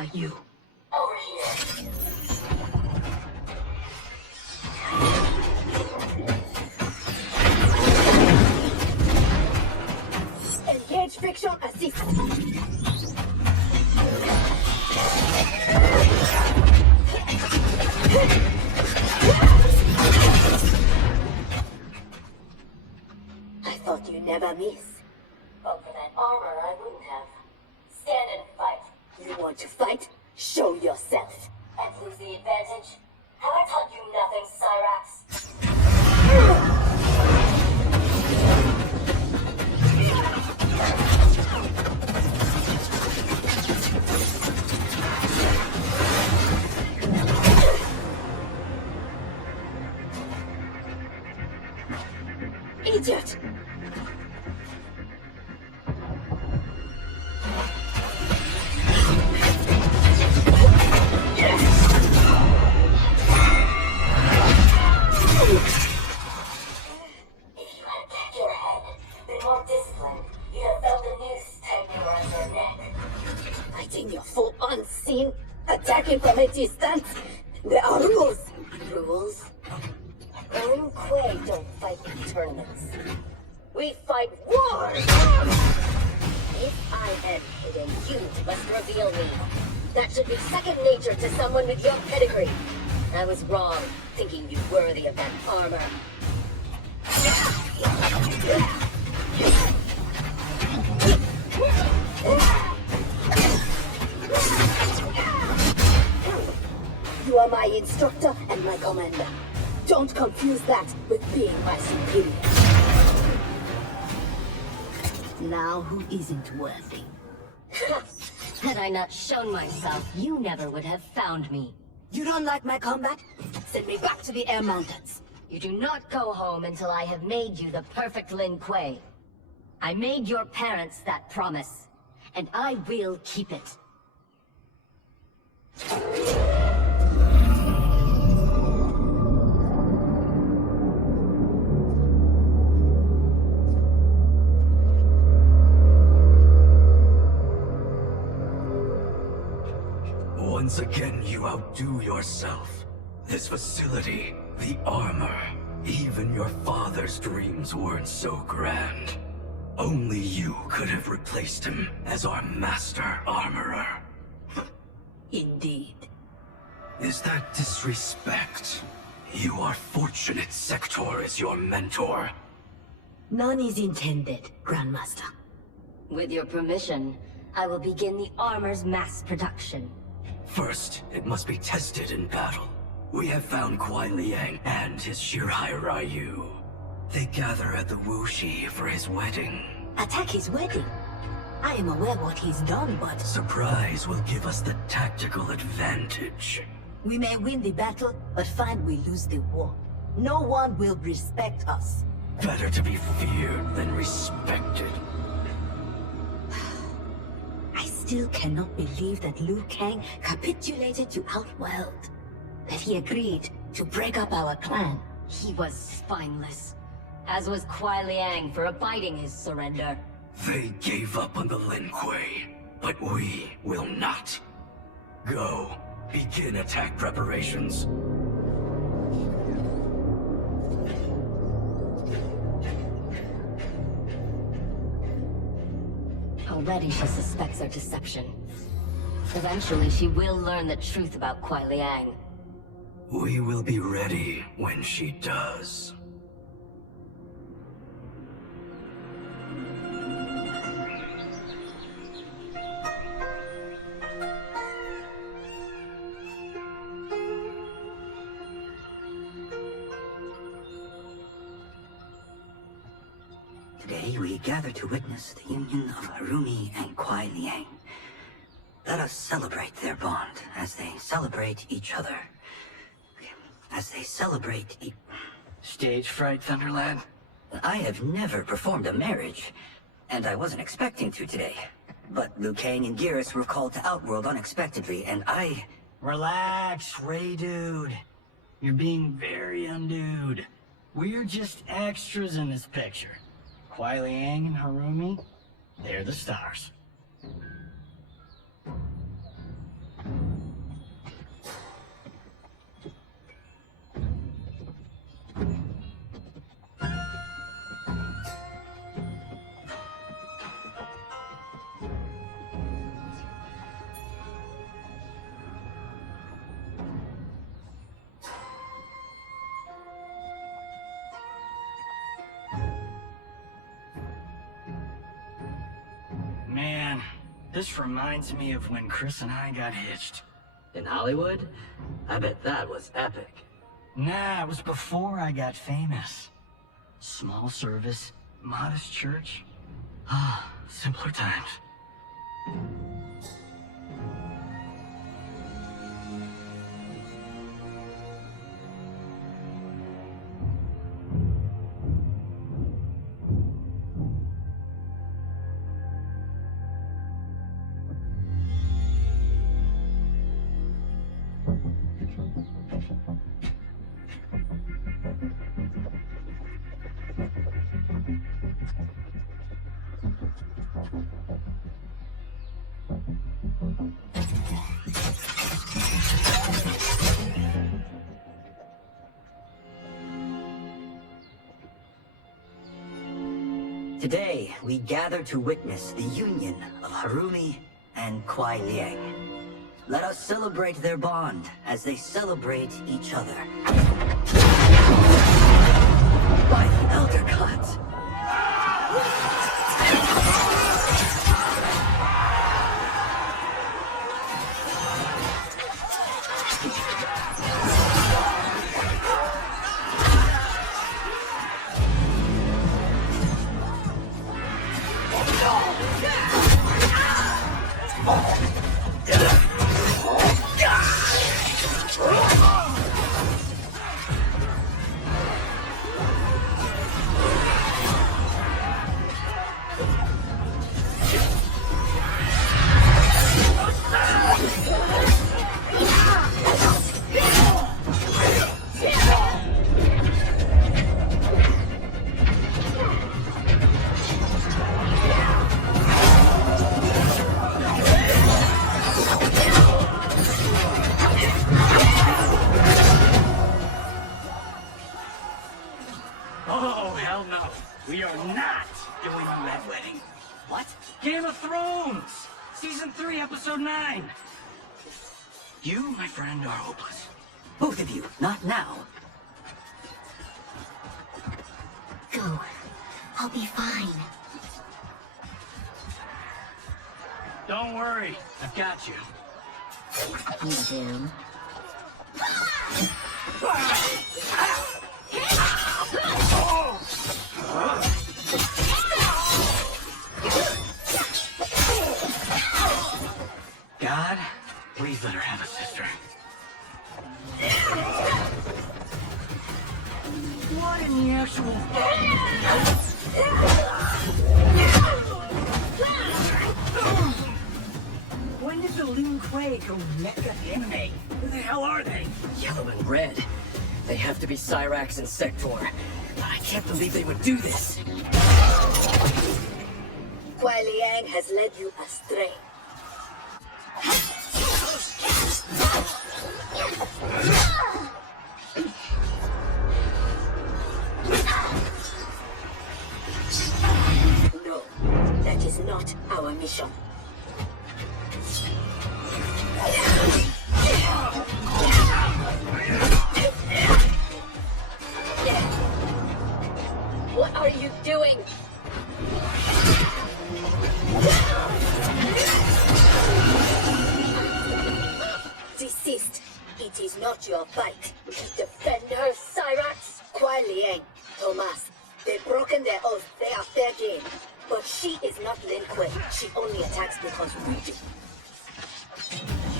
are you? Over here. Engage friction assist. I thought you'd never miss. But for that armor, I wouldn't have. Stand and fight. You want to fight? Show yourself. And lose the advantage? Have I taught you nothing, Cyrax? Idiot! Fighting your foe unseen, attacking from a distance. There are rules. Rules? Lin Kuei don't fight in tournaments. We fight wars! If I am hidden, you must reveal me. That should be second nature to someone with your pedigree. I was wrong, thinking you worthy of that armor. You are my instructor and my commander. Don't confuse that with being my superior. Now who isn't worthy? Had I not shown myself, you never would have found me. You don't like my combat? Send me back to the Air Mountains. You do not go home until I have made you the perfect Lin Kuei. I made your parents that promise, and I will keep it. Once again, you outdo yourself. This facility, the armor, even your father's dreams weren't so grand. Only you could have replaced him as our master armorer. Indeed. Is that disrespect? You are fortunate Sector is your mentor. None is intended, Grandmaster. With your permission, I will begin the armor's mass production. First, it must be tested in battle. We have found Kuai Liang and his Shirai Ryu. They gather at the Wuxi for his wedding. Attack his wedding? I am aware what he's done, but... Surprise will give us the tactical advantage. We may win the battle, but find we lose the war. No one will respect us. Better to be feared than respected. I still cannot believe that Liu Kang capitulated to Outworld. That he agreed to break up our clan. He was spineless, as was Kuai Liang for abiding his surrender. They gave up on the Lin Kuei, but we will not. Go, begin attack preparations. Already she suspects our deception. Eventually she will learn the truth about Kuai Liang. We will be ready when she does. Today we gather to witness the union of Harumi and Kuai Liang. Let us celebrate their bond as they celebrate each other. As they celebrate Stage fright, Thunderlad? I have never performed a marriage, and I wasn't expecting to today. But Liu Kang and Geras were called to Outworld unexpectedly, and I... Relax, Ray Dude. You're being very undude. We're just extras in this picture. Kuai Liang and Harumi, they're the stars. This reminds me of when Chris and I got hitched. In Hollywood? I bet that was epic. Nah, it was before I got famous. Small service, modest church. Ah, simpler times. Today, we gather to witness the union of Harumi and Kuai Liang. Let us celebrate their bond as they celebrate each other. By the Elder Gods! Oh, hell no. We are not doing a red wedding. What? Game of Thrones! Season 3, Episode 9. You, my friend, are hopeless. Both of you, not now. Go. I'll be fine. Don't worry, I've got you. You do? God, please let her have a sister. What in the actual... When did the Lin Kuei go mecha anime? Who the hell are they? Yellow and red. They have to be Cyrax and Sector. But I can't believe they would do this. Kuai Liang has led you astray. No, that is not our mission. What are you doing? Desist. It is not your fight. Defend her, Cyrax. Kuai Liang, Thomas. They've broken their oath. They are fair game. But she is not Lin Kuei. She only attacks because we do.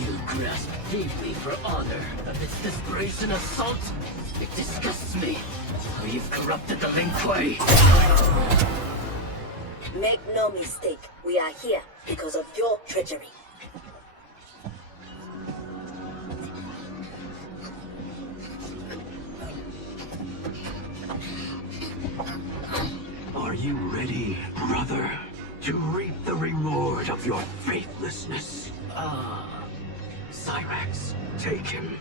You grasp deeply for honor amidst disgrace and assault. It disgusts me how you've corrupted the Lin Kuei. Make no mistake. We are here because of your treachery. Are you ready, brother, to reap the reward of your faithlessness? Cyrax, take him.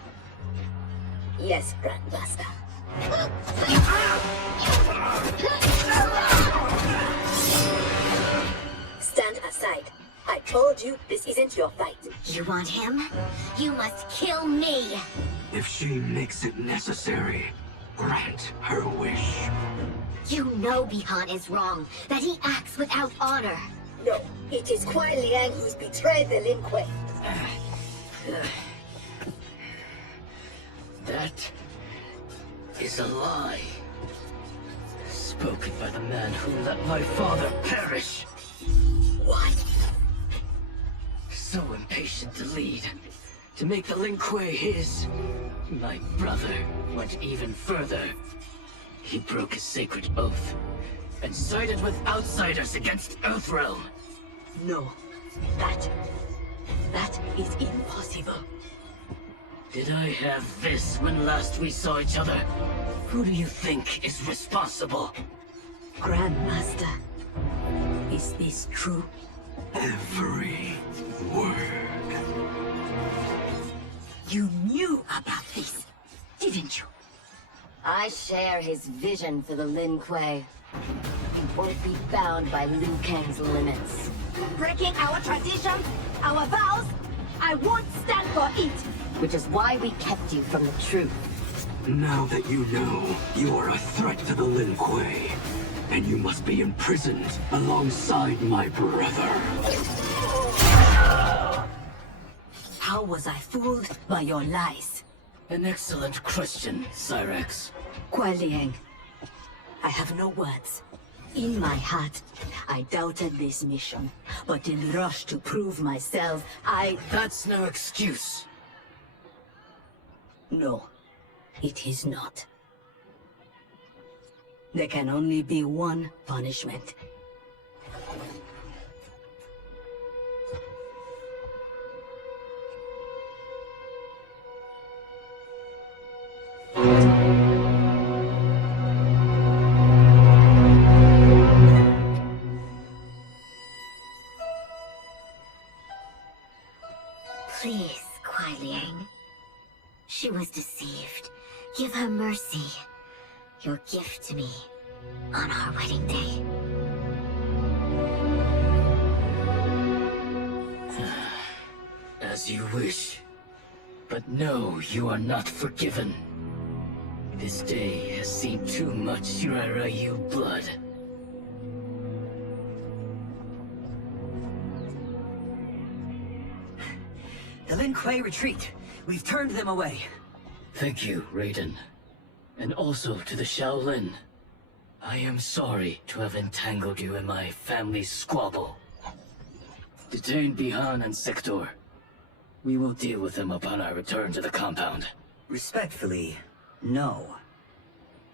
Yes, Grandmaster. Stand aside. I told you this isn't your fight. You want him? You must kill me! If she makes it necessary, grant her wish. You know Bihan is wrong, that he acts without honor. No, it is Kuai Liang who's betrayed the Lin Kuei. That is a lie. Spoken by the man who let my father perish. What? So impatient to lead, to make the Lin Kuei his. My brother went even further. He broke his sacred oath and sided with outsiders against Earthrealm. No. That is impossible. Did I have this when last we saw each other? Who do you think is responsible? Grandmaster, is this true? Every word. You knew about this, didn't you? I share his vision for the Lin Kuei. He won't be bound by Liu Kang's limits. Breaking our tradition, our vows, I won't stand for it. Which is why we kept you from the truth. Now that you know, you are a threat to the Lin Kuei, and you must be imprisoned alongside my brother. How was I fooled by your lies? An excellent question, Cyrex. Kuai Liang, I have no words. In my heart, I doubted this mission, but in the rush to prove myself, That's no excuse. No, it is not. There can only be one punishment. Please, Kuai Liang. She was deceived. Give her mercy. Your gift to me on our wedding day. As you wish. But no, you are not forgiven. This day has seen too much Shirarayu blood. The Lin Kuei retreat. We've turned them away. Thank you, Raiden. And also to the Shaolin. I am sorry to have entangled you in my family's squabble. Detain Bihan and Sector. We will deal with them upon our return to the compound. Respectfully, no.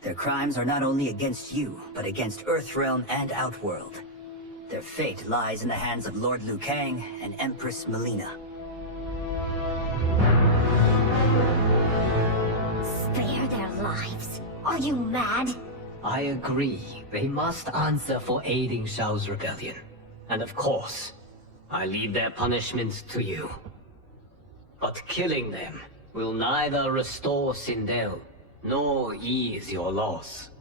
Their crimes are not only against you, but against Earthrealm and Outworld. Their fate lies in the hands of Lord Liu Kang and Empress Melina. Spare their lives? Are you mad? I agree. They must answer for aiding Shao's rebellion. And of course, I leave their punishment to you. But killing them will neither restore Sindel, nor ease your loss.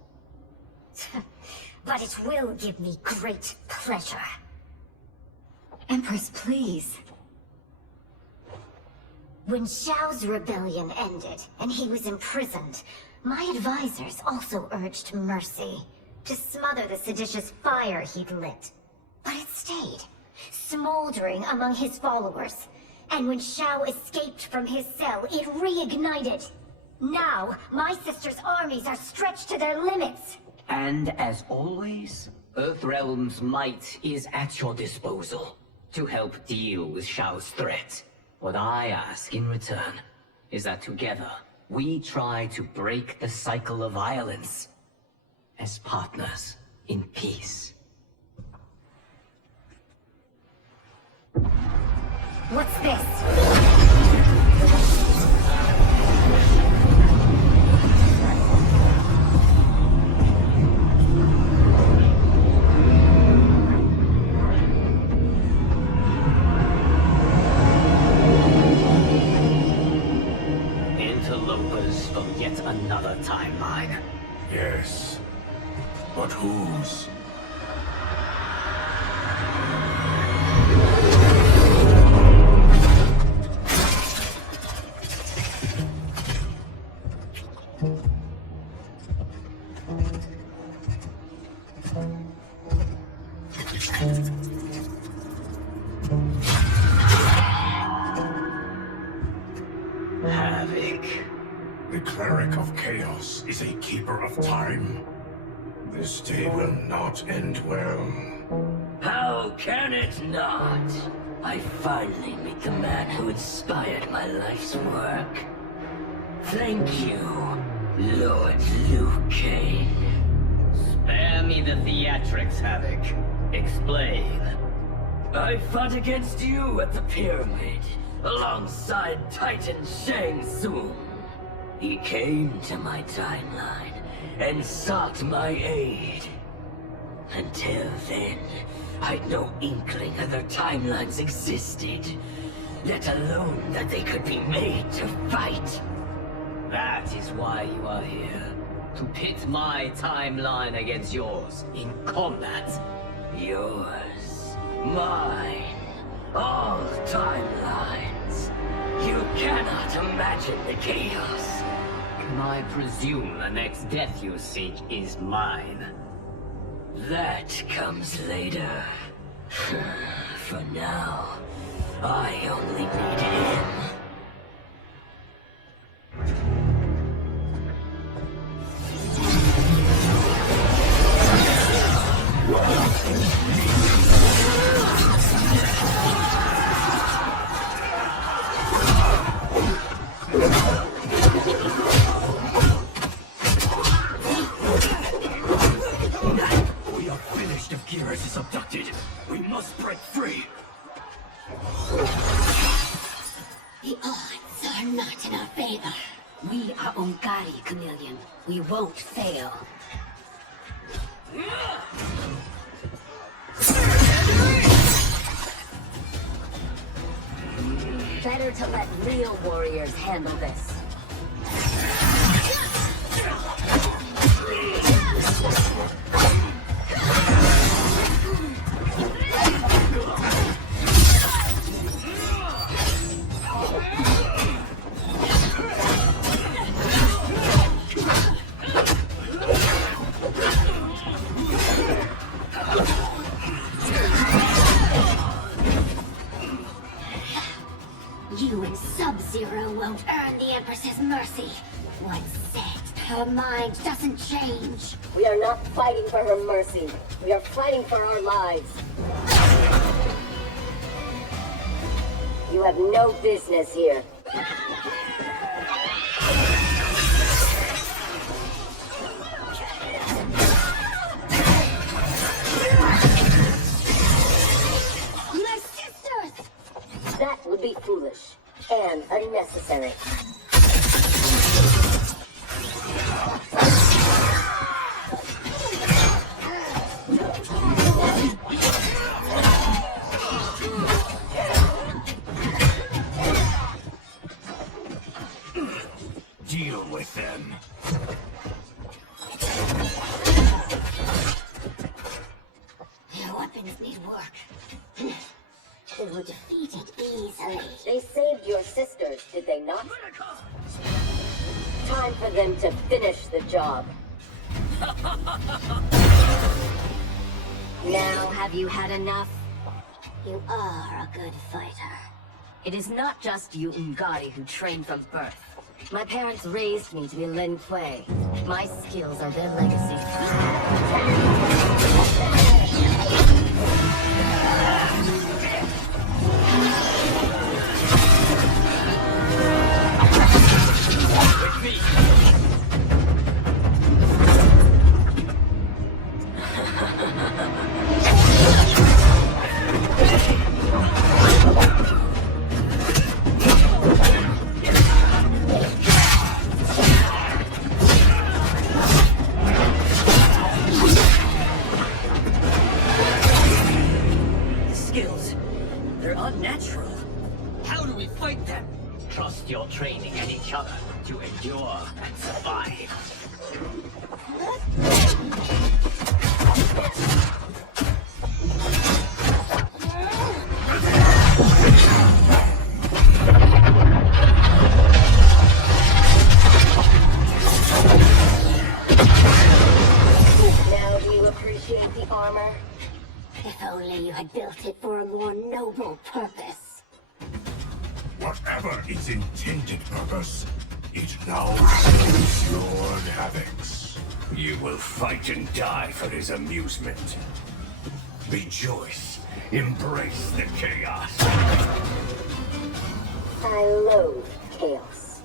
But it will give me great pleasure. Empress, please. When Shao's rebellion ended, and he was imprisoned, my advisors also urged mercy, to smother the seditious fire he'd lit. But it stayed, smoldering among his followers. And when Shao escaped from his cell, it reignited. Now, my sister's armies are stretched to their limits. And as always, Earthrealm's might is at your disposal to help deal with Shao's threat. What I ask in return is that together, we try to break the cycle of violence as partners in peace. What's this? Interlopers from yet another timeline. Yes. But whose? chaos is a keeper of time. This day will not end well. How can it not? I finally meet the man who inspired my life's work. Thank you, Lord Liu Kang. Spare me the theatrics, Havoc. Explain. I fought against you at the pyramid, alongside Titan Shang Tsung. He came to my timeline and sought my aid. Until then, I'd no inkling other timelines existed, let alone that they could be made to fight. That is why you are here. To pit my timeline against yours in combat. Yours, mine, all timelines. You cannot imagine the chaos. I presume the next death you seek is mine. That comes later. For now, I only need him. We are finished if Geras is abducted. We must break free. The odds are not in our favor. We are Ungari, Chameleon. We won't fail. Better to let real warriors handle this. You and Sub-Zero won't earn the Empress's mercy. Once set, her mind doesn't change. We are not fighting for her mercy. We are fighting for our lives. You have no business here. My sisters! That would be foolish and unnecessary. Deal with them. Your weapons need work. They were defeated easily. They saved your sisters, did they not? Time for them to finish the job. Now, have you had enough? You are a good fighter. It is not just you Ungari who train from birth. My parents raised me to be Lin Kuei. My skills are their legacy. Trust your training and each other to endure and survive. Now do you appreciate the armor? If only you had built it for a more noble purpose. Whatever its intended purpose, It now sees your havocs. You will fight and die for his amusement. Rejoice. Embrace the chaos. I loathe chaos.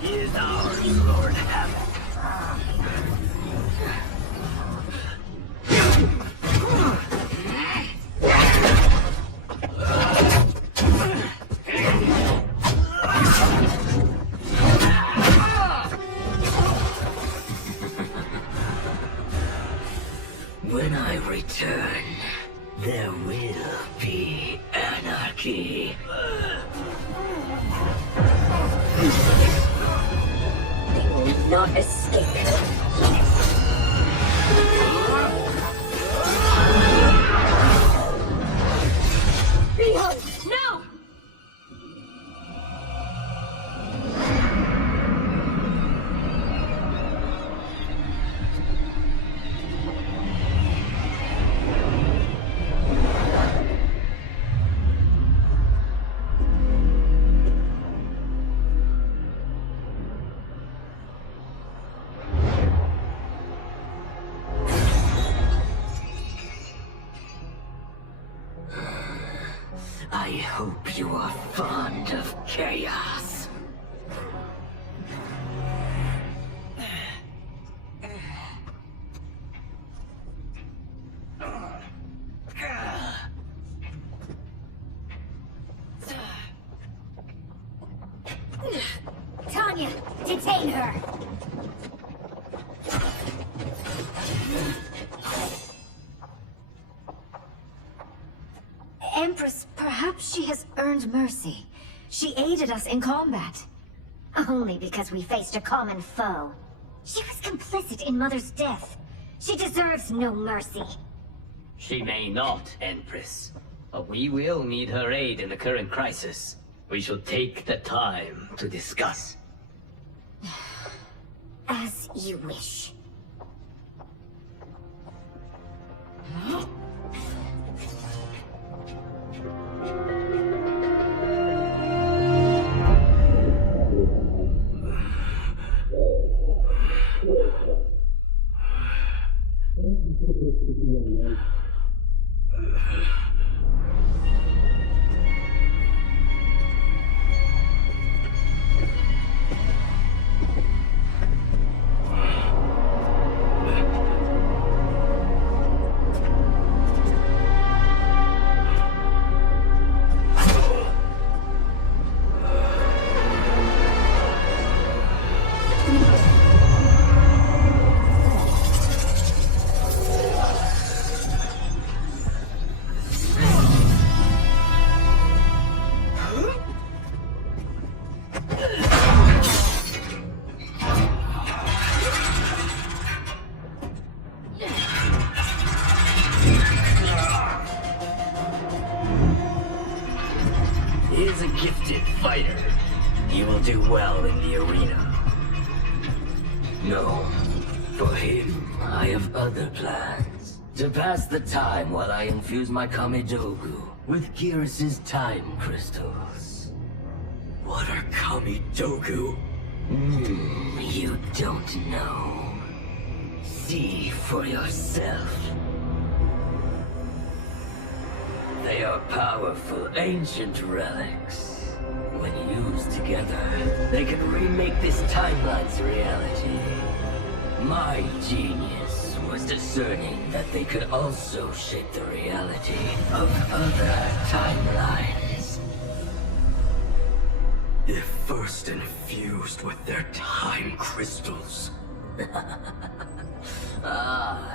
He is ours, Lord Havoc. When I return, there will be anarchy. They will not escape. Leon, no! I hope you are fond of chaos. Tanya, detain her! Empress, perhaps she has earned mercy. She aided us in combat. Only because we faced a common foe. She was complicit in Mother's death. She deserves no mercy. She may not, Empress. But we will need her aid in the current crisis. We shall take the time to discuss. As you wish. He is a gifted fighter. He will do well in the arena. No, for him, I have other plans. To pass the time while I infuse my Kamidogu with Gearus' time crystals. What are Kamidogu? You don't know. See for yourself. They are powerful, ancient relics. When used together, they can remake this timeline's reality. My genius was discerning that they could also shape the reality of other timelines. If first infused with their time crystals.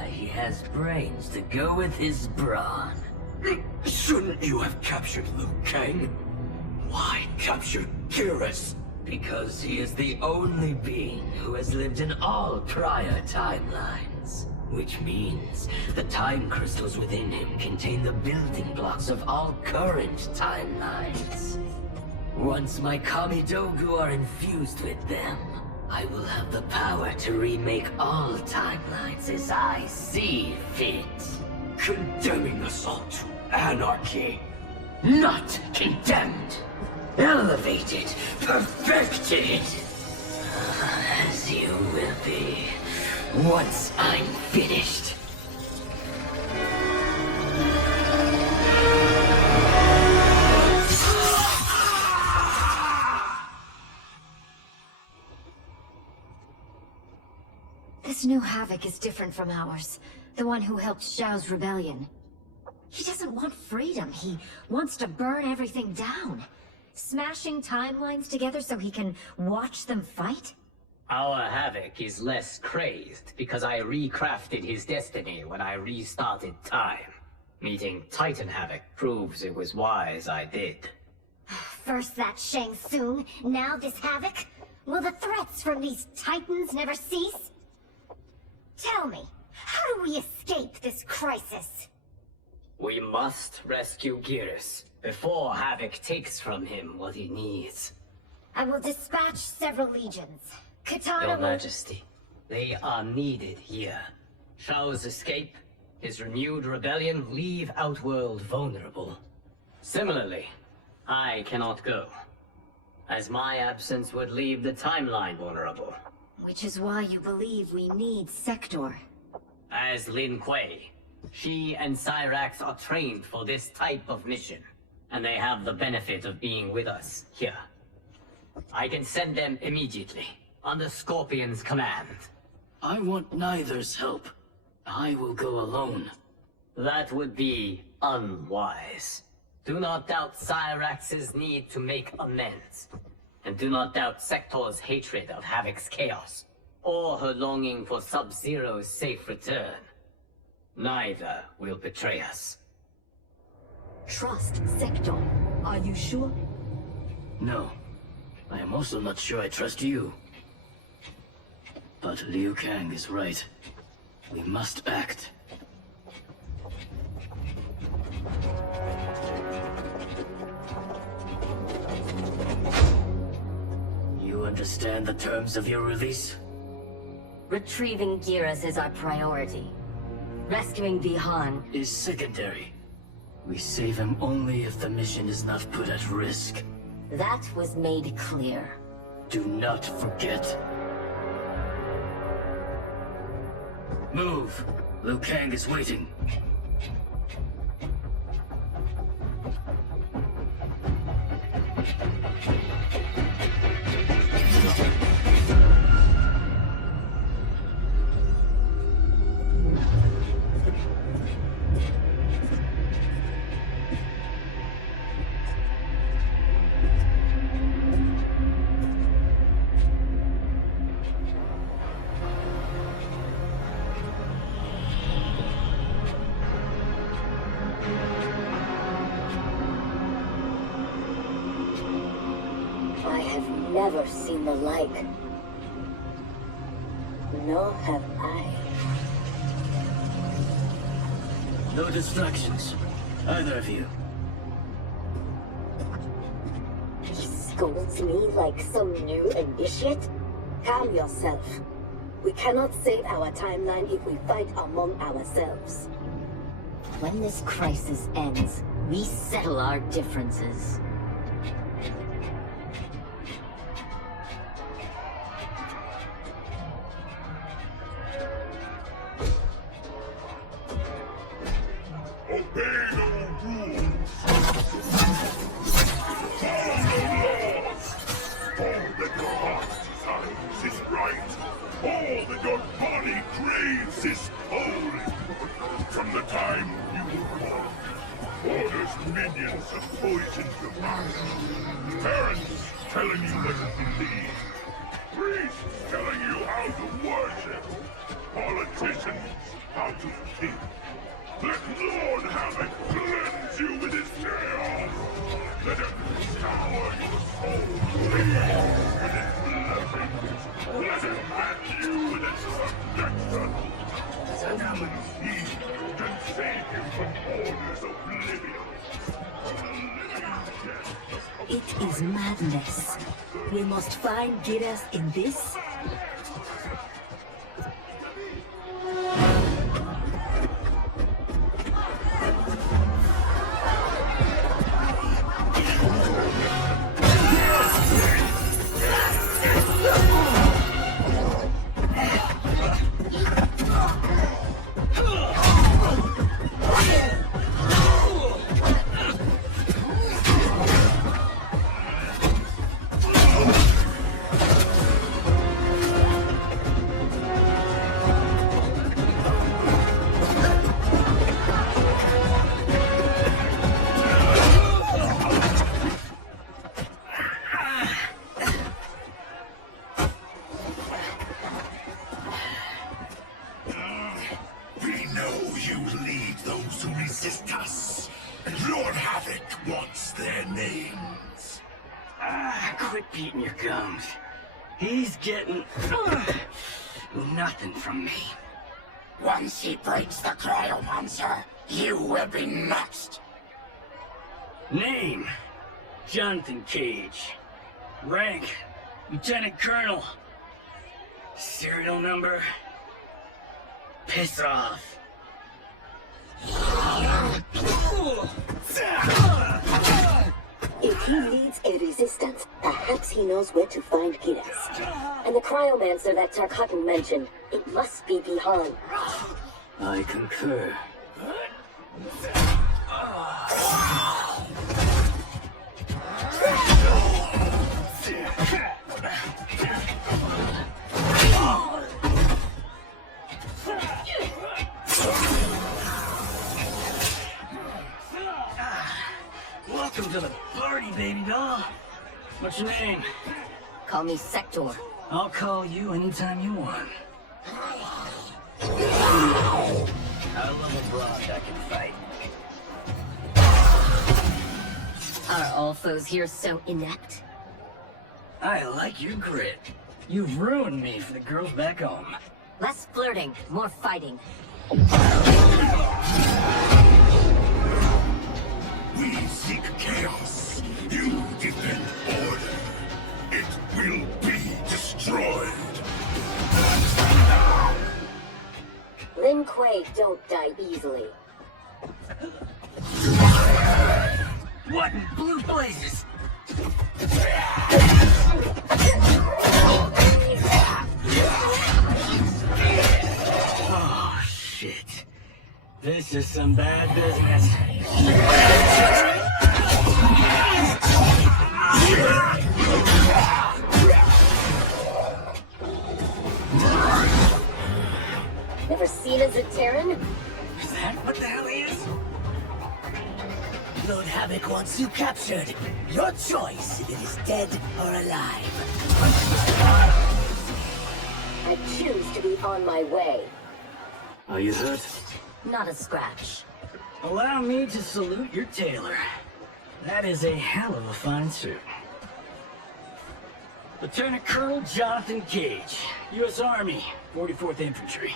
He has brains to go with his brawn. Shouldn't you have captured Liu Kang? Why capture Gearus? Because he is the only being who has lived in all prior timelines. Which means the time crystals within him contain the building blocks of all current timelines. Once my Kamidogu are infused with them, I will have the power to remake all timelines as I see fit. Condemning us all to anarchy. Not condemned. Elevated. Perfected. As you will be. Once I'm finished. This new Havoc is different from ours. The one who helped Xiao's rebellion. He doesn't want freedom. He wants to burn everything down. Smashing timelines together so he can watch them fight? Our Havoc is less crazed because I recrafted his destiny when I restarted time. Meeting Titan Havoc proves it was wise I did. First that Shang Tsung, now this Havoc? Will the threats from these Titans never cease? Tell me, how do we escape this crisis? We must rescue Geras before Havoc takes from him what he needs. I will dispatch several legions. Katana Your will... Majesty, they are needed here. Shao's escape, his renewed rebellion leave Outworld vulnerable. Similarly, I cannot go, as my absence would leave the timeline vulnerable. Which is why you believe we need Sector. As Lin Kuei, she and Cyrax are trained for this type of mission, and they have the benefit of being with us here. I can send them immediately, under Scorpion's command. I want neither's help. I will go alone. That would be unwise. Do not doubt Cyrax's need to make amends. And do not doubt Sector's hatred of Havoc's chaos, or her longing for Sub-Zero's safe return. Neither will betray us. Trust Sector. Are you sure? No. I am also not sure I trust you. But Liu Kang is right. We must act. You understand the terms of your release? Retrieving Geras is our priority. Rescuing Bihan Is secondary. We save him only if the mission is not put at risk. that was made clear. Do not forget. Move! Liu Kang is waiting. I have never seen the like. Nor have I. No distractions. Either of you. He scolds me like some new initiate? Calm yourself. We cannot save our timeline if we fight among ourselves. When this crisis ends, we settle our differences. Obey no rules. Follow the laws. All that your heart desires is right. All that your body craves is holy. From the time you were born, orders minions have poisoned your mind. Parents telling you what to believe. Priests telling you how to worship. Politicians how to think. Let Lord Havoc cleanse you with his chaos! Let him scour your soul clean with his blessings! Let him hand you with his protection! Only he can save you from Order's oblivion! It is madness. We must find Geras in this. Lord Havoc wants their names. Quit beating your gums. He's getting nothing from me. Once he breaks the cryomancer, you will be next. Name: Jonathan Cage. Rank: Lieutenant Colonel. Serial number: piss off. If he leads a resistance, perhaps he knows where to find Giras. And the cryomancer that Tarkatan mentioned, it must be Bihan. I concur. Welcome to the party, baby doll. What's your name? Call me Sector. I'll call you anytime you want. I love a broad that can fight. Are all foes here so inept? I like your grit. You've ruined me for the girls back home. Less flirting, more fighting. We seek chaos. You defend order. It will be destroyed. Lin Kuei don't die easily. What in blue blazes? Oh, shit. This is some bad business. Never seen a Zateran? Is that what the hell he is? Lord Havoc wants you captured. Your choice, it is dead or alive. I choose to be on my way. Are you hurt? Not a scratch. Allow me to salute your tailor. That is a hell of a fine suit. Lieutenant Colonel Jonathan Cage, U.S. Army, 44th Infantry.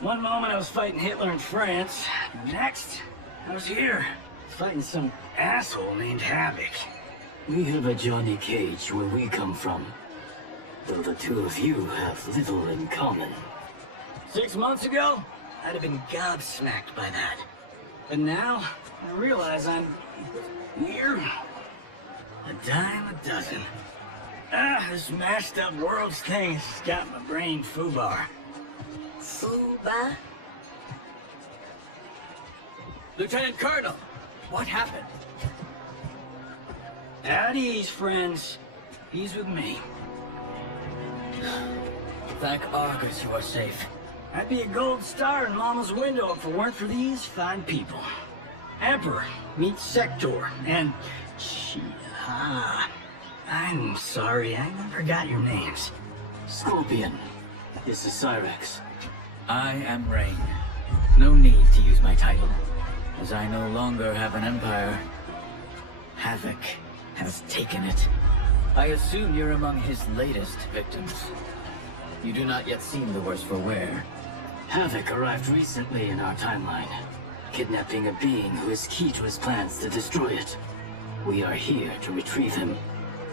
One moment I was fighting Hitler in France. Next, I was here, fighting some asshole named Havoc. We have a Johnny Cage where we come from. Though the two of you have little in common. 6 months ago, I'd have been gobsmacked by that. But now, I realize I'm weird. A dime a dozen. This mashed up world's thing has got my brain foobar. Fuba? Lieutenant Colonel, what happened? At ease, friends. He's with me. Thank Argus you are safe. I'd be a gold star in Mama's window if it weren't for these fine people. Emperor, meet Sector, and... I'm sorry, I never got your names. Scorpion, this is Cyrex. I am Rain. No need to use my title, as I no longer have an empire. Havoc has taken it. I assume you're among his latest victims. You do not yet seem the worse for wear. Havoc arrived recently in our timeline, kidnapping a being who is key to his plans to destroy it. We are here to retrieve him.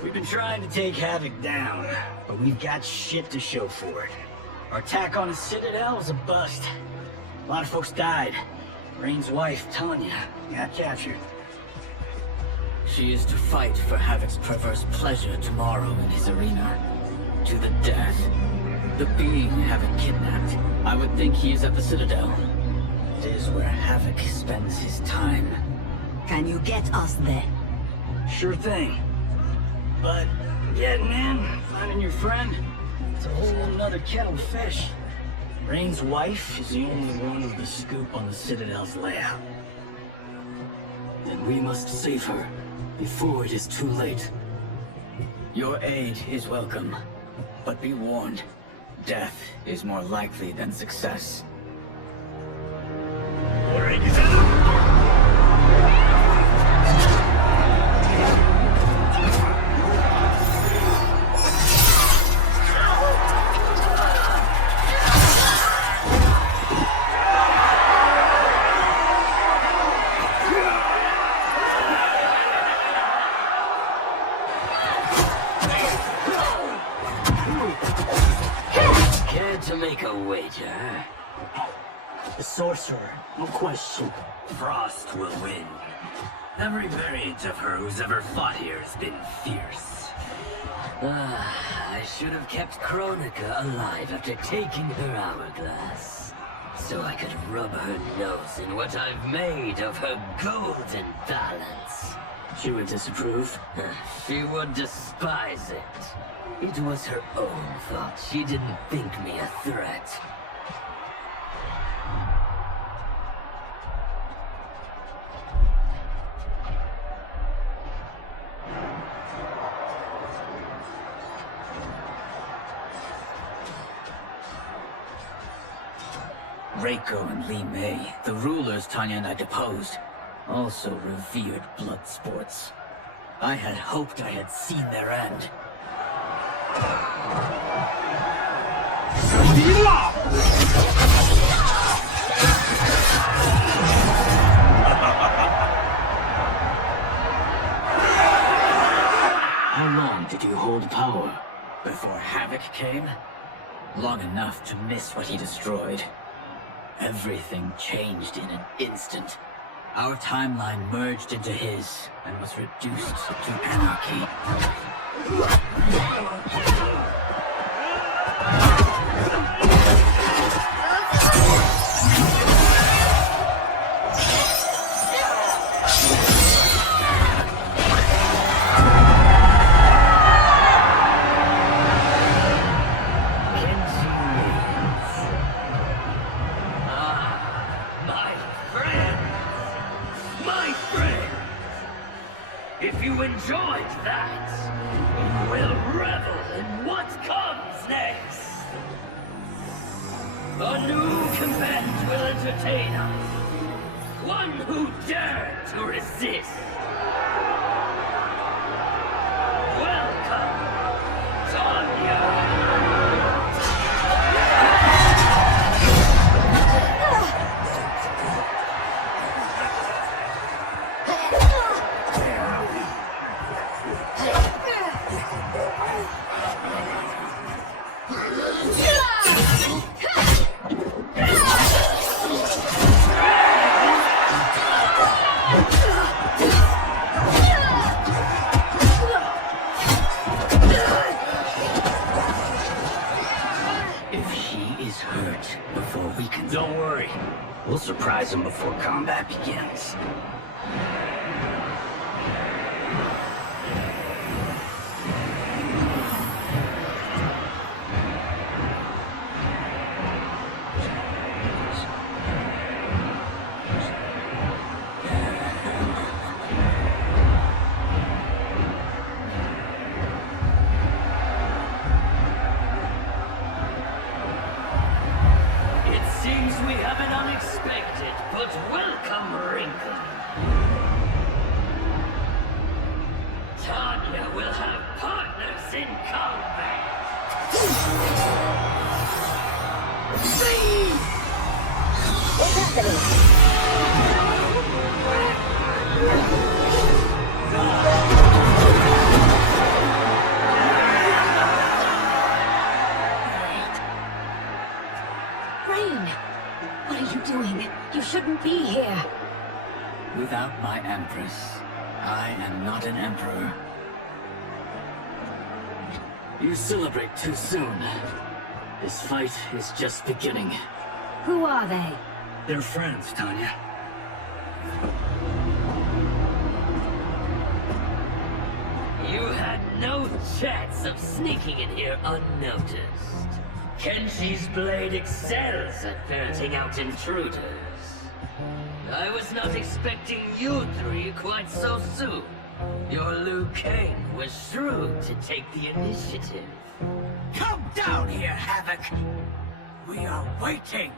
We've been trying to take Havoc down, but we've got shit to show for it. Our attack on his citadel was a bust. A lot of folks died. Rain's wife, Tanya, got captured. She is to fight for Havoc's perverse pleasure tomorrow in his arena. To the death. The being Havoc kidnapped. I would think he is at the Citadel. It is where Havoc spends his time. Can you get us there? Sure thing. But getting in, finding your friend, it's a whole nother kettle of fish. Rain's wife is the only one with the scoop on the Citadel's layout. Then we must save her, before it is too late. Your aid is welcome, but be warned. Death is more likely than success. Break it up! to make a wager? The sorcerer, no question. Frost will win. Every variant of her who's ever fought here has been fierce. I should have kept Chronica alive after taking her hourglass, so I could rub her nose in what I've made of her golden balance. She would disapprove. She would despise it. It was her own fault. She didn't think me a threat. Reiko and Li Mei, the rulers Tanya and I deposed, also revered blood sports. I had hoped I had seen their end. How long did you hold power? Before Havoc came, long enough to miss what he destroyed. Everything changed in an instant. Our timeline merged into his and was reduced to anarchy. If you enjoyed that, you will revel in what comes next. A new command will entertain us. One who dared to resist. Welcome, Tanya. Don't worry. We'll surprise him before combat begins. We have an unexpected but welcome wrinkle. Tanya will have partners in combat. What's happening? What are you doing? You shouldn't be here. Without my Empress, I am not an Emperor. You celebrate too soon. This fight is just beginning. Who are they? They're friends, Tanya. You had no chance of sneaking in here unnoticed. Kenshi's blade excels at ferreting out intruders. I was not expecting you three quite so soon. Your Liu Kang was shrewd to take the initiative. Come down here, Havoc! We are waiting!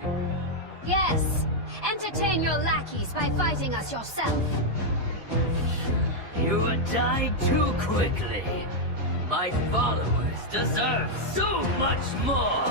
Yes! Entertain your lackeys by fighting us yourself! You would die too quickly. My followers deserve so much more!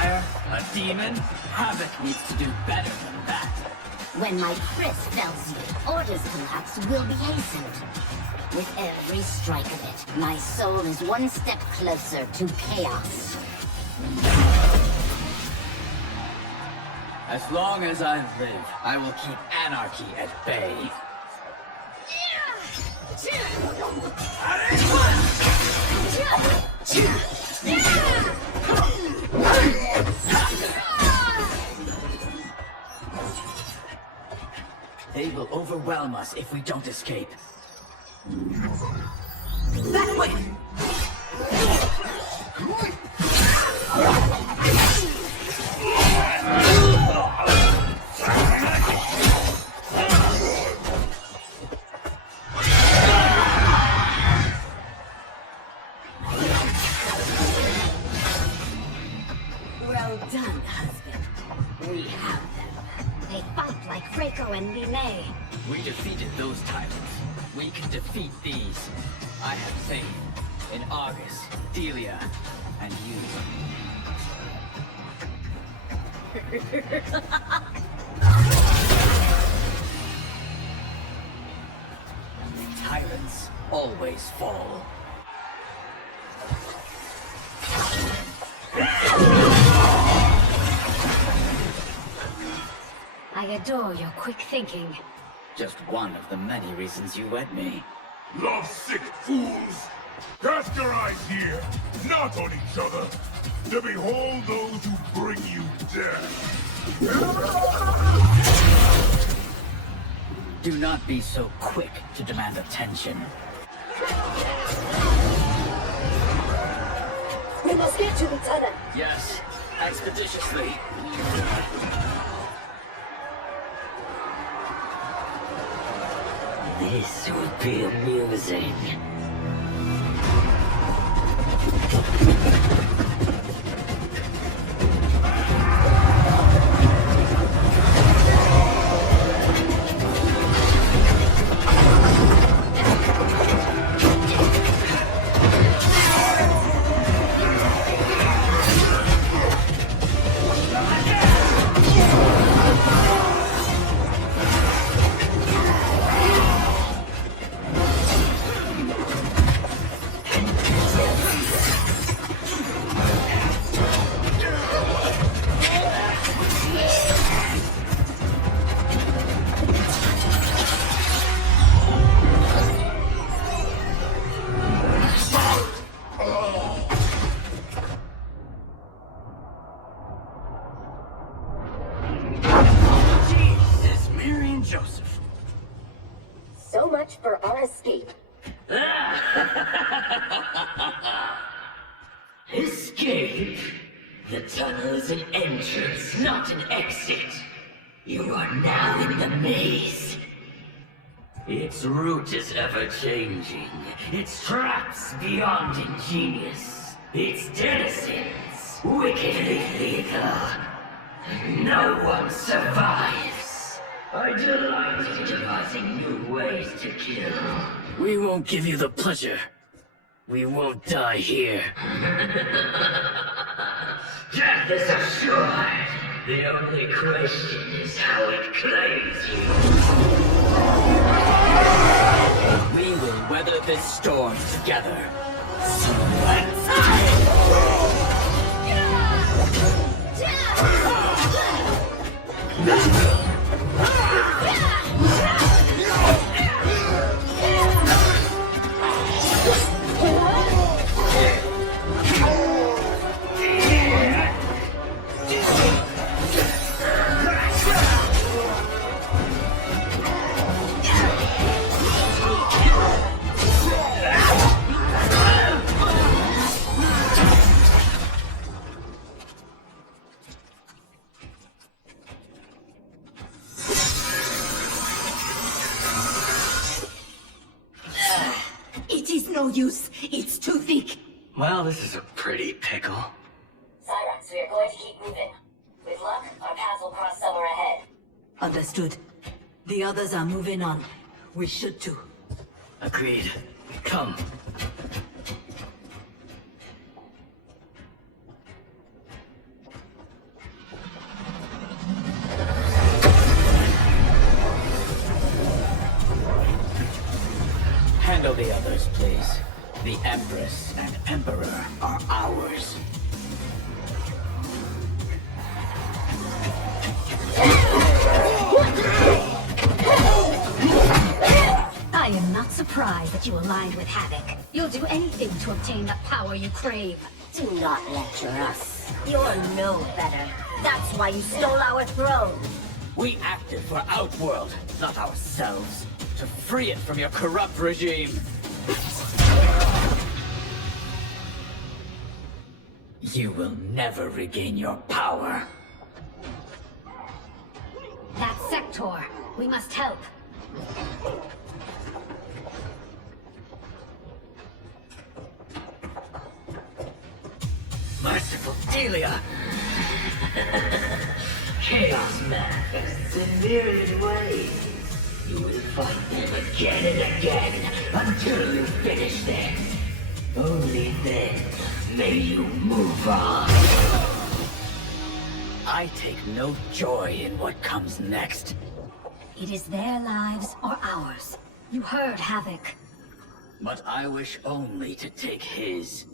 vampire? A demon? Havoc needs to do better than that. When my Chris fells you, Order's collapse will be hastened. With every strike of it, my soul is one step closer to chaos. As long as I live, I will keep anarchy at bay. They will overwhelm us if we don't escape. That way! Well done, husband. We have them. They fight like Reiko and Line. We defeated those titans. We can defeat these. I have faith in Argus, Delia, and you. Tyrants always fall. I adore your quick thinking. Just one of the many reasons you wed me. Lovesick fools! Cast your eyes here, not on each other, to behold those who bring you death. Do not be so quick to demand attention. We must get to Lieutenant. Yes, expeditiously. This will be amusing. Joseph. So much for our escape. Escape? The tunnel is an entrance, not an exit. You are now in the maze. Its route is ever-changing. Its traps beyond ingenious. Its denizens wickedly lethal. No one survives. I delight in devising new ways to kill. We won't give you the pleasure. We won't die here. Death is assured. The only question is how it claims you. We will weather this storm together. It is no use. It's too thick. Well, this is a pretty pickle. Cyrus, we are going to keep moving. With luck, our paths will cross somewhere ahead. Understood. The others are moving on. We should too. Agreed. Come. the others, please. The Empress and Emperor are ours. I am not surprised that you aligned with Havoc. You'll do anything to obtain the power you crave. Do not lecture us. You're no better. That's why you stole our throne. We acted for Outworld, not ourselves. To free it from your corrupt regime. You will never regain your power. That Sector. We must help. Merciful Delia! Chaos manifests in myriad ways. You will fight them again and again until you finish them. Only then may you move on. I take no joy in what comes next. It is their lives or ours. You heard Havoc. But I wish only to take his.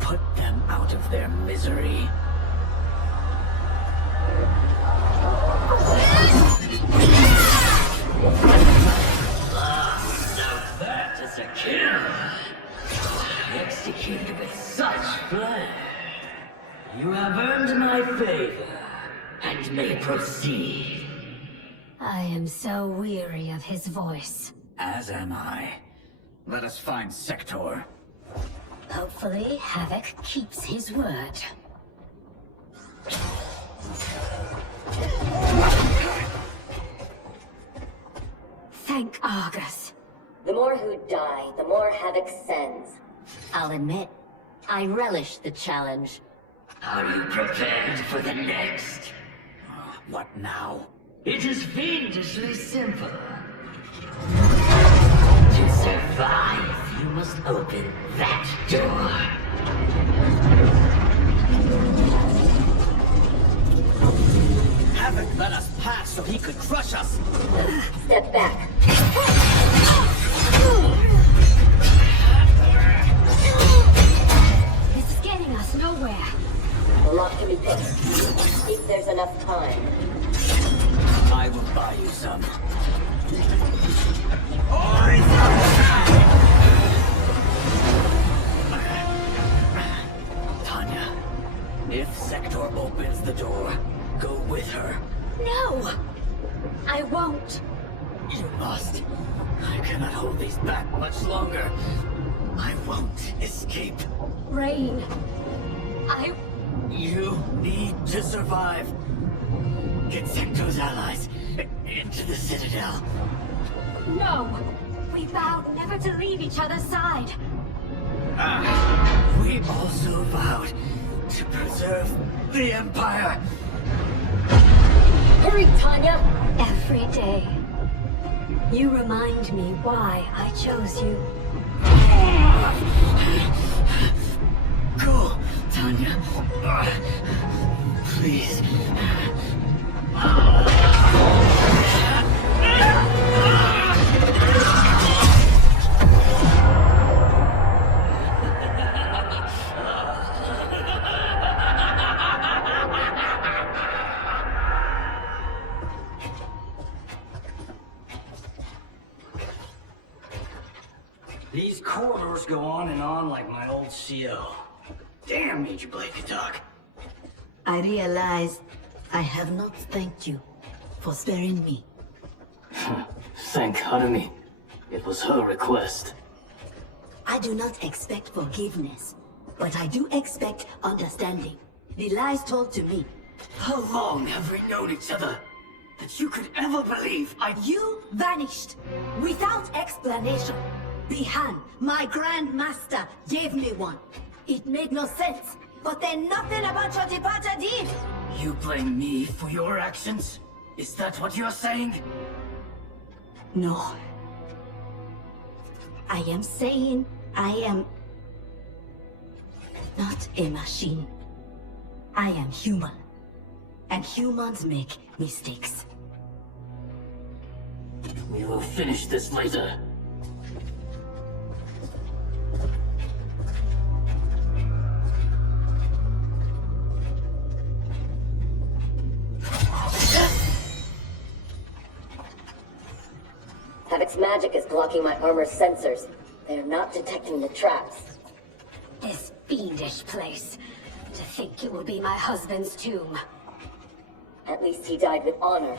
Put them out of their misery. Now that is a kill. Executed with such flair. You have earned my favor, and may proceed. I am so weary of his voice. As am I. Let us find Sector. Hopefully, Havoc keeps his word. Thank Argus. The more who die, the more Havoc sends. I'll admit, I relish the challenge. Are you prepared for the next? What now? It is fiendishly simple. To survive, you must open that door. Havoc let us pass so he could crush us. Step back. This is getting us nowhere. The lock can be picked. If there's enough time. I will buy you some. Tanya, if Sector opens the door, go with her. No! I won't. You must. I cannot hold these back much longer. I won't escape. Rain. You need to survive. Get Sector's allies into the Citadel. No! We vowed never to leave each other's side. We also vowed to preserve the Empire. Hurry, Tanya! Every day. You remind me why I chose you. Go, Tanya. Please. These corridors go on and on like my old CO. Damn, Major Blade could talk. I realize I have not thanked you for sparing me. Thank Harumi. It was her request. I do not expect forgiveness, but I do expect understanding. The lies told to me. How long have we known each other? That you could ever believe You vanished without explanation. Bihan, my Grand Master, gave me one. It made no sense, but then nothing about your departure did. You blame me for your actions? Is that what you're saying? No. I am saying I am not a machine. I am human. And humans make mistakes. We will finish this later. Havoc's magic is blocking my armor's sensors. They're not detecting the traps. This fiendish place. To think it will be my husband's tomb. At least he died with honor,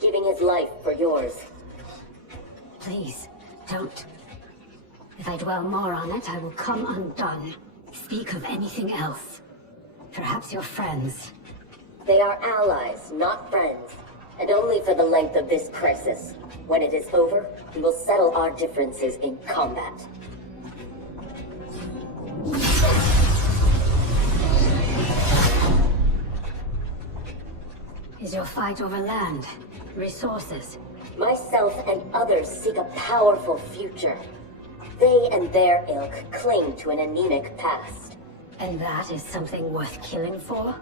giving his life for yours. Please, don't. If I dwell more on it, I will come undone. Speak of anything else. Perhaps your friends. They are allies, not friends. And only for the length of this crisis. When it is over, we will settle our differences in combat. Is your fight over land, resources? Myself and others seek a powerful future. They and their ilk cling to an anemic past. And that is something worth killing for?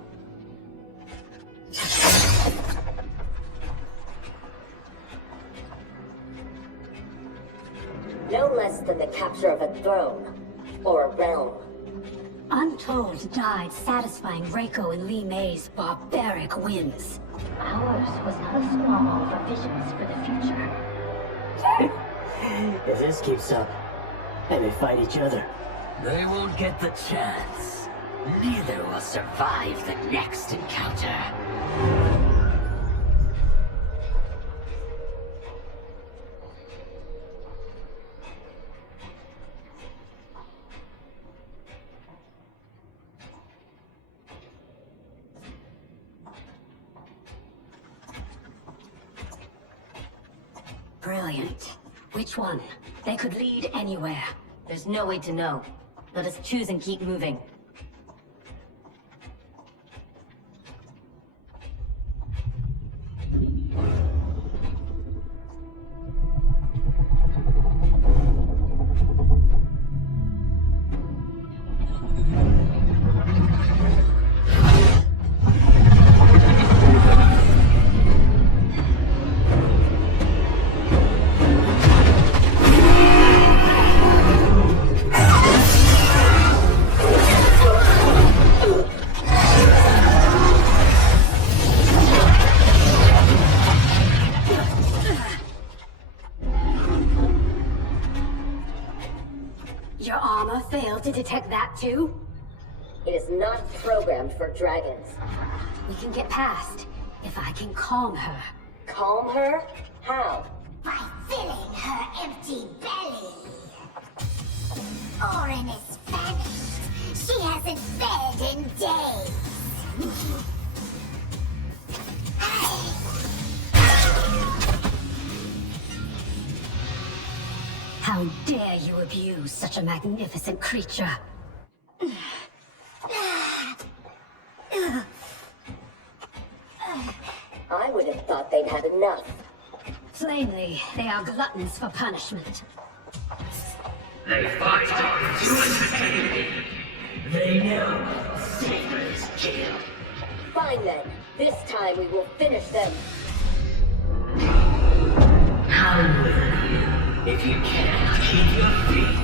No less than the capture of a throne, or a realm. Untold died satisfying Reiko and Li Mei's barbaric whims. Ours was not a squabble for visions for the future. If this keeps up, and they fight each other, they won't get the chance. Neither will survive the next encounter. Brilliant. Which one? They could lead anywhere. There's no way to know. Let us choose and keep moving. Your armor failed to detect that too? It is not programmed for dragons. We can get past, if I can calm her. Calm her? How? By filling her empty belly. Orin is famished. She hasn't fed in days. How dare you abuse such a magnificent creature? I would have thought they'd had enough. Plainly, they are gluttons for punishment. They fight to entertain. They know secrets kill. Fine then. This time we will finish them. How will you, if you can't keep your feet?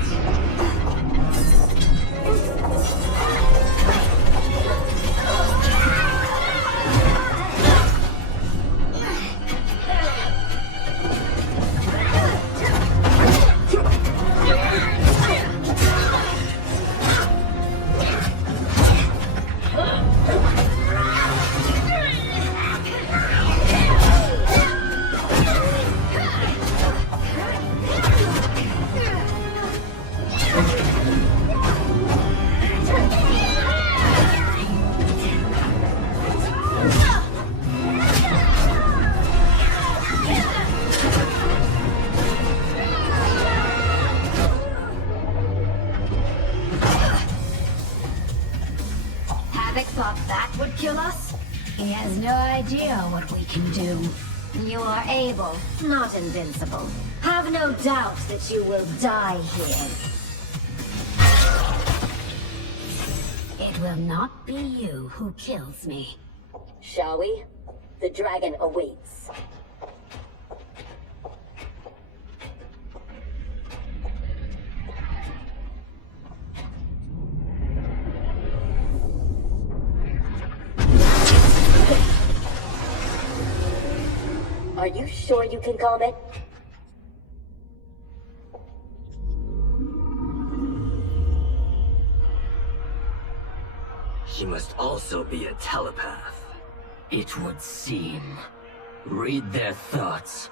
Havoc thought that would kill us? He has no idea what we can do. You are able, not invincible. Have no doubt that you will die here. It will not be you who kills me. Shall we? The dragon awaits. Are you sure you can calm it? She must also be a telepath. It would seem. Read their thoughts.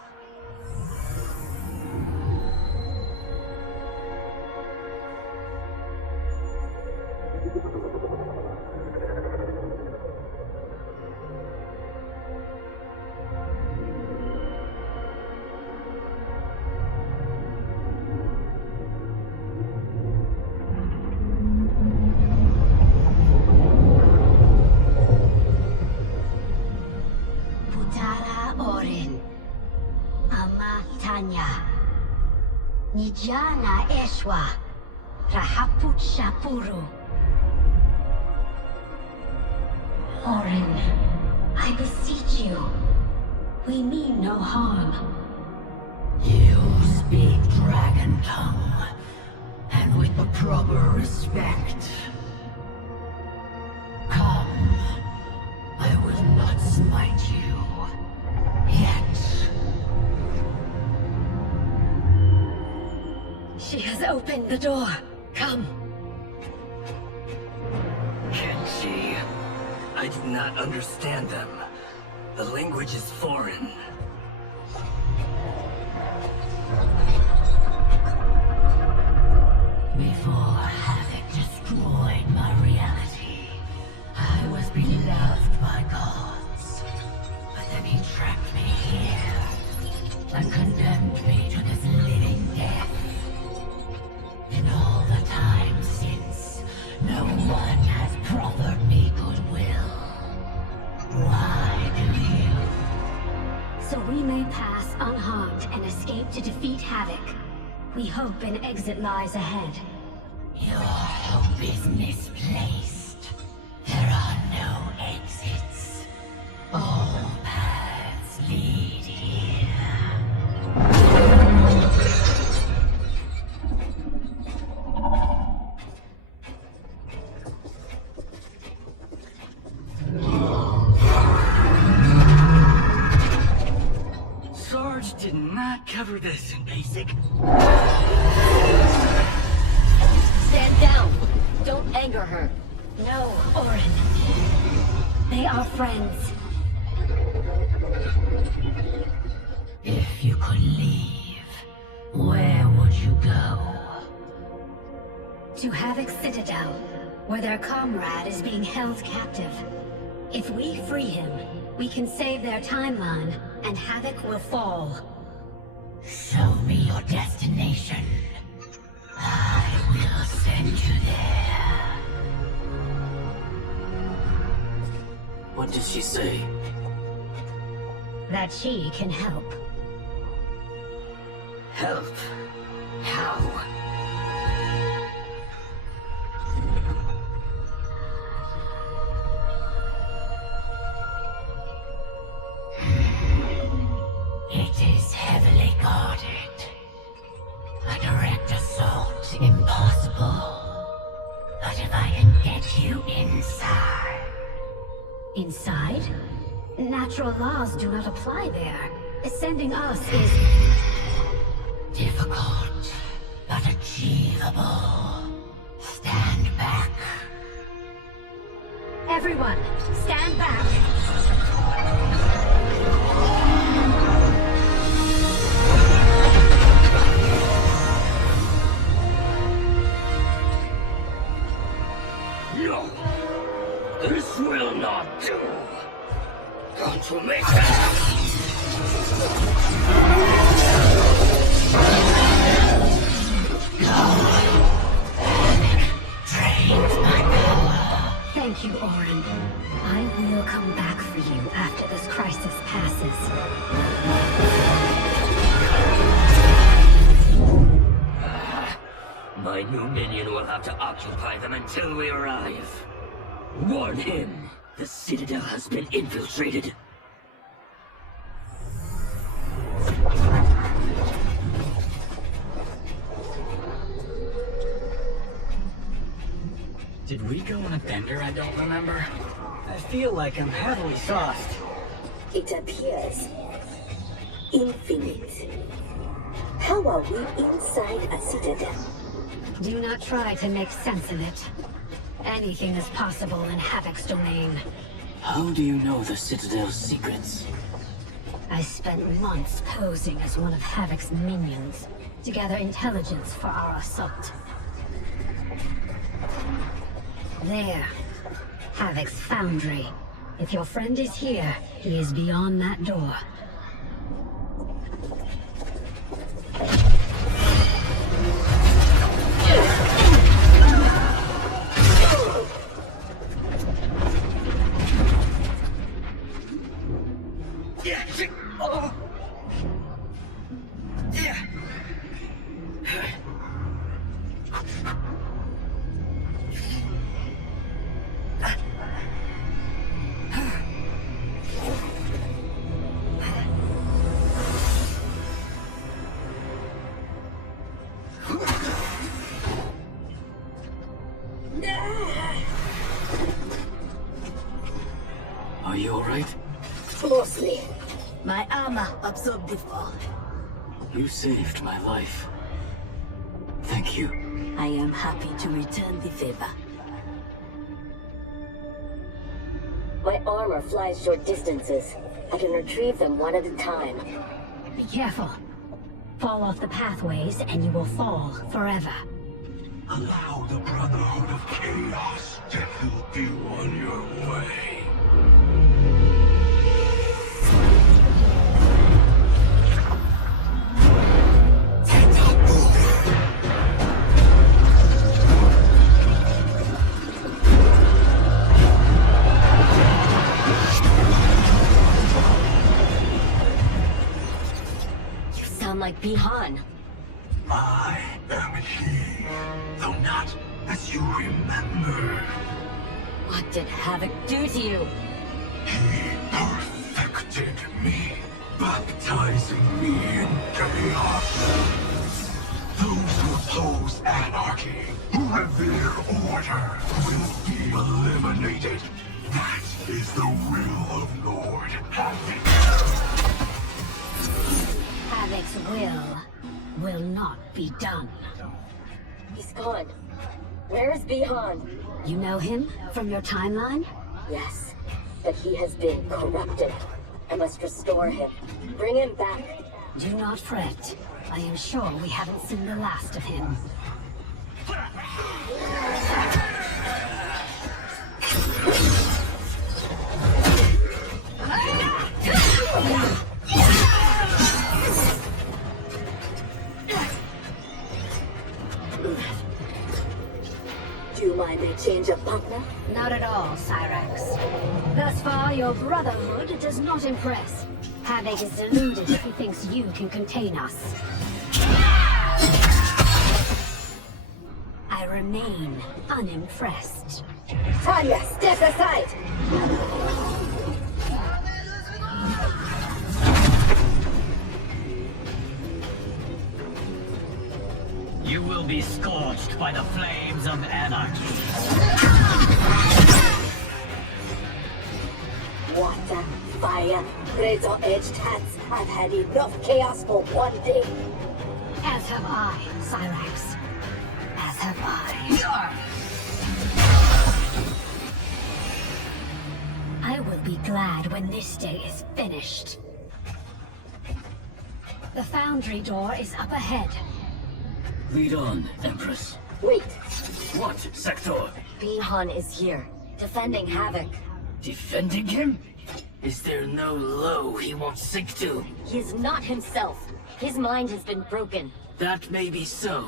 Nijana Eshwa, Rahaput Shapuru. Orin, I beseech you. We mean no harm. You speak dragon tongue, and with the proper respect. Come, I will not smite you. Yet. She has opened the door. Come. Kenshi, I do not understand them. The language is foreign. Before Havoc destroyed my reality, I was beloved by gods. But then he trapped me here and condemned me to this living death. In all the time since, no one has proffered me goodwill. Why do you? So we may pass unharmed and escape to defeat Havoc. We hope an exit lies ahead. Your hope is misplaced. There are no exits. All paths lead here. Sarge did not cover this in basic. Stand down! Don't anger her. No, Orin. They are friends. If you could leave, where would you go? To Havoc's Citadel, where their comrade is being held captive. If we free him, we can save their timeline, and Havoc will fall. Show me your destination. I will send you there. What did she say? That she can help. Help? How? It is heavily guarded. A direct assault impossible. But if I can get you inside... Inside? Natural laws do not apply there. Sending us is... difficult, but achievable. Stand back. Everyone, stand back! No! This will not do! Confirmation! Thank you, Orin. I will come back for you after this crisis passes. My new minion will have to occupy them until we arrive. Warn him! The Citadel has been infiltrated. Did we go on a bender I don't remember? I feel like I'm heavily sauced. It appears infinite. How are we inside a citadel? Do not try to make sense of it. Anything is possible in Havoc's domain. How do you know the Citadel's secrets? I spent months posing as one of Havoc's minions to gather intelligence for our assault. There. Havoc's foundry. If your friend is here, he is beyond that door. Are you alright? Mostly. My armor absorbed the fall. You saved my life. Thank you. I am happy to return the favor. My armor flies short distances. I can retrieve them one at a time. Be careful. Fall off the pathways and you will fall forever. Allow the Brotherhood of Chaos to help you on your way. You sound like Bihan. I am he, though not as you remember. What did Havoc do to you? He perfected me, baptizing me in chaos. Those who oppose anarchy, who revere order, will be eliminated. That is the will of Lord Havoc. Havoc's will not be done. He's gone. Where is Bihan? You know him from your timeline? Yes, but he has been corrupted. I must restore him. Bring him back. Do not fret. I am sure we haven't seen the last of him. Do you mind a change of partner? Not at all, Cyrax. Thus far, your Brotherhood does not impress. Havoc is deluded if he thinks you can contain us. I remain unimpressed. Tanya, step aside! You will be scorched by the flames of anarchy. Water, fire, razor-edged hats. I've had enough chaos for one day. As have I, Cyrax. As have I. I will be glad when this day is finished. The foundry door is up ahead. Lead on, Empress. Wait, What, Sector? Bihan is here, defending Havoc. Defending him? Is there no low he won't sink to? He is not himself. His mind has been broken. That may be so,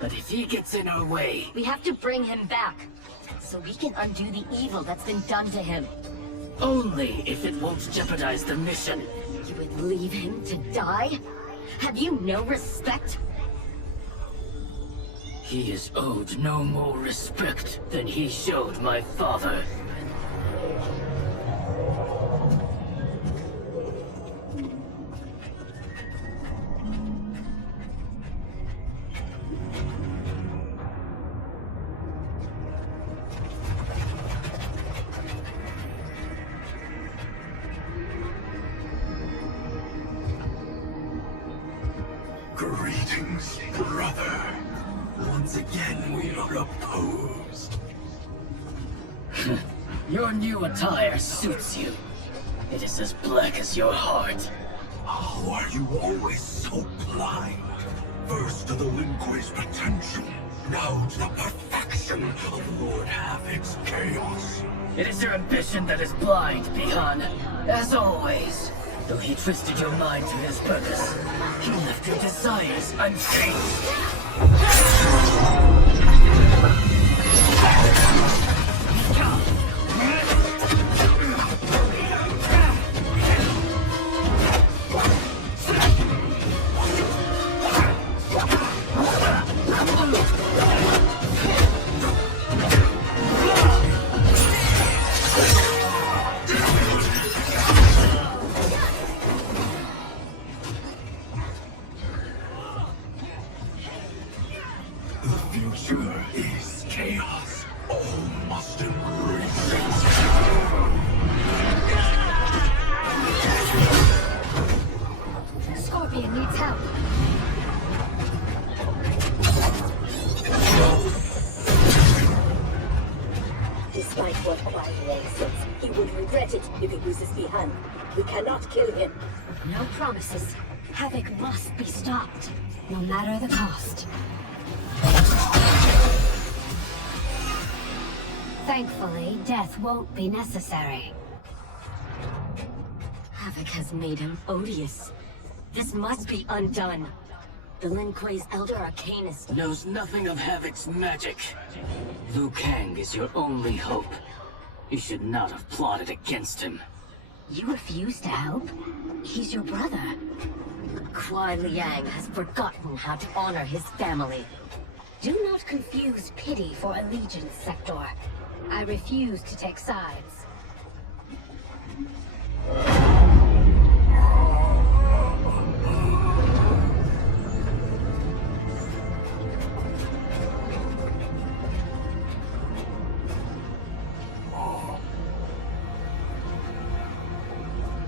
but if he gets in our way... We have to bring him back, so we can undo the evil that's been done to him. Only if it won't jeopardize the mission. You would leave him to die? Have you no respect? He is owed no more respect than he showed my father. Greetings, brother. Once again, we are opposed. Your new attire suits you. It is as black as your heart. How are you always so blind? First to the Lin Kuei's potential, now to the perfection of Lord Havoc's chaos. It is your ambition that is blind, Bihan. As always. Though he twisted your mind to his purpose, he left your desires unchanged. Future is chaos. All must embrace it. Scorpion needs help. Despite what Kuai Liang says, he would regret it if he loses Bihan. We cannot kill him. No promises. Havoc must be stopped, no matter the cost. Thankfully, death won't be necessary. Havoc has made him odious. This must be undone. The Lin Kuei's Elder Arcanist Knows nothing of Havoc's magic. Liu Kang is your only hope. You should not have plotted against him. You refuse to help? He's your brother. Kuai Liang has forgotten how to honor his family. Do not confuse pity for allegiance, Sector. I refuse to take sides.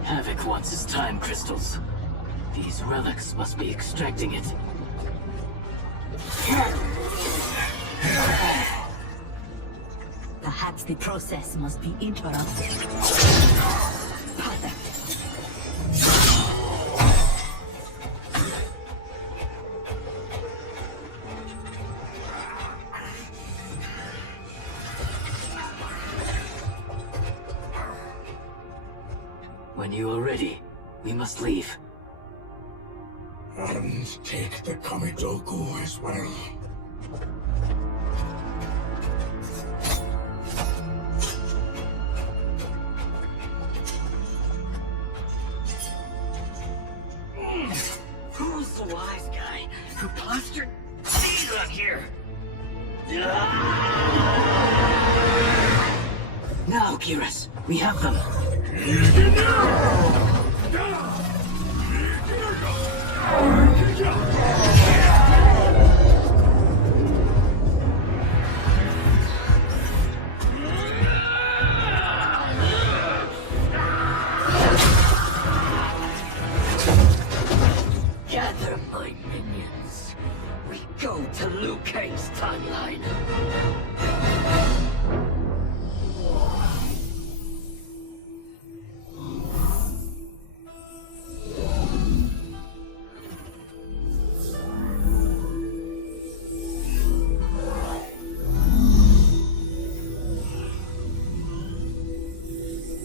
Havoc wants his time crystals. These relics must be extracting it. Perhaps the process must be interrupted. Perfect. When you are ready, we must leave. And take the Kamidogu as well. Who's the wise guy who plastered these on here? Now, Kiris, we have them. Gather my minions. We go to Liu Kang's timeline.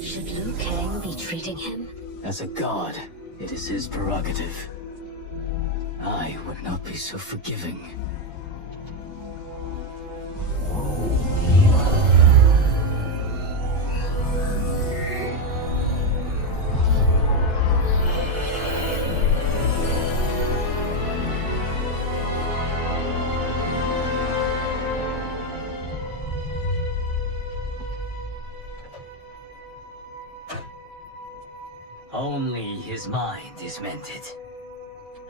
Should Liu Kang be treating him? As a god, it is his prerogative. I would not be so forgiving. Only his mind is mended.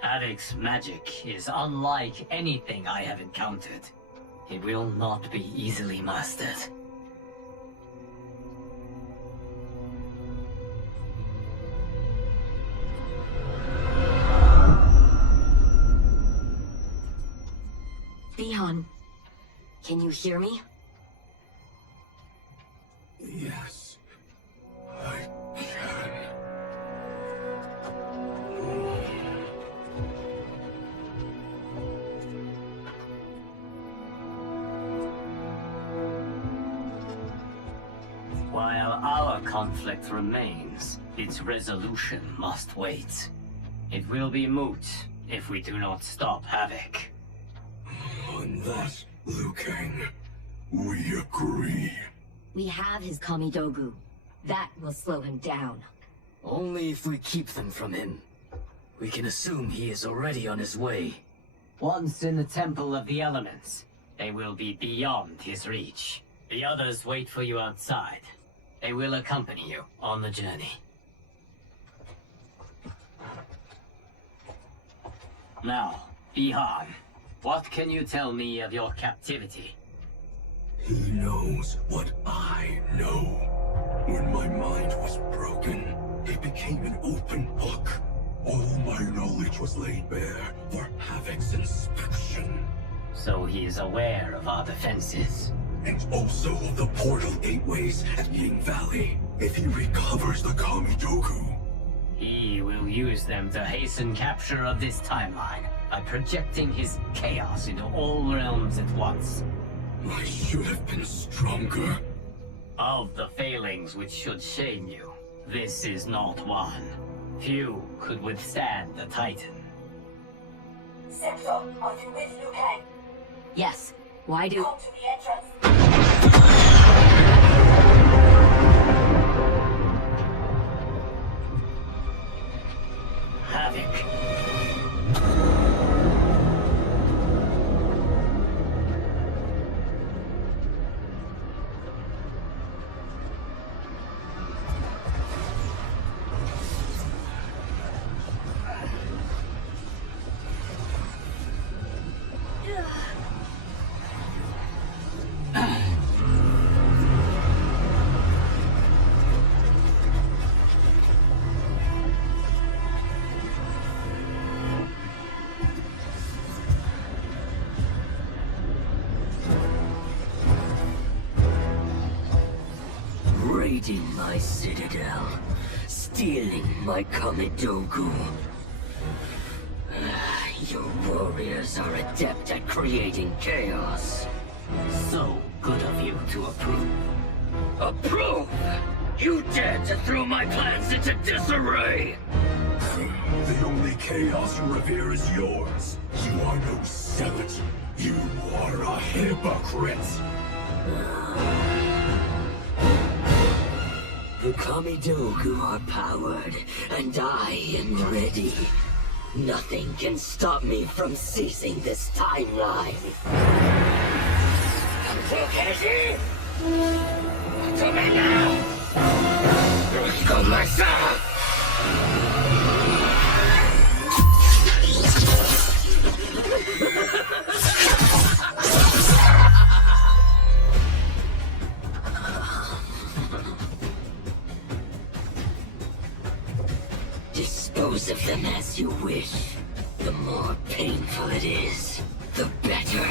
Havoc's magic is unlike anything I have encountered. It will not be easily mastered. Can you hear me? Yes, I can. While our conflict remains, its resolution must wait. It will be moot if we do not stop Havoc. On that, Liu Kang, we agree. We have his Kamidogu. That will slow him down. Only if we keep them from him. We can assume he is already on his way. Once in the Temple of the Elements, they will be beyond his reach. The others wait for you outside. They will accompany you on the journey. Now, Bihan, what can you tell me of your captivity? He knows what I know. When my mind was broken, it became an open book. All my knowledge was laid bare for Havoc's inspection. So he is aware of our defenses. And also of the portal gateways at Ying Valley. If he recovers the Kamidogu, He will use them to hasten capture of this timeline by projecting his chaos into all realms at once. I should have been stronger. Of the failings which should shame you, this is not one. Few could withstand the Titan. Central, are you with Liu Kang? Yes. Why do... Come to the entrance. Havoc. Raiding my citadel, stealing my Kamidogu. Your warriors are adept at creating chaos. So good of you to approve. Approve! You dared to throw my plans into disarray! The only chaos you revere is yours. You are no zealot. You are a hypocrite. The Kamidogu are powered, and I am ready. Nothing can stop me from seizing this timeline. Fukeshi! To me now! Go myself! Dispose of them as you wish. The more painful it is, the better.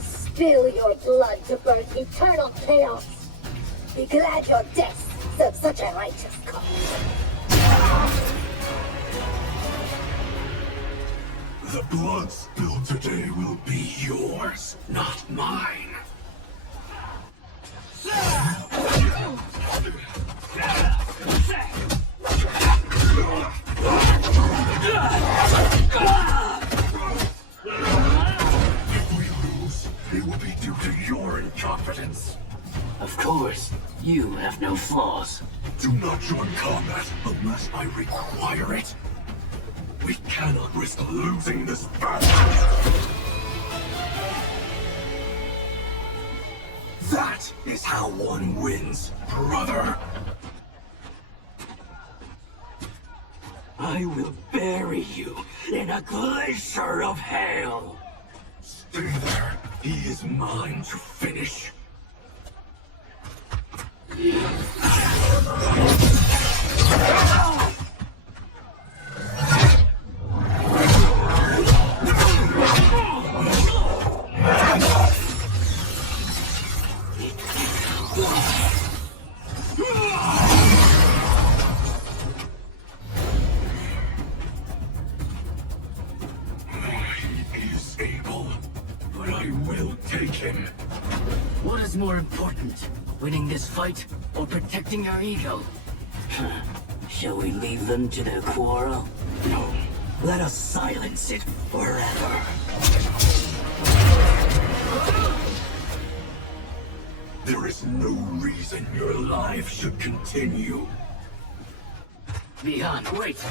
Spill your blood to birth eternal chaos. Be glad your death served such a righteous cause. The blood spilled today will be yours, not mine. If we lose, it will be due to your incompetence. Of course, you have no flaws. Do not join combat unless I require it. We cannot risk losing this battle. That is how one wins, brother. I will bury you in a glacier of hell. Stay there. He is mine to finish. He is able, but I will take him. What is more important, winning this fight or protecting your ego? Shall we leave them to their quarrel? No, let us silence it forever. There is no reason your life should continue. Beyond, wait!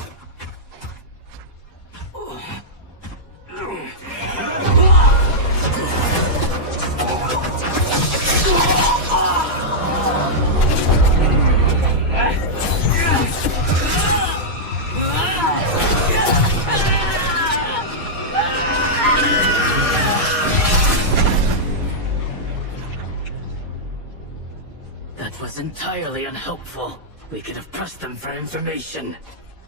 That was entirely unhelpful. We could have pressed them for information.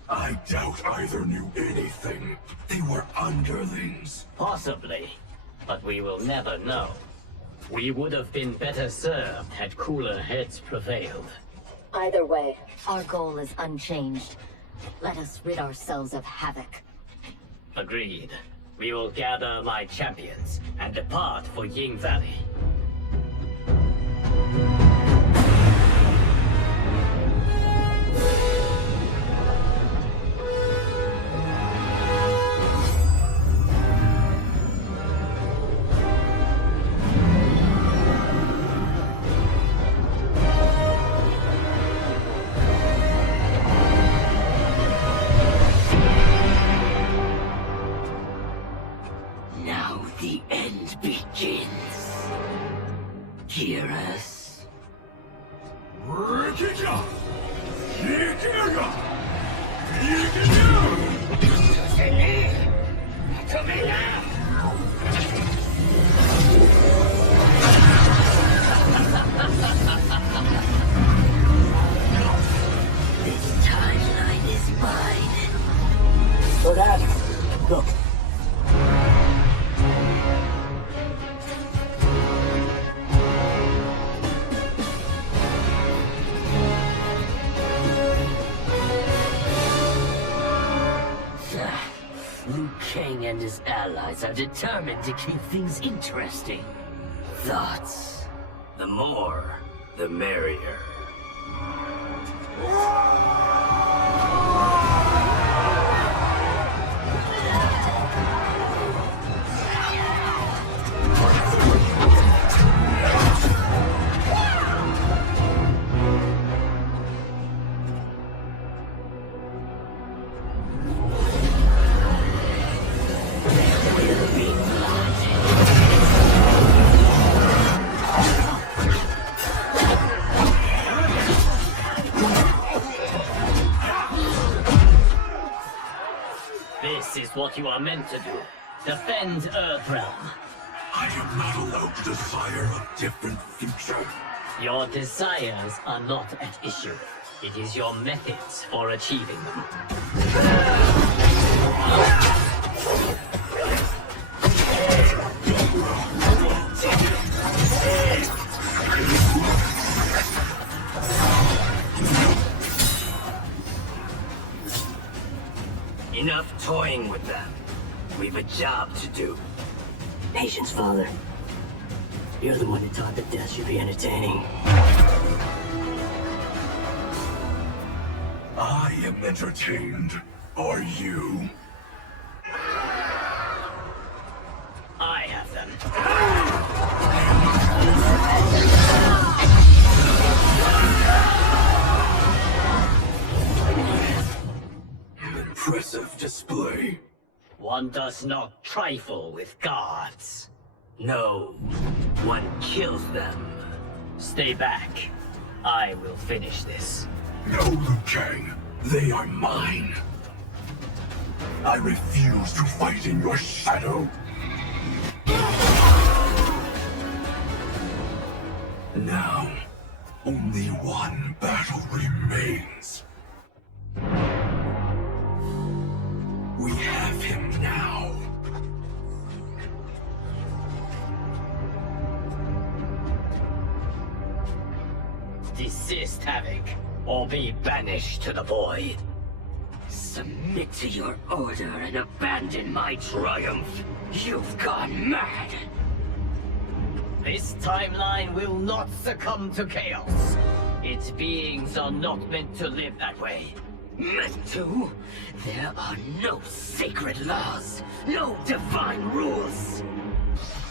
I doubt either knew anything. They were underlings. Possibly, but we will never know. We would have been better served had cooler heads prevailed. Either way, Our goal is unchanged. Let us rid ourselves of Havoc. Agreed. We will gather my champions and depart for Ying Valley. Now the end begins. Hear us? This timeline is mine. Lord Adam, look. Liu Kang and his allies are determined to keep things interesting. Thoughts? The more, the merrier. This is what you are meant to do. Defend Earthrealm. I am not allowed to desire a different future. Your desires are not at issue. It is your methods for achieving them. Enough toying with them. We've a job to do. Patience, Father. You're the one who taught that death should be entertaining. I am entertained. Are you? I have them. Impressive display. One does not trifle with gods. No, one kills them. Stay back. I will finish this. No, Liu Kang. They are mine. I refuse to fight in your shadow. Now, only one battle remains. We have him now. Desist, Havoc, or be banished to the void. Submit to your order and abandon my triumph. You've gone mad. This timeline will not succumb to chaos. Its beings are not meant to live that way. Meant to? There are no sacred laws, no divine rules.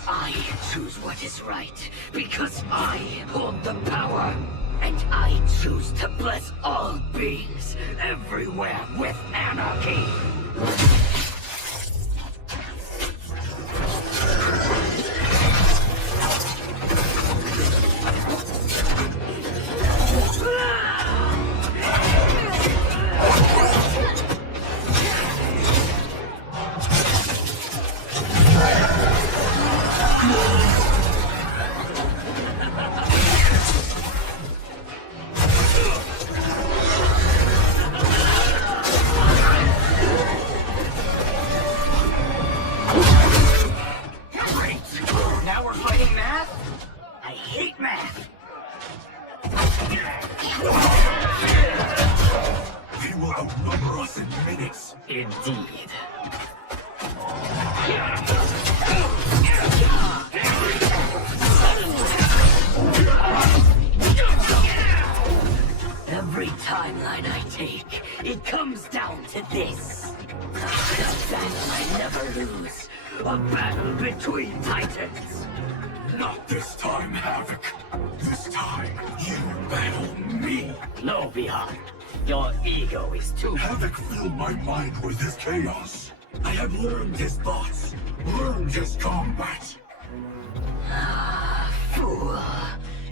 I choose what is right, because I hold the power. And I choose to bless all beings everywhere with anarchy. Indeed. Every timeline I take, it comes down to this. A battle I never lose. A battle between titans. Not this time, Havoc. This time, you battle me. No, Bihan. Your ego is too... Havoc filled my mind with his chaos. I have learned his thoughts, learned his combat. Ah, fool.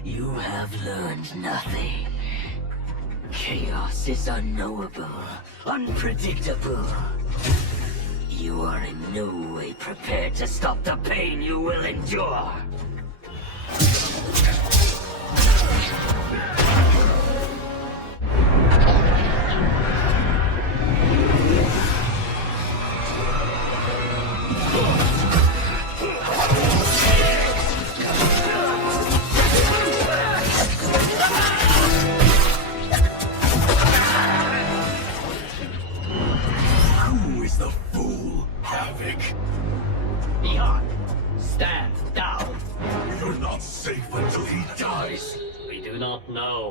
You have learned nothing. Chaos is unknowable, unpredictable. You are in no way prepared to stop the pain you will endure.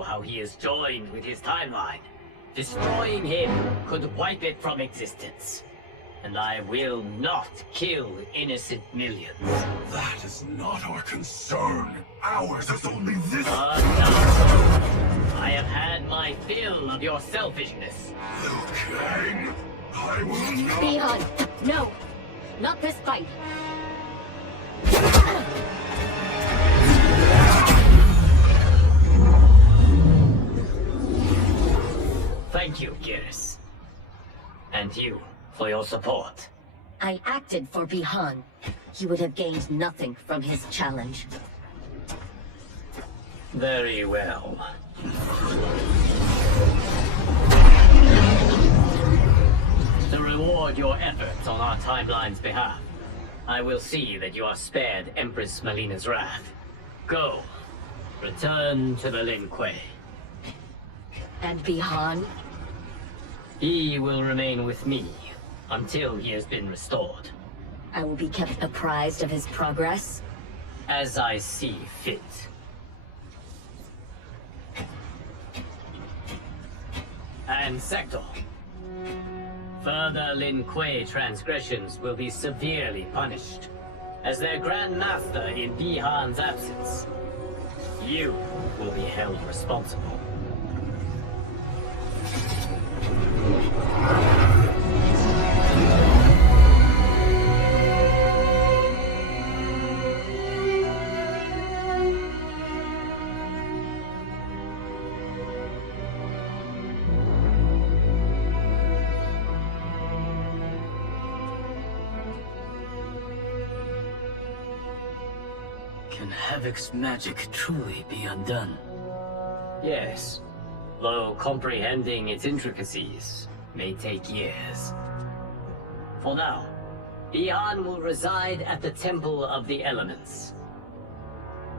How he is joined with his timeline. Destroying him could wipe it from existence. And I will not kill innocent millions. That is not our concern. Ours is only this... No. I have had my fill of your selfishness. Liu Kang, I will not... Beyond. No. Not this fight. Thank you, Geras. And you, for your support. I acted for Bihan. He would have gained nothing from his challenge. Very well. To reward your efforts on our timeline's behalf, I will see that you are spared Empress Melina's wrath. Go. Return to the Lin Kuei. And Bihan? He will remain with me until he has been restored. I will be kept apprised of his progress? As I see fit. And Sector. Further Lin Kuei transgressions will be severely punished. As their Grand Master in Bihan's absence, you will be held responsible. Can Havoc's magic truly be undone? Yes, though comprehending its intricacies may take years. For now, Bihan will reside at the Temple of the Elements.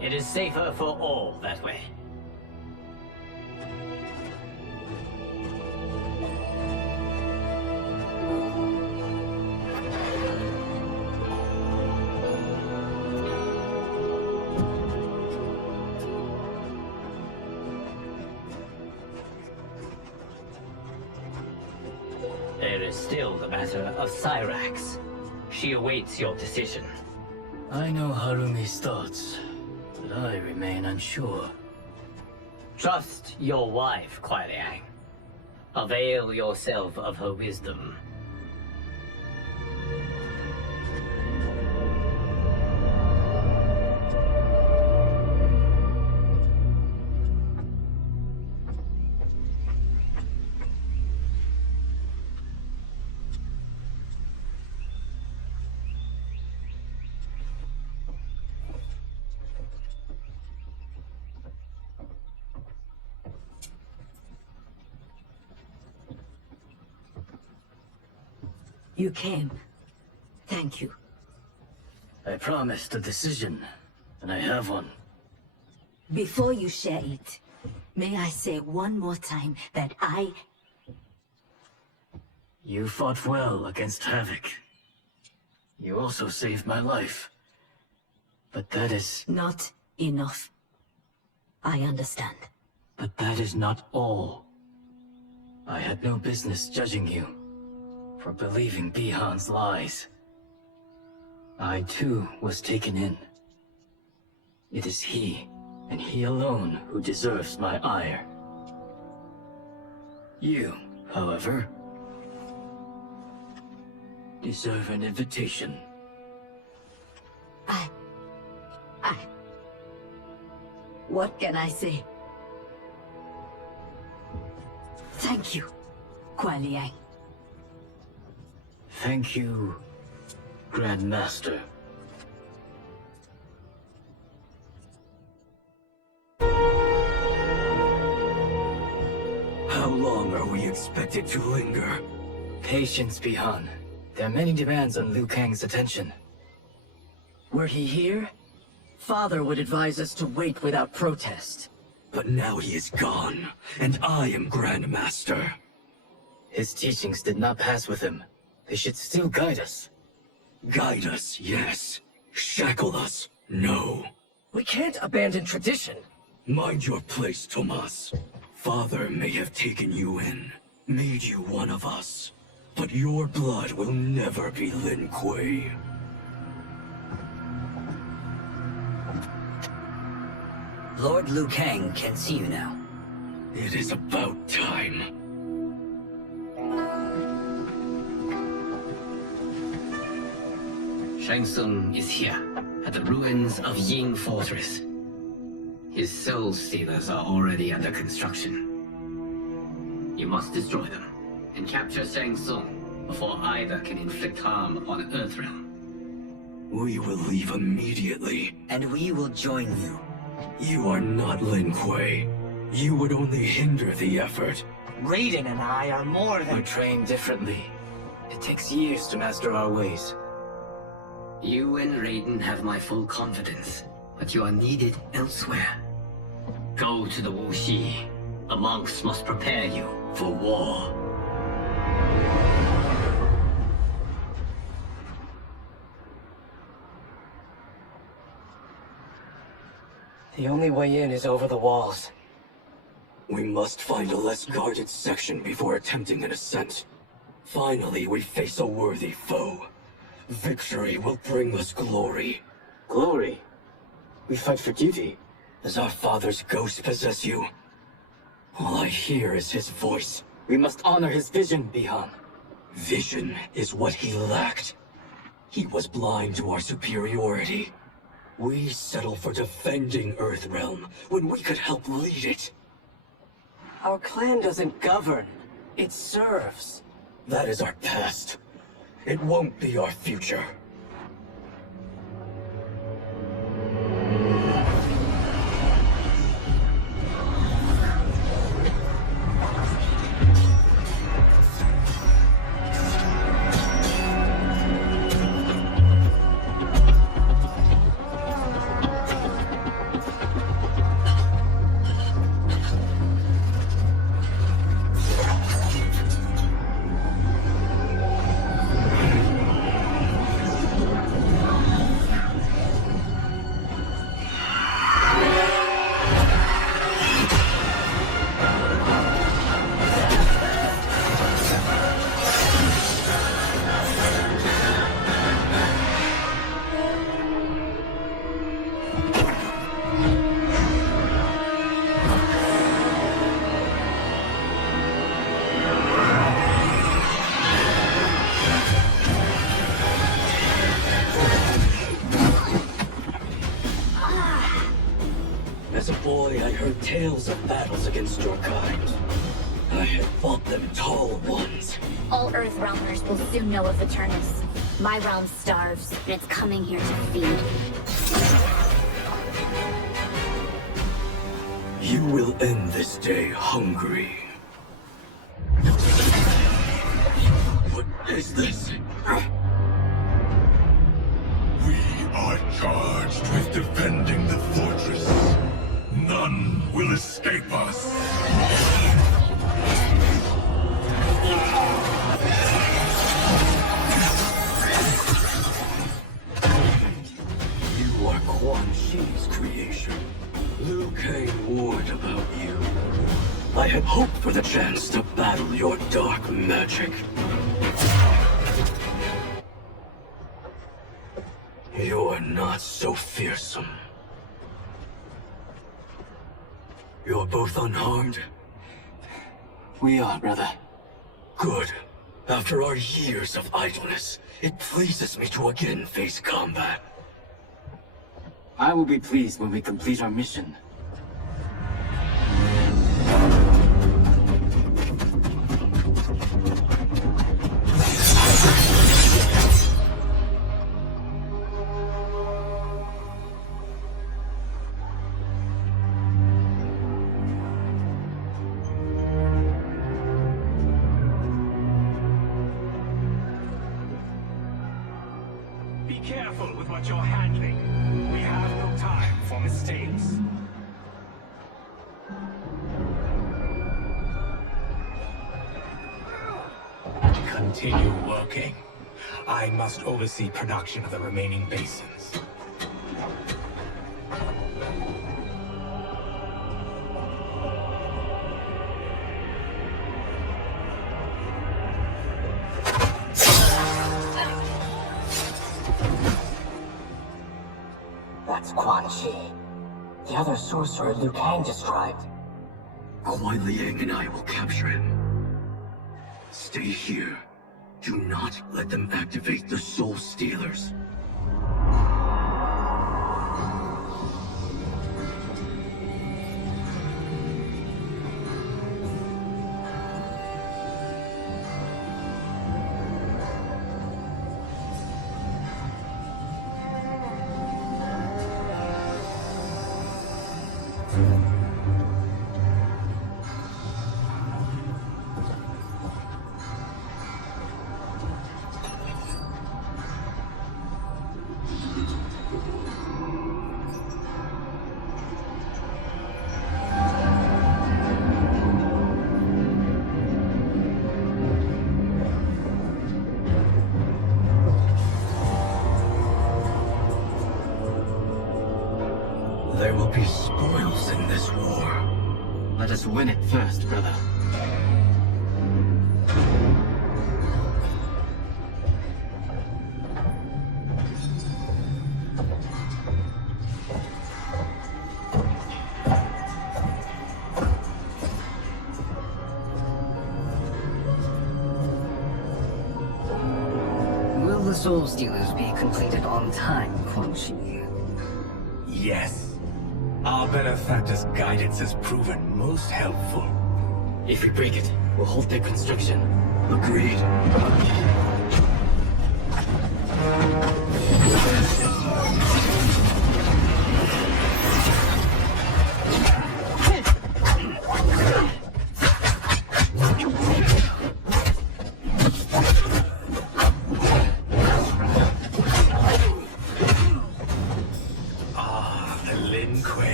It is safer for all that way. There is still the matter of Cyrax. She awaits your decision. I know Harumi's thoughts, but I remain unsure. Trust your wife, Kuai Liang. Avail yourself of her wisdom. You came. Thank you. I promised a decision, and I have one. Before you share it, may I say one more time that You fought well against Havoc. You also saved my life. But that is... Not enough. I understand. But that is not all. I had no business judging you for believing Bihan's lies. I too was taken in. It is he, and he alone, who deserves my ire. You, however, deserve an invitation. What can I say? Thank you, Kuai Liang. Thank you, Grandmaster. How long are we expected to linger? Patience, Bihan. There are many demands on Liu Kang's attention. Were he here, Father would advise us to wait without protest. But now he is gone, and I am Grandmaster. His teachings did not pass with him. They should still guide us. Guide us, yes. Shackle us, no. We can't abandon tradition. Mind your place, Tomas. Father may have taken you in, made you one of us. But your blood will never be Lin Kuei. Lord Liu Kang can see you now. It is about time. Shang Tsung is here, at the ruins of Ying Fortress. His Soul Stealers are already under construction. You must destroy them, and capture Shang Tsung before either can inflict harm upon Earthrealm. We will leave immediately. And we will join you. You are not Lin Kuei. You would only hinder the effort. Raiden and I are more We're than... trained differently. It takes years to master our ways. You and Raiden have my full confidence, but you are needed elsewhere. Go to the Wuxi. The monks must prepare you for war. The only way in is over the walls. We must find a less guarded section before attempting an ascent. Finally, we face a worthy foe. Victory will bring us glory. Glory? We fight for duty. Does our father's ghost possess you? All I hear is his voice. We must honor his vision, Bihan. Vision is what he lacked. He was blind to our superiority. We settle for defending Earthrealm when we could help lead it. Our clan doesn't govern. It serves. That is our past. It won't be our future. heard tales of battles against your kind. I had fought them tall ones. All Earthrealmers will soon know of Eternus. My realm starves, and it's coming here to feed. You will end this day hungry. What is this? We are charged with defending the fortress. None will escape us. You are Quan Chi's creation. Liu Kang warned about you. I had hoped for the chance to battle your dark magic. You're not so fearsome. You're both unharmed? We are, brother. Good. After our years of idleness, it pleases me to again face combat. I will be pleased when we complete our mission. Be careful with what you're handling. We have no time for mistakes. Continue working. I must oversee production of the remaining basins. That's Quan Chi. The other sorcerer Liu Kang described. Kuai Liang and I will capture him. Stay here. Do not let them activate the Soul Stealers. There will be spoils in this war. Let us win it first, brother. Will the Soul Stealers be completed on time, Quan Chi? Yes. Our benefactor's guidance has proven most helpful. If we break it, we'll halt their construction. Agreed.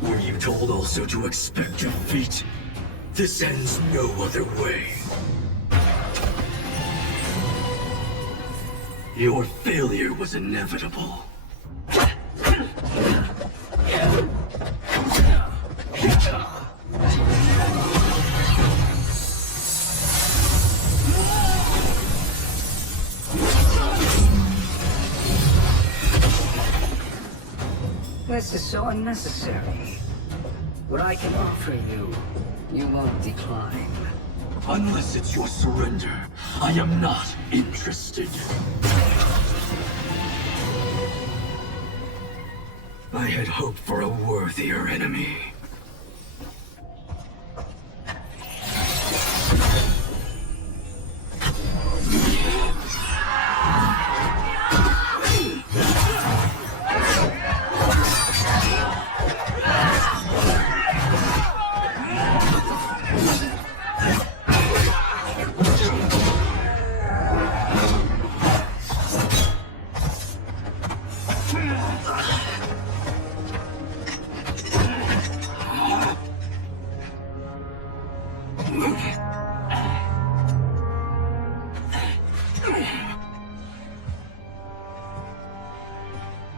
Were you told also to expect defeat? This ends no other way. Your failure was inevitable. This is so unnecessary. What I can offer you, you won't decline. Unless it's your surrender, I am not interested. I had hoped for a worthier enemy.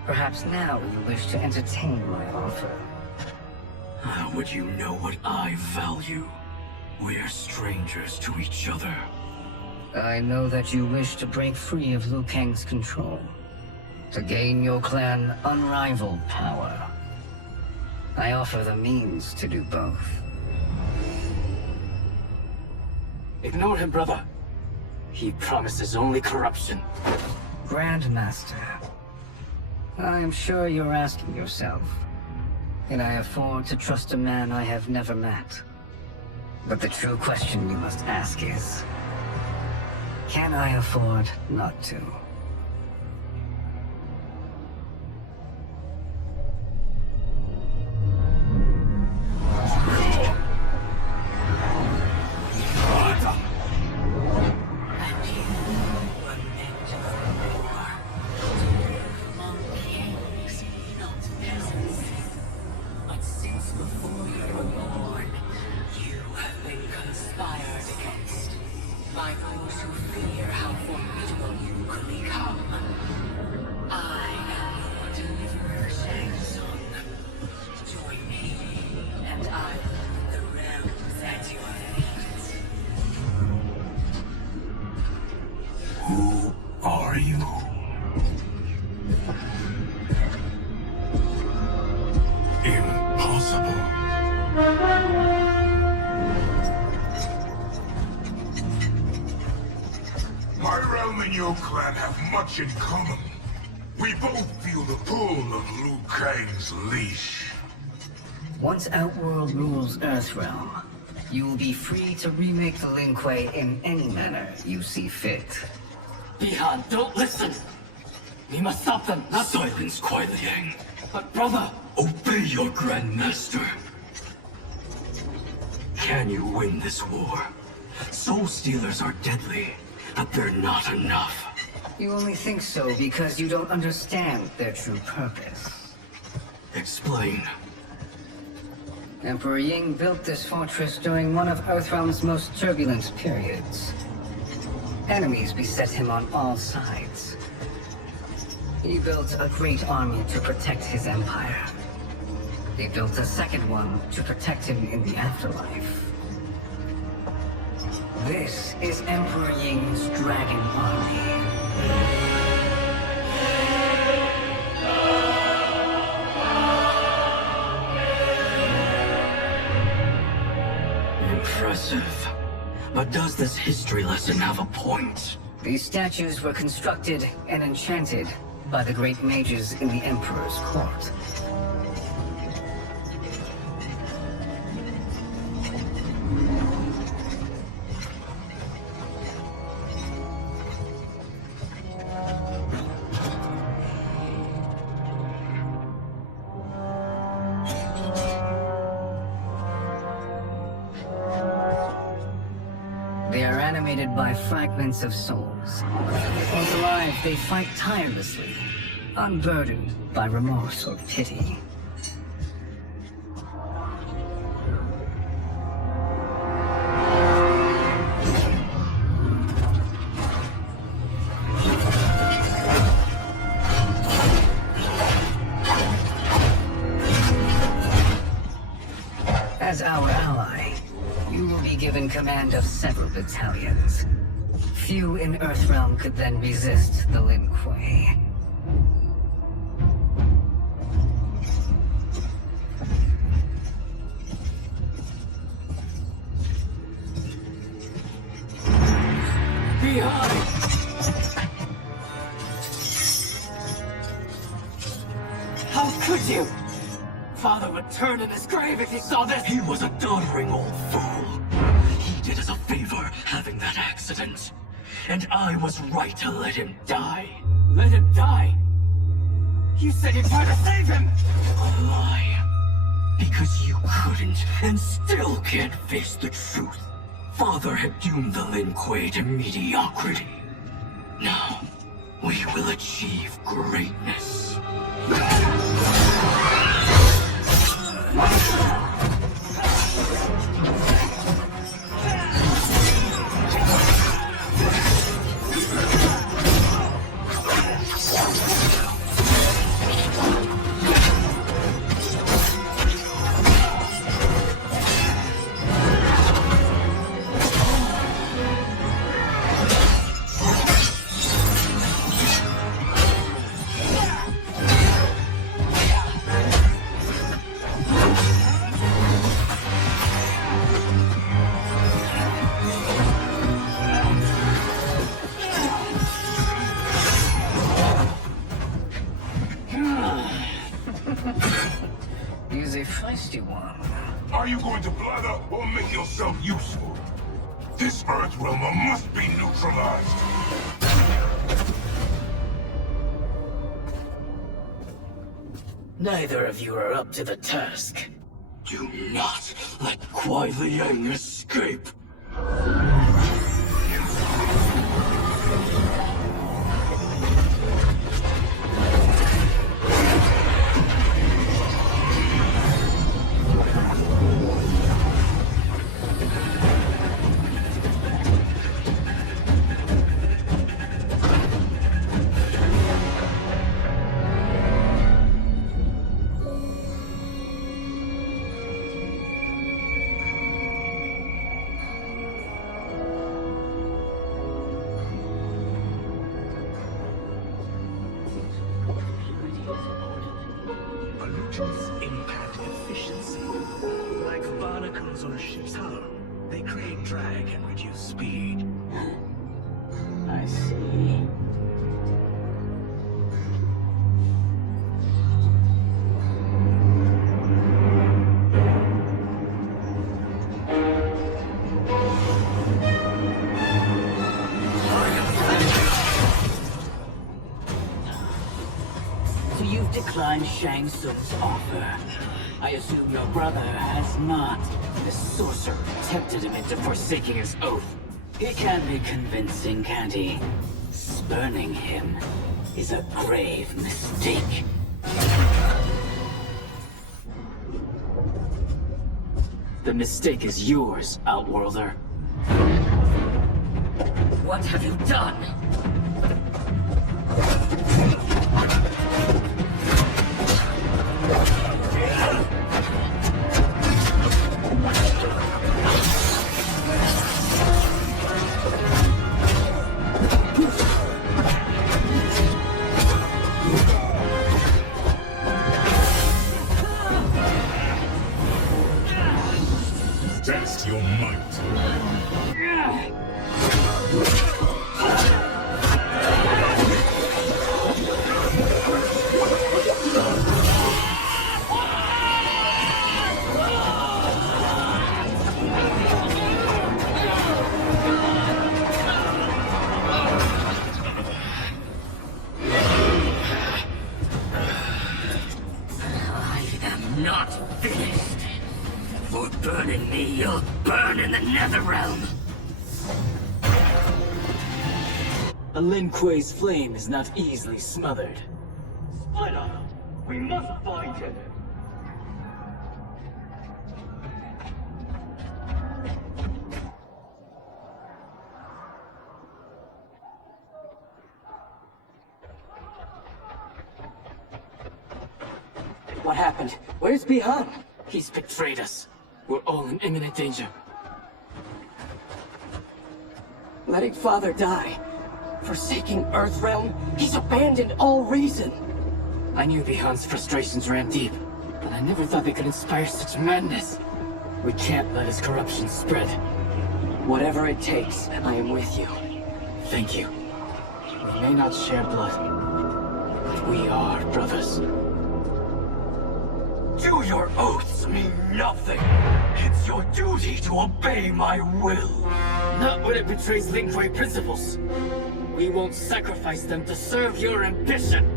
Perhaps now you wish to entertain my offer. Would you know what I value? We're strangers to each other. I know that you wish to break free of Liu Kang's control, to gain your clan unrivaled power. I offer the means to do both. Ignore him, brother. He promises only corruption. Grandmaster, I am sure you're asking yourself, can I afford to trust a man I have never met? But the true question you must ask is, can I afford not to? Who are you? Impossible. My realm and your clan have much in common. We both feel the pull of Liu Kang's leash. Once Outworld rules Earthrealm, you will be free to remake the Lin Kuei in any manner you see fit. Bihan, don't listen! We must stop them, not Silence, Kuai Liang. But brother! Obey your Grandmaster. Can you win this war? Soul Stealers are deadly, but they're not enough. You only think so because you don't understand their true purpose. Explain. Emperor Ying built this fortress during one of Earthrealm's most turbulent periods. Enemies beset him on all sides. He built a great army to protect his empire. He built a second one to protect him in the afterlife. This is Emperor Ying's Dragon Army. Impressive. But does this history lesson have a point? These statues were constructed and enchanted by the great mages in the Emperor's court. They are animated by fragments of souls. Once alive, they fight tirelessly, unburdened by remorse or pity. As our ally, you will be given command of several battalions. Few in Earthrealm could then resist the Lin Kuei. Behind! How could with you! Father would turn in his grave if he saw this! He was a doddering old fool. He did us a favor having that accident. And I was right to let him die. Let him die? You said you'd try to save him! A lie. Because you couldn't, and still can't face the truth. Father had doomed the Lin Kuei to mediocrity. Now, we will achieve greatness. He's a feisty one. Are you going to blather or make yourself useful? This Earthrealmer must be neutralized. Neither of you are up to the task. Do not let Kuai Liang escape. Pollutants impact efficiency. Like barnacles on a ship's hull, they create drag and reduce speed. I see. So you've declined Shang Tsung's offer. I assume your brother has not. The sorcerer tempted him into forsaking his oath. He can be convincing, can't he? Spurning him is a grave mistake. The mistake is yours, Outworlder. What have you done? Test your might. I am not finished. For burning me, you'll burn in the Netherrealm. A Lin Kuei's flame is not easily smothered. Split up! We must find him! What happened? Where's Bi-Han? He's betrayed us. We're all in imminent danger. Letting Father die. Forsaking Earthrealm. He's abandoned all reason. I knew Bi-Han's frustrations ran deep, but I never thought they could inspire such madness. We can't let his corruption spread. Whatever it takes, I am with you. Thank you. We may not share blood, but we are brothers. you, your oaths mean nothing. It's your duty to obey my will. Not when it betrays Lin Kuei principles. We won't sacrifice them to serve your ambition.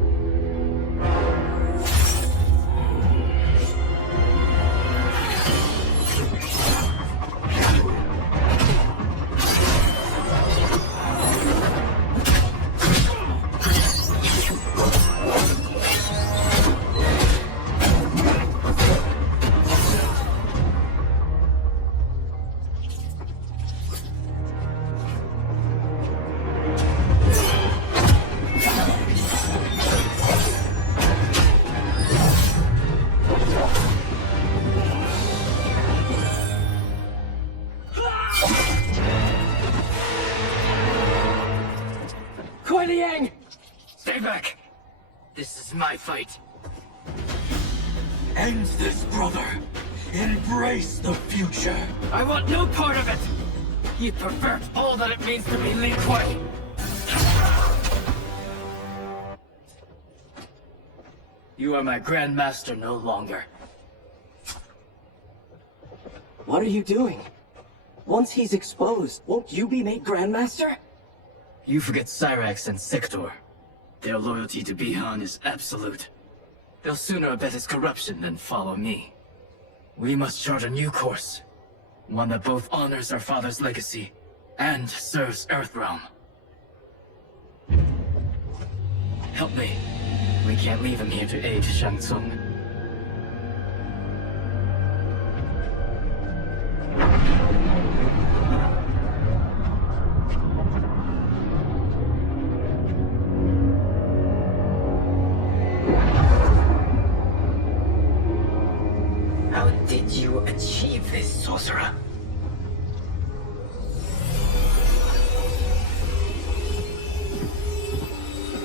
Stay back! This is my fight. End this, brother. Embrace the future. I want no part of it! You pervert all that it means to be Lin Kuei! You are my Grandmaster no longer. What are you doing? Once he's exposed, won't you be made Grandmaster? You forget Cyrax and Sector. Their loyalty to Bihan is absolute. They'll sooner abet his corruption than follow me. We must chart a new course. One that both honors our father's legacy and serves Earthrealm. Help me. We can't leave him here to aid Shang Tsung. How did you achieve this, sorcerer?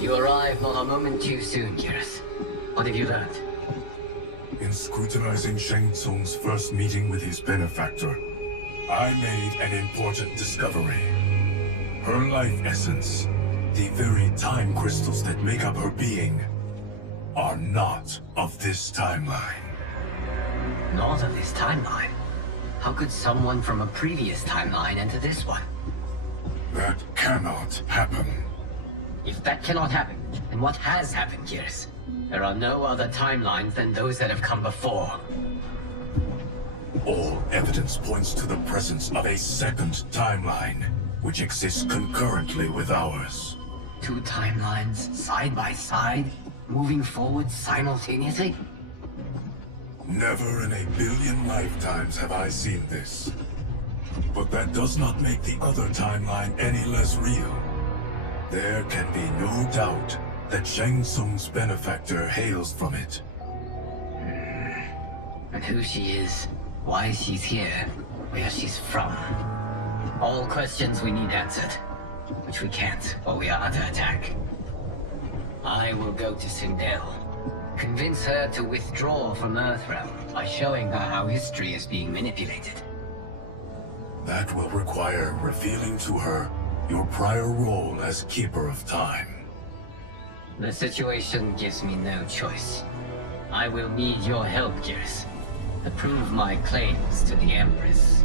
You arrived not a moment too soon, Kirith. What have you learned? In scrutinizing Shang Tsung's first meeting with his benefactor, I made an important discovery. Her life essence, the very time crystals that make up her being, are not of this timeline. Not of this timeline? How could someone from a previous timeline enter this one? That cannot happen. If that cannot happen, then what has happened, Kirith? There are no other timelines than those that have come before. All evidence points to the presence of a second timeline, which exists concurrently with ours. Two timelines, side by side, moving forward simultaneously? Never in a billion lifetimes have I seen this. But that does not make the other timeline any less real. There can be no doubt that Shang Tsung's benefactor hails from it. And who she is, why she's here, where she's from. All questions we need answered, which we can't while we are under attack. I will go to Sindel. Convince her to withdraw from Earthrealm by showing her how history is being manipulated. That will require revealing to her your prior role as Keeper of Time. The situation gives me no choice. I will need your help, Kirith, to prove my claims to the Empress.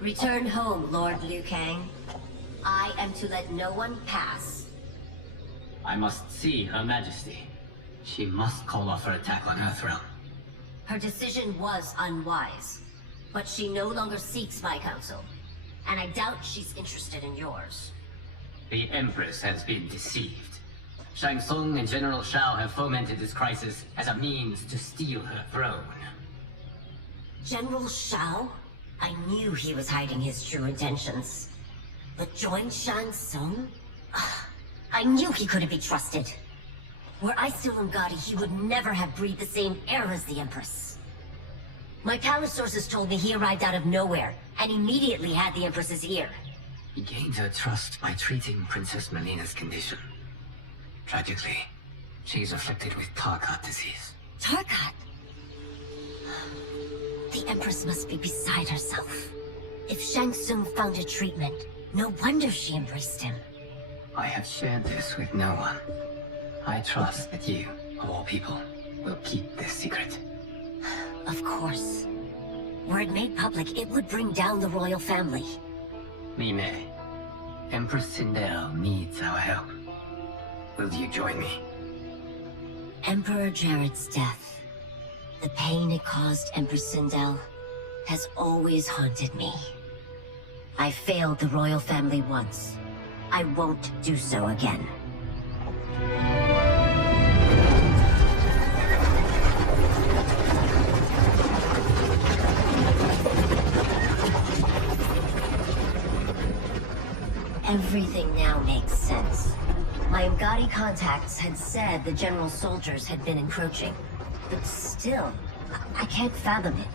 Return home, Lord Liu Kang. I am to let no one pass. I must see Her Majesty. She must call off her attack on Earthrealm. Her decision was unwise, but she no longer seeks my counsel, and I doubt she's interested in yours. The Empress has been deceived. Shang Tsung and General Shao have fomented this crisis as a means to steal her throne. General Shao? I knew he was hiding his true intentions. But join Shang Tsung? I knew he couldn't be trusted. Were I still Umgadi, he would never have breathed the same air as the Empress. My palace sources told me he arrived out of nowhere, and immediately had the Empress's ear. He gained her trust by treating Princess Melina's condition. Tragically, she's afflicted with Tarkat disease. Tarkat? The Empress must be beside herself. If Shang Tsung found a treatment, no wonder she embraced him. I have shared this with no one. I trust that you, of all people, will keep this secret. Of course. Were it made public, it would bring down the royal family. Li Mei, Empress Sindel needs our help. Will you join me? Emperor Jared's death, the pain it caused Empress Sindel, has always haunted me. I failed the royal family once. I won't do so again. Everything now makes sense. My Umgadi contacts had said the general soldiers had been encroaching. But still, I can't fathom it.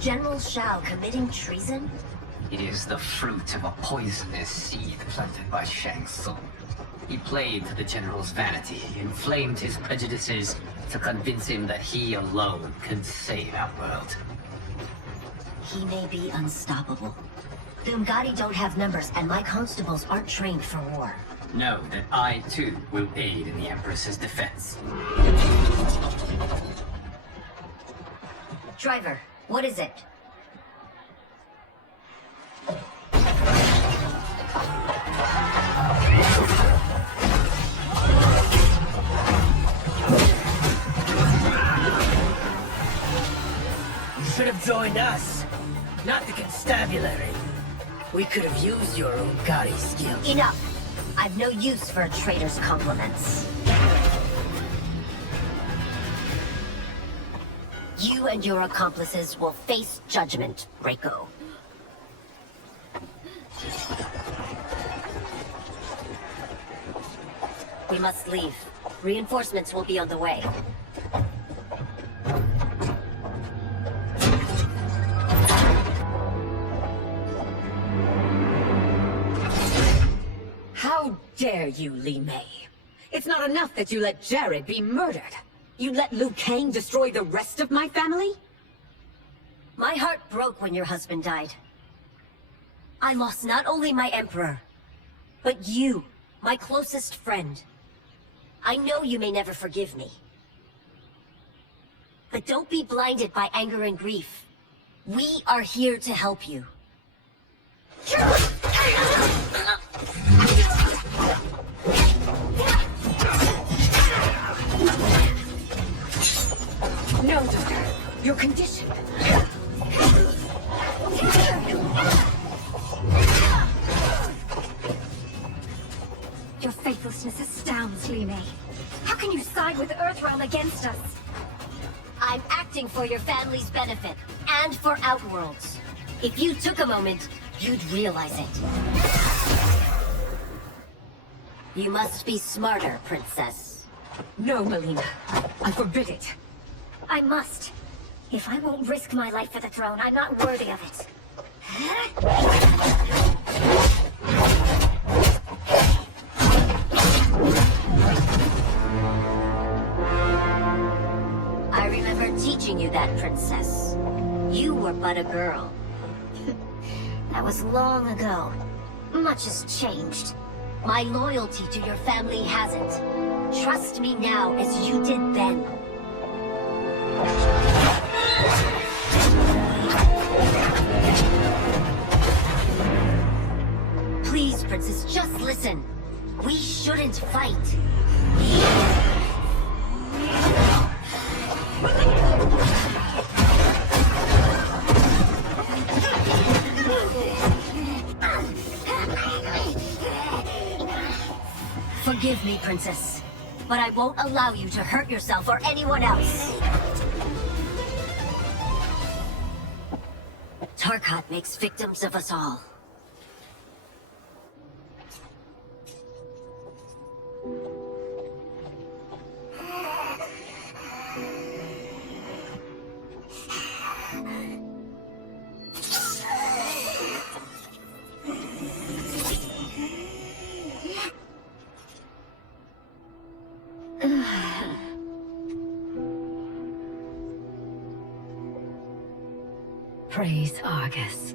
General Shao committing treason? It is the fruit of a poisonous seed planted by Shang Tsung. He played to the general's vanity, inflamed his prejudices to convince him that he alone could save our world. He may be unstoppable. The Umgadi don't have numbers, and my constables aren't trained for war. Know that I, too, will aid in the Empress's defense. Driver, what is it? You should have joined us, not the constabulary. We could have used your Umgadi skills. Enough! I've no use for a traitor's compliments. You and your accomplices will face judgment, Reiko. We must leave. Reinforcements will be on the way. How dare you, Li Mei? It's not enough that you let Jared be murdered. You let Liu Kang destroy the rest of my family? My heart broke when your husband died. I lost not only my emperor, but you, my closest friend. I know you may never forgive me. But don't be blinded by anger and grief. We are here to help you. No, Doctor. Your condition. Your faithlessness astounds, Li Mei. How can you side with Earthrealm against us? I'm acting for your family's benefit, and for Outworld's. If you took a moment, you'd realize it. You must be smarter, Princess. No, Melina. I forbid it. I must. If I won't risk my life for the throne, I'm not worthy of it. I remember teaching you that, Princess. You were but a girl. That was long ago. Much has changed. My loyalty to your family hasn't. Trust me now as you did then. Please, Princess, just listen. We shouldn't fight. Forgive me, Princess, but I won't allow you to hurt yourself or anyone else. Tarkat makes victims of us all. Praise Argus.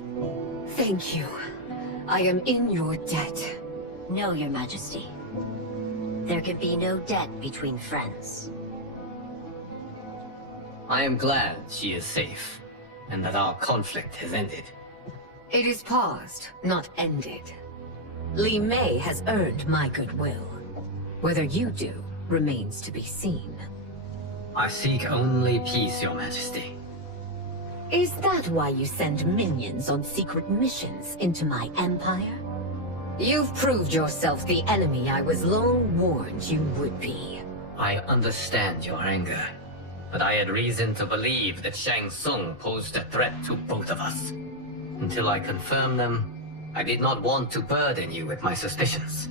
Thank you. I am in your debt. No, Your Majesty. There can be no debt between friends. I am glad she is safe, and that our conflict has ended. It is paused, not ended. Li Mei has earned my goodwill. Whether you do remains to be seen. I seek only peace, Your Majesty. Is that why you send minions on secret missions into my empire? You've proved yourself the enemy I was long warned you would be. I understand your anger, but I had reason to believe that Shang Tsung posed a threat to both of us. Until I confirmed them, I did not want to burden you with my suspicions.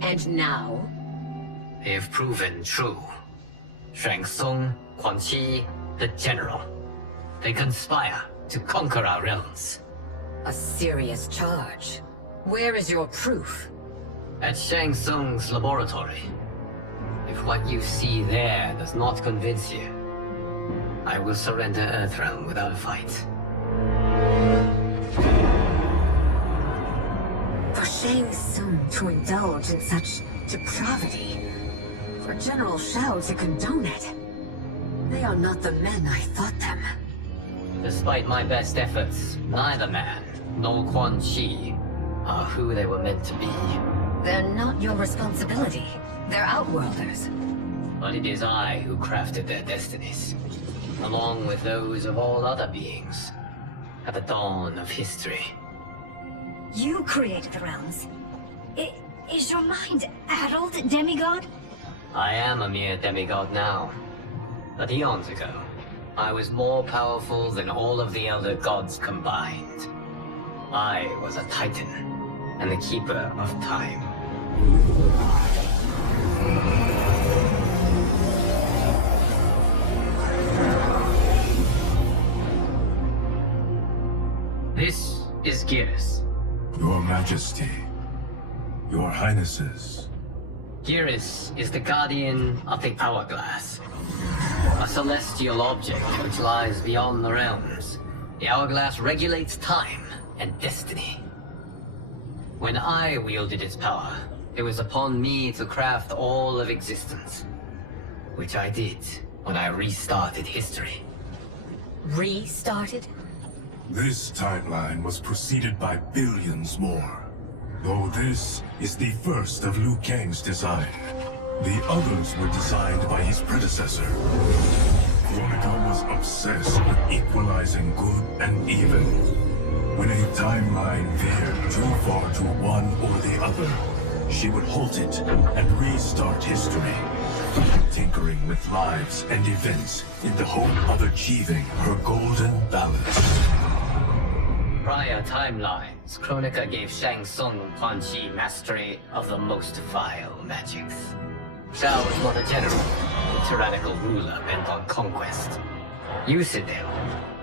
And now? They have proven true. Shang Tsung, Quan Chi, the General. They conspire to conquer our realms. A serious charge. Where is your proof? At Shang Tsung's laboratory. If what you see there does not convince you, I will surrender Earthrealm without a fight. For Shang Tsung to indulge in such depravity, for General Shao to condone it, they are not the men I thought them. Despite my best efforts, neither man nor Quan Chi are who they were meant to be. They're not your responsibility. They're Outworlders. But it is I who crafted their destinies, along with those of all other beings, at the dawn of history. You created the realms. Is your mind addled, demigod? I am a mere demigod now. But eons ago, I was more powerful than all of the Elder Gods combined. I was a Titan, and the Keeper of Time. This is Geras. Your Majesty. Your Highnesses. Geras is the guardian of the Hourglass. A celestial object which lies beyond the realms. The Hourglass regulates time and destiny. When I wielded its power, it was upon me to craft all of existence. Which I did when I restarted history. Restarted? This timeline was preceded by billions more. Though this is the first of Liu Kang's design. The others were designed by his predecessor. Kronika was obsessed with equalizing good and evil. When a timeline veered too far to one or the other, she would halt it and restart history, tinkering with lives and events in the hope of achieving her golden balance. Prior timelines, Kronika gave Shang Tsung Quan Chi mastery of the most vile magics. Shao was not a general, a tyrannical ruler bent on conquest. Yusidel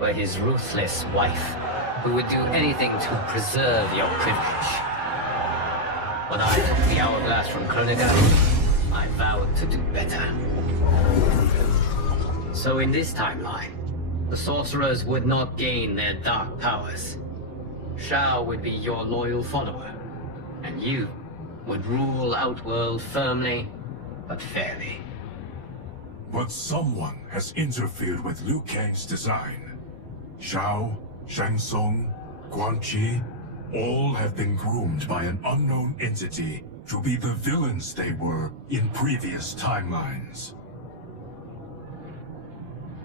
were his ruthless wife, who would do anything to preserve your privilege. When I took the Hourglass from Kronika, I vowed to do better. So in this timeline, the sorcerers would not gain their dark powers. Shao would be your loyal follower, and you would rule Outworld firmly, but fairly. But someone has interfered with Liu Kang's design. Shao, Shang Tsung, Quan Chi, all have been groomed by an unknown entity to be the villains they were in previous timelines.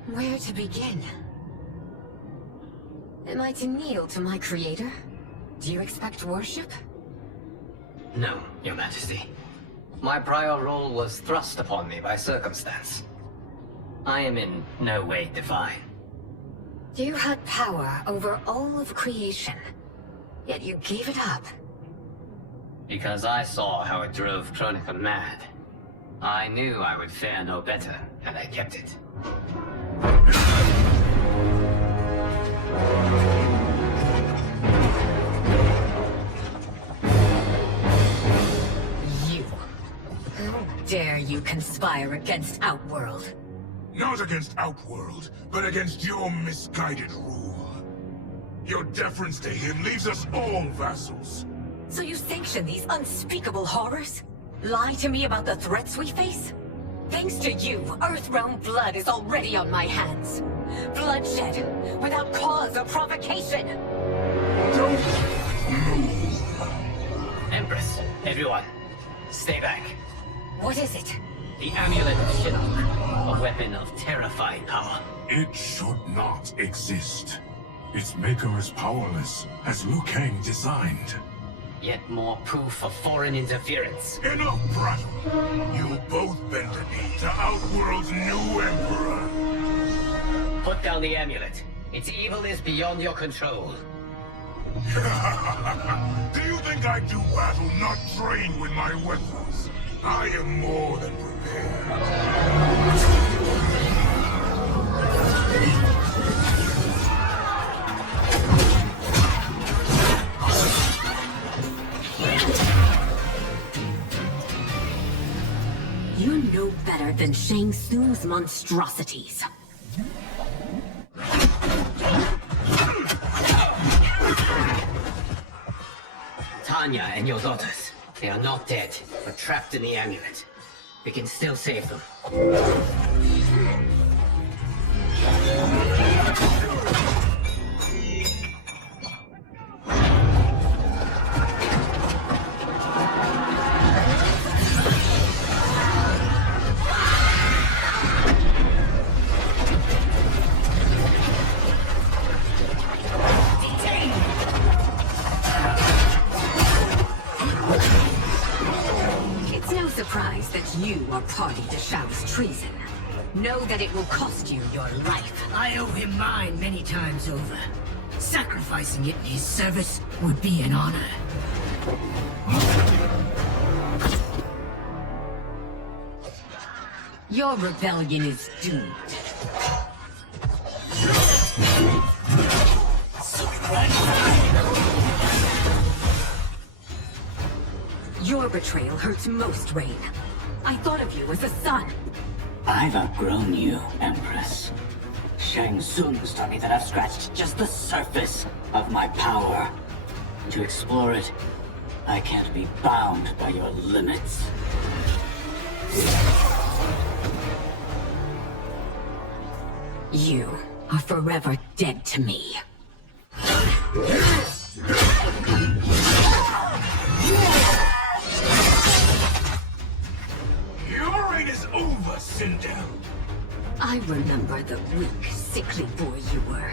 Where to begin? Am I to kneel to my creator? Do you expect worship? No, Your Majesty. My prior role was thrust upon me by circumstance. I am in no way divine. You had power over all of creation, yet you gave it up. Because I saw how it drove Kronika mad. I knew I would fare no better, and I kept it. You. How dare you conspire against Outworld? Not against Outworld, but against your misguided rule. Your deference to him leaves us all vassals. So you sanction these unspeakable horrors? Lie to me about the threats we face? Thanks to you, Earthrealm blood is already on my hands. Bloodshed, without cause or provocation. Don't move. Empress, everyone, stay back. What is it? The Amulet of Shinnok, a weapon of terrifying power. It should not exist. Its maker is powerless, as Liu Kang designed. Yet more proof of foreign interference. Enough prattle! You'll both bend the knee to Outworld's new emperor. Put down the amulet. Its evil is beyond your control. Do you think I do battle not trained with my weapons? I am more than prepared. You're no better than Shang Tsung's monstrosities. Tanya and your daughters, they are not dead, but trapped in the amulet. We can still save them. Surprised that you are party to Shao's treason. Know that it will cost you your life. I owe him mine many times over. Sacrificing it in his service would be an honor. Your rebellion is doomed. Your betrayal hurts most, Rain. I thought of you as a son. I've outgrown you, Empress. Shang Tsung's taught me that I've scratched just the surface of my power. To explore it, I can't be bound by your limits. You are forever dead to me. Your reign is over, Sindel. I remember the weak, sickly boy you were.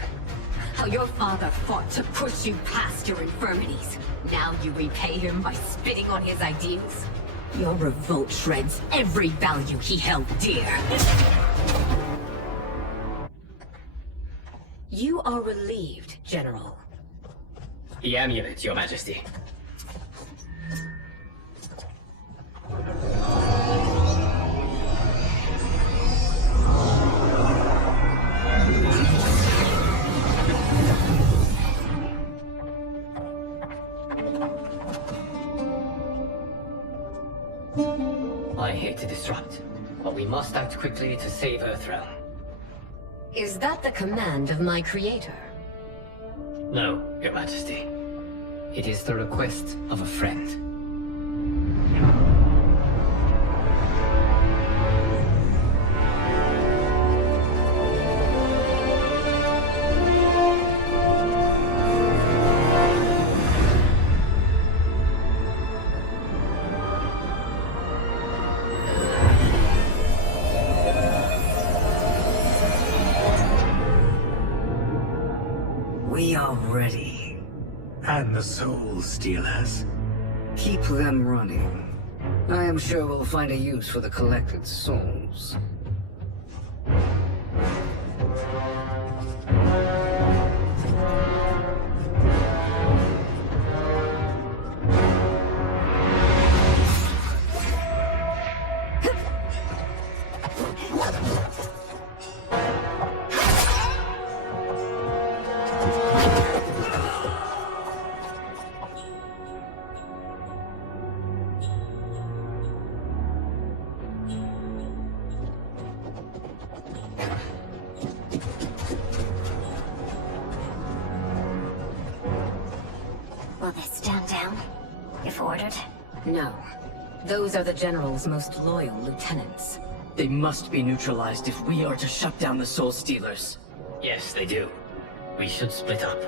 How your father fought to push you past your infirmities. Now you repay him by spitting on his ideals? Your revolt shreds every value he held dear. You are relieved, General. The amulet, Your Majesty. I hate to disrupt, but we must act quickly to save Earthrealm. Is that the command of my creator? No, Your Majesty. It is the request of a friend. We are ready. And the Soul Stealers. Keep them running. I am sure we'll find a use for the collected souls. I've ordered? No. Those are the General's most loyal lieutenants. They must be neutralized if we are to shut down the Soul Stealers. Yes, they do. We should split up.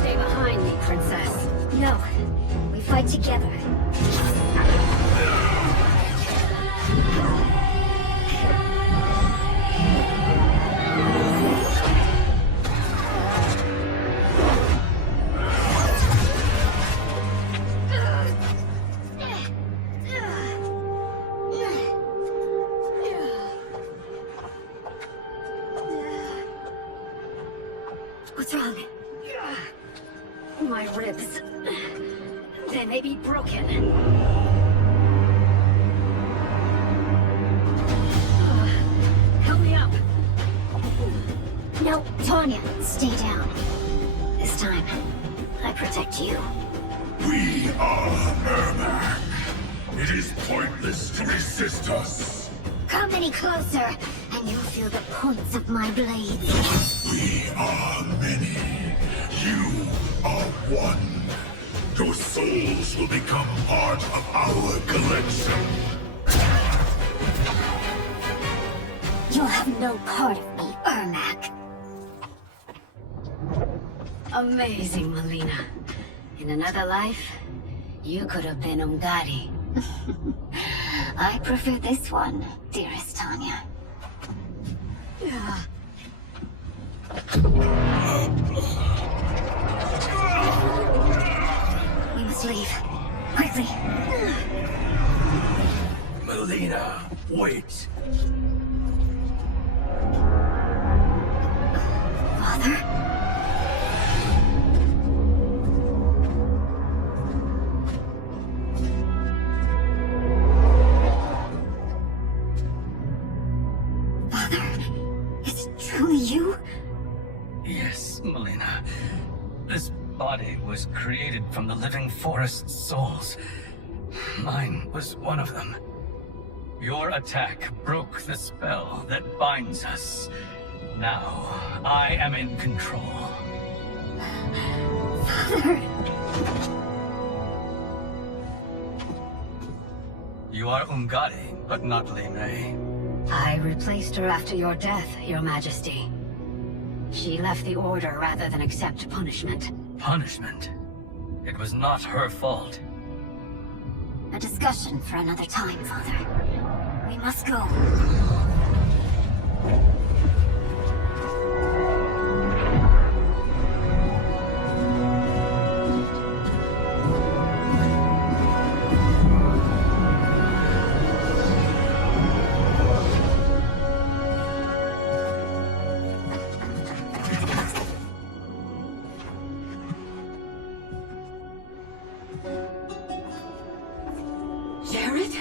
Stay behind me, Princess. No. We fight together. What's wrong? My ribs. They may be broken. Help me up. No, Tanya, stay down. This time, I protect you. We are Ermac. It is pointless to resist us. Come any closer, and you'll feel the points of my blades. We are many. You are one. Your souls will become part of our collection. You'll have no part of me, Ermac. Amazing, Melina. In another life, you could have been Ungari. I prefer this one, dearest Tanya. We must leave. Quickly. Melina, wait. Father? Father? Is it truly you? Yes, Melina. This body was created from the living forest's souls. Mine was one of them. Your attack broke the spell that binds us. Now, I am in control. Father! You are Ungari, but not Li Mei. I replaced her after your death, Your Majesty. She left the Order rather than accept punishment. Punishment? It was not her fault. A discussion for another time, Father. We must go. Jared?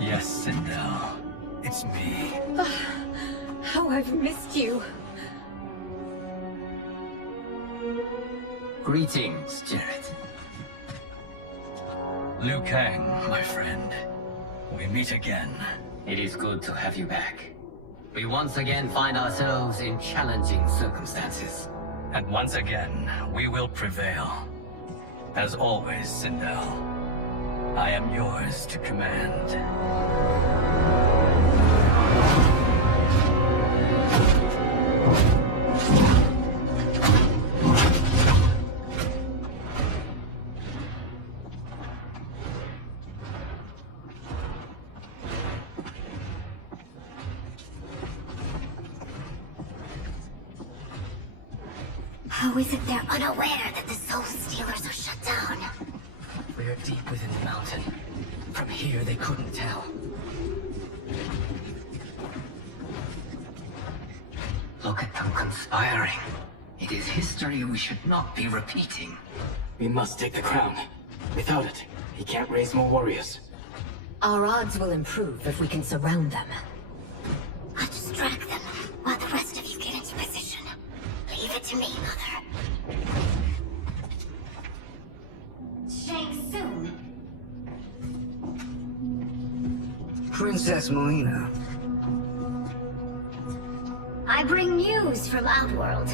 Yes, Sindel. It's me. How I've missed you. Greetings, Jared. Liu Kang, my friend. We meet again. It is good to have you back. We once again find ourselves in challenging circumstances. And once again, we will prevail. As always, Sindel, I am yours to command. How is it they're unaware that the Soul Stealers are shut down? We are deep within the mountain. From here, they couldn't tell. Look at them conspiring. It is history we should not be repeating. We must take the crown. Without it, he can't raise more warriors. Our odds will improve if we can surround them. I'll distract them while the rest of you get into position. Leave it to me, Mother. Princess Melina. I bring news from Outworld.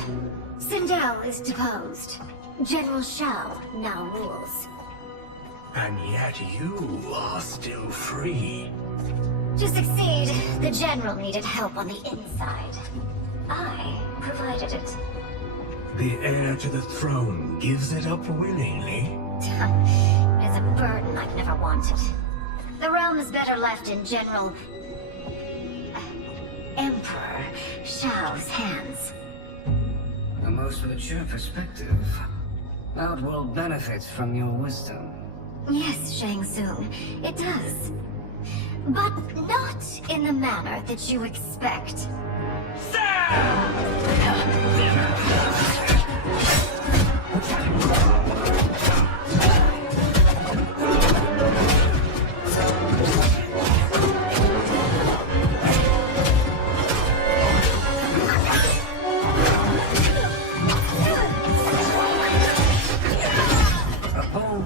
Sindel is deposed. General Shao now rules. And yet you are still free. To succeed, the General needed help on the inside. I provided it. The heir to the throne gives it up willingly. It is a burden I've never wanted. The realm is better left in General... Emperor Shao's hands. A most mature perspective. Outworld benefits from your wisdom. Yes, Shang Tsung, it does. But not in the manner that you expect.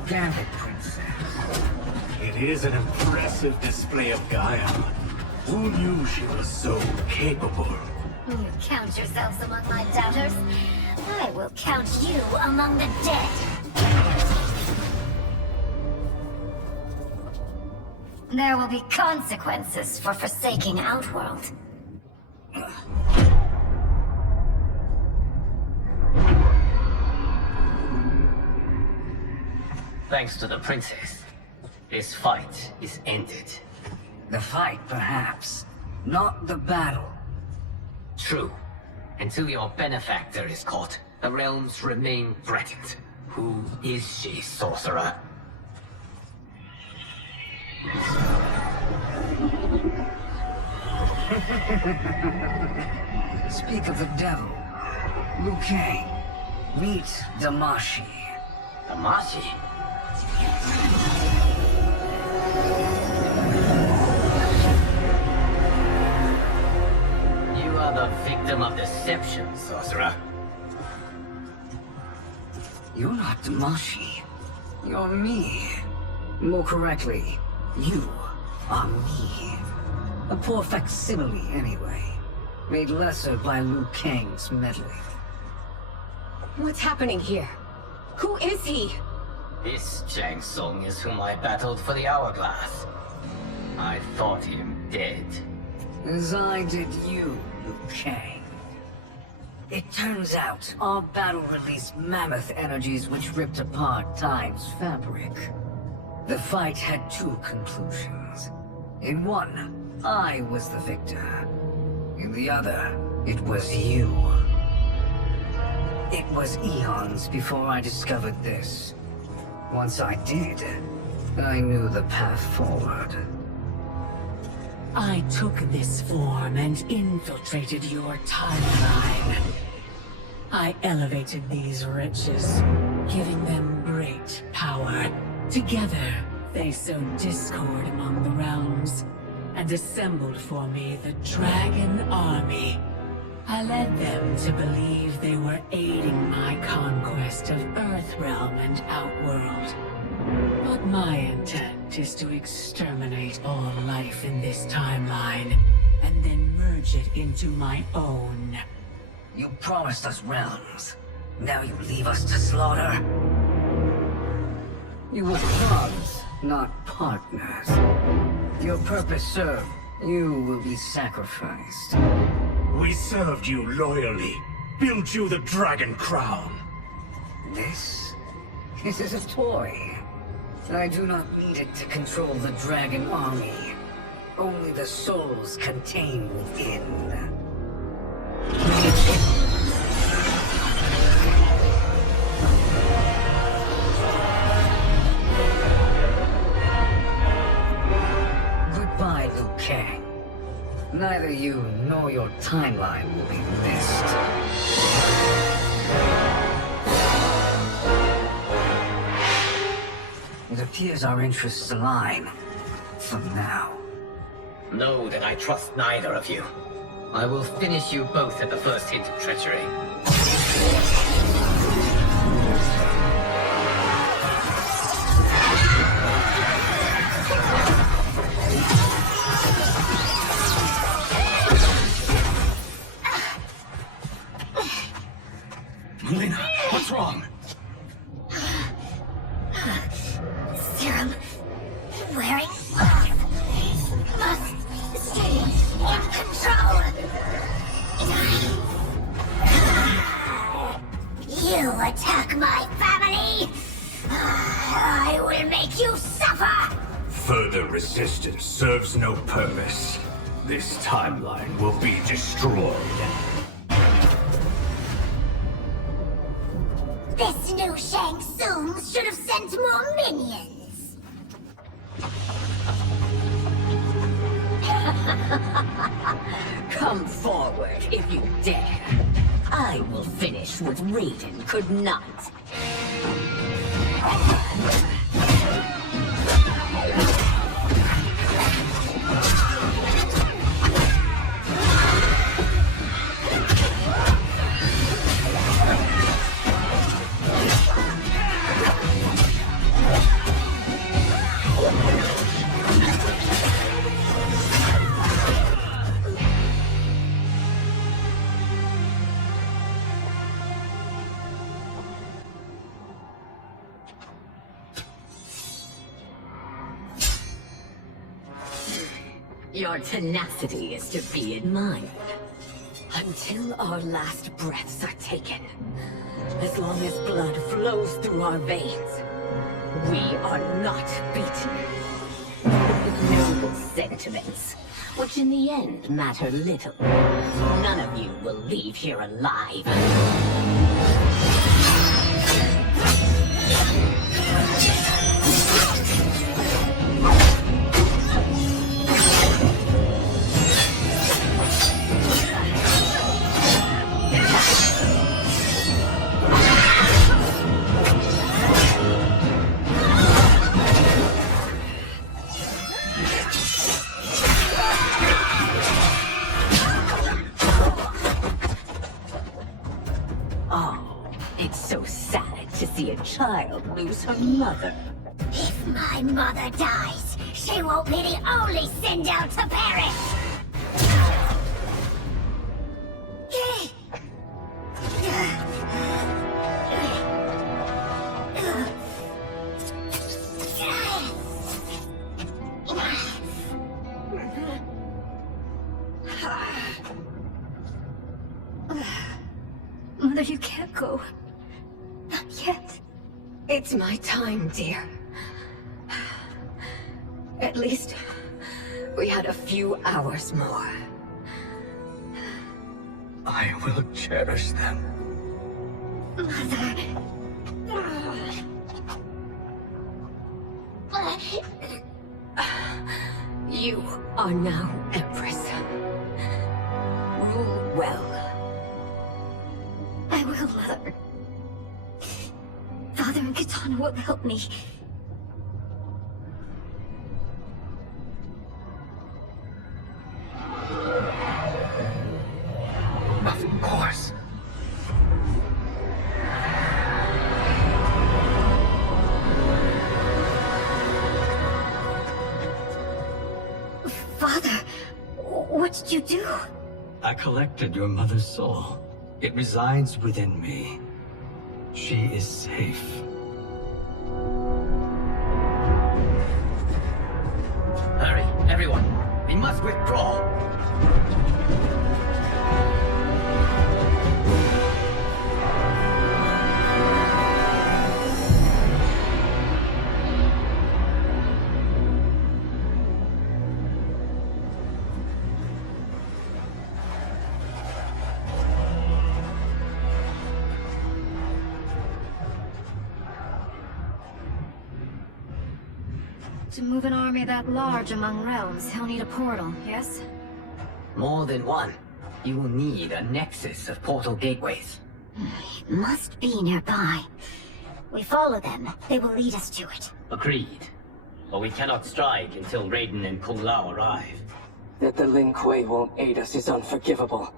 Gambit, Princess. It is an impressive display of guile. Who knew she was so capable? You count yourselves among my doubters. I will count you among the dead. There will be consequences for forsaking Outworld. Thanks to the princess, this fight is ended. The fight, perhaps. Not the battle. True. Until your benefactor is caught, the realms remain threatened. Who is she, sorcerer? Speak of the devil. Liu Kang. Meet Damashi. Damashi? You are the victim of deception, sorcerer. You're not Damashi. You're me. More correctly, you are me. A poor facsimile, anyway. Made lesser by Liu Kang's meddling. What's happening here? Who is he? This Shang Tsung is whom I battled for the Hourglass. I thought him dead. As I did you, Liu Kang. It turns out our battle released mammoth energies which ripped apart time's fabric. The fight had two conclusions. In one, I was the victor. In the other, it was you. It was eons before I discovered this. Once I did, I knew the path forward. I took this form and infiltrated your timeline. I elevated these riches, giving them great power. Together, they sowed discord among the realms, and assembled for me the Dragon Army. I led them to believe they were aiding my conquest of Earthrealm and Outworld. But my intent is to exterminate all life in this timeline, and then merge it into my own. You promised us realms. Now you leave us to slaughter? You were thugs, not partners. Your purpose served, you will be sacrificed. We served you loyally, built you the Dragon Crown. This is a toy. I do not need it to control the Dragon Army. Only the souls contained within. Goodbye, Liu Kang. Neither you nor your timeline will be missed. It appears our interests align. For now. Know that I trust neither of you. I will finish you both at the first hint of treachery. Serum wearing off. Must stay in control. You attack my family, I will make you suffer. Further resistance serves no purpose. This timeline will be destroyed. This new Shang Tsung should have sent more minions. Come forward if you dare. I will finish what Raiden could not. Your tenacity is to be admired. Until our last breaths are taken. As long as blood flows through our veins, we are not beaten. Noble sentiments, which in the end matter little. None of you will leave here alive. Child lose her mother. If my mother dies, she won't be the only send out to perish. Mother, you can't go. Not yet. It's my time, dear. At least, we had a few hours more. I will cherish them. Mother. You are now Empress. Rule well. I will, Mother. Father and Katana will help me. Of course. Father, what did you do? I collected your mother's soul. It resides within me. She is safe. Hurry, everyone. We must withdraw. To move an army that large among realms, he'll need a portal, yes? More than one. You will need a nexus of portal gateways. It must be nearby. We follow them, they will lead us to it. Agreed. But we cannot strike until Raiden and Kung Lao arrive. That the Lin Kuei won't aid us is unforgivable.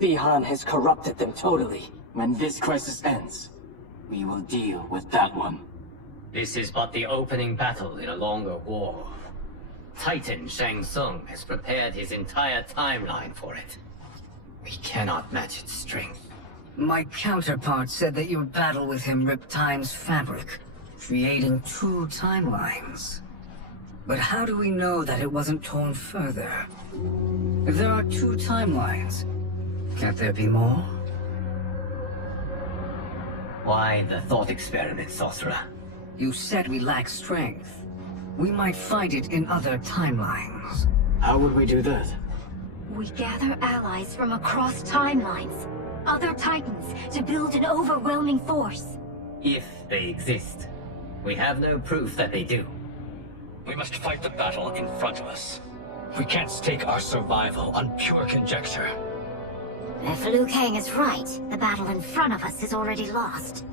Bi-Han has corrupted them totally. When this crisis ends, we will deal with that one. This is but the opening battle in a longer war. Titan Shang Tsung has prepared his entire timeline for it. We cannot match its strength. My counterpart said that you'd battle with him rip time's fabric. creating two timelines. But how do we know that it wasn't torn further? If there are two timelines, can't there be more? Why the thought experiment, Sorcerer? You said we lack strength. We might find it in other timelines. How would we do that? We gather allies from across timelines, other titans, to build an overwhelming force. If they exist. We have no proof that they do. We must fight the battle in front of us. We can't stake our survival on pure conjecture. If Liu Kang is right, the battle in front of us is already lost.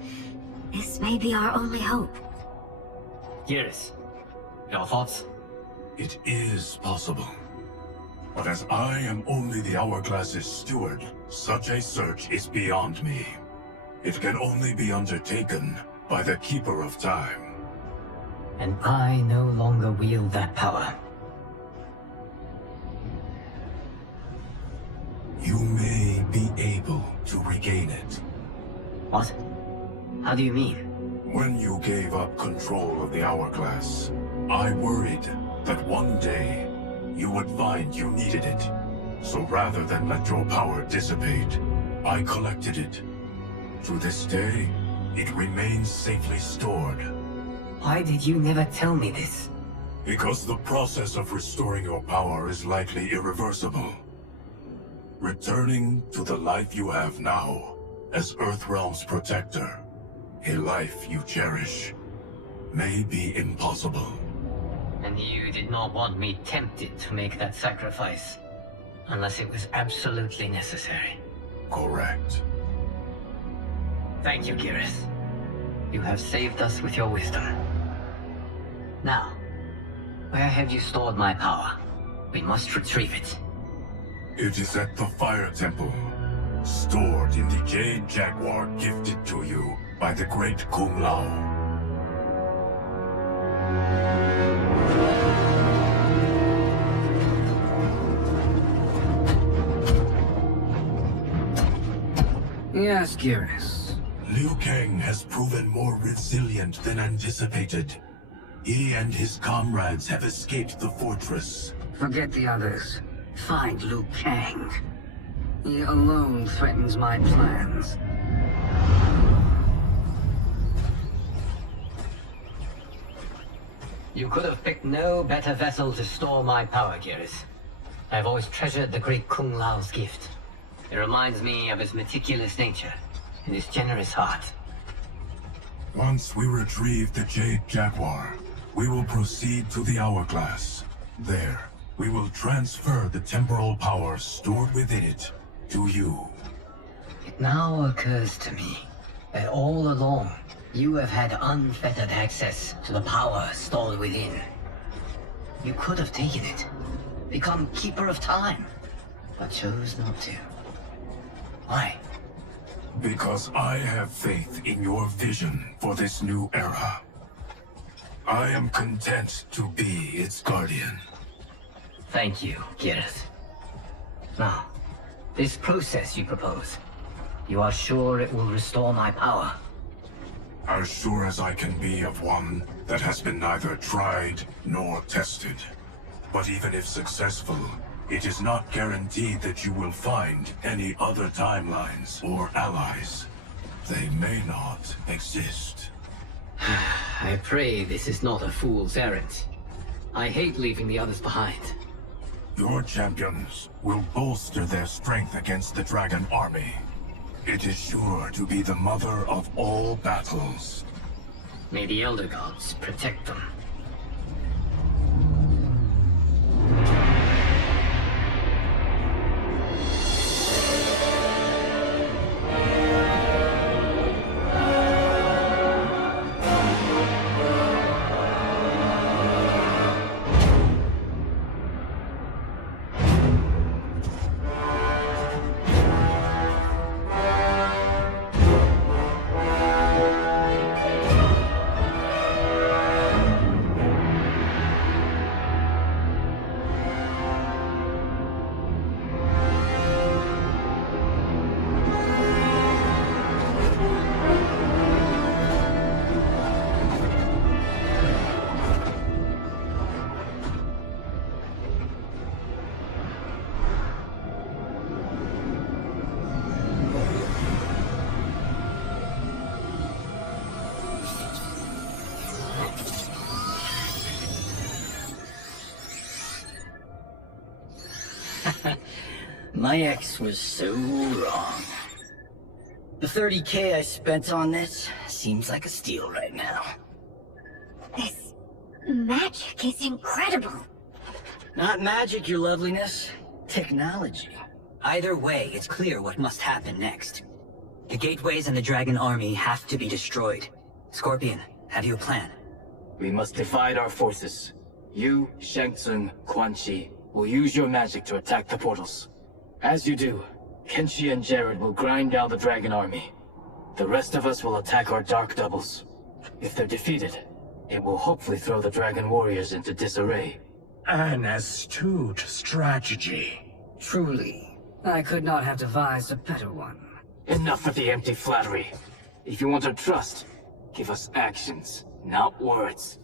This may be our only hope. Geras, your thoughts? It is possible. But as I am only the Hourglass's steward, such a search is beyond me. It can only be undertaken by the Keeper of Time. And I no longer wield that power. You may be able to regain it. What? How do you mean? When you gave up control of the Hourglass, I worried that one day you would find you needed it. So rather than let your power dissipate, I collected it. To this day, it remains safely stored. Why did you never tell me this? Because the process of restoring your power is likely irreversible. Returning to the life you have now, as Earthrealm's protector, a life you cherish, may be impossible. And you did not want me tempted to make that sacrifice, unless it was absolutely necessary. Correct. Thank you, Geras. You have saved us with your wisdom. Now, where have you stored my power? We must retrieve it. It is at the Fire Temple, stored in the Jade Jaguar gifted to you by the great Kung Lao. Yes, Geras. Liu Kang has proven more resilient than anticipated. He and his comrades have escaped the fortress. Forget the others. Find Liu Kang. He alone threatens my plans. You could have picked no better vessel to store my power, Geras. I've always treasured the great Kung Lao's gift. It reminds me of his meticulous nature and his generous heart. Once we retrieve the Jade Jaguar, we will proceed to the Hourglass. There, we will transfer the temporal power stored within it to you. It now occurs to me that all along, you have had unfettered access to the power stored within. You could have taken it, become Keeper of Time, but chose not to. Why? Because I have faith in your vision for this new era. I am content to be its guardian. Thank you, Geras. Now, this process you propose, you are sure it will restore my power? As sure as I can be of one that has been neither tried nor tested. But even if successful, it is not guaranteed that you will find any other timelines or allies. They may not exist. I pray this is not a fool's errand. I hate leaving the others behind. Your champions will bolster their strength against the Dragon Army. It is sure to be the mother of all battles. May the Elder Gods protect them. My ex was so wrong. The 30K I spent on this seems like a steal right now. This magic is incredible. Not magic, your loveliness. Technology. Either way, it's clear what must happen next. The gateways and the dragon army have to be destroyed. Scorpion, have you a plan? We must divide our forces. You, Shang Tsung, Quan Chi will use your magic to attack the portals. As you do, Kenshi and Jared will grind down the dragon army. The rest of us will attack our dark doubles. If they're defeated, it will hopefully throw the dragon warriors into disarray. An astute strategy. Truly, I could not have devised a better one. Enough of the empty flattery. If you want our trust, give us actions, not words.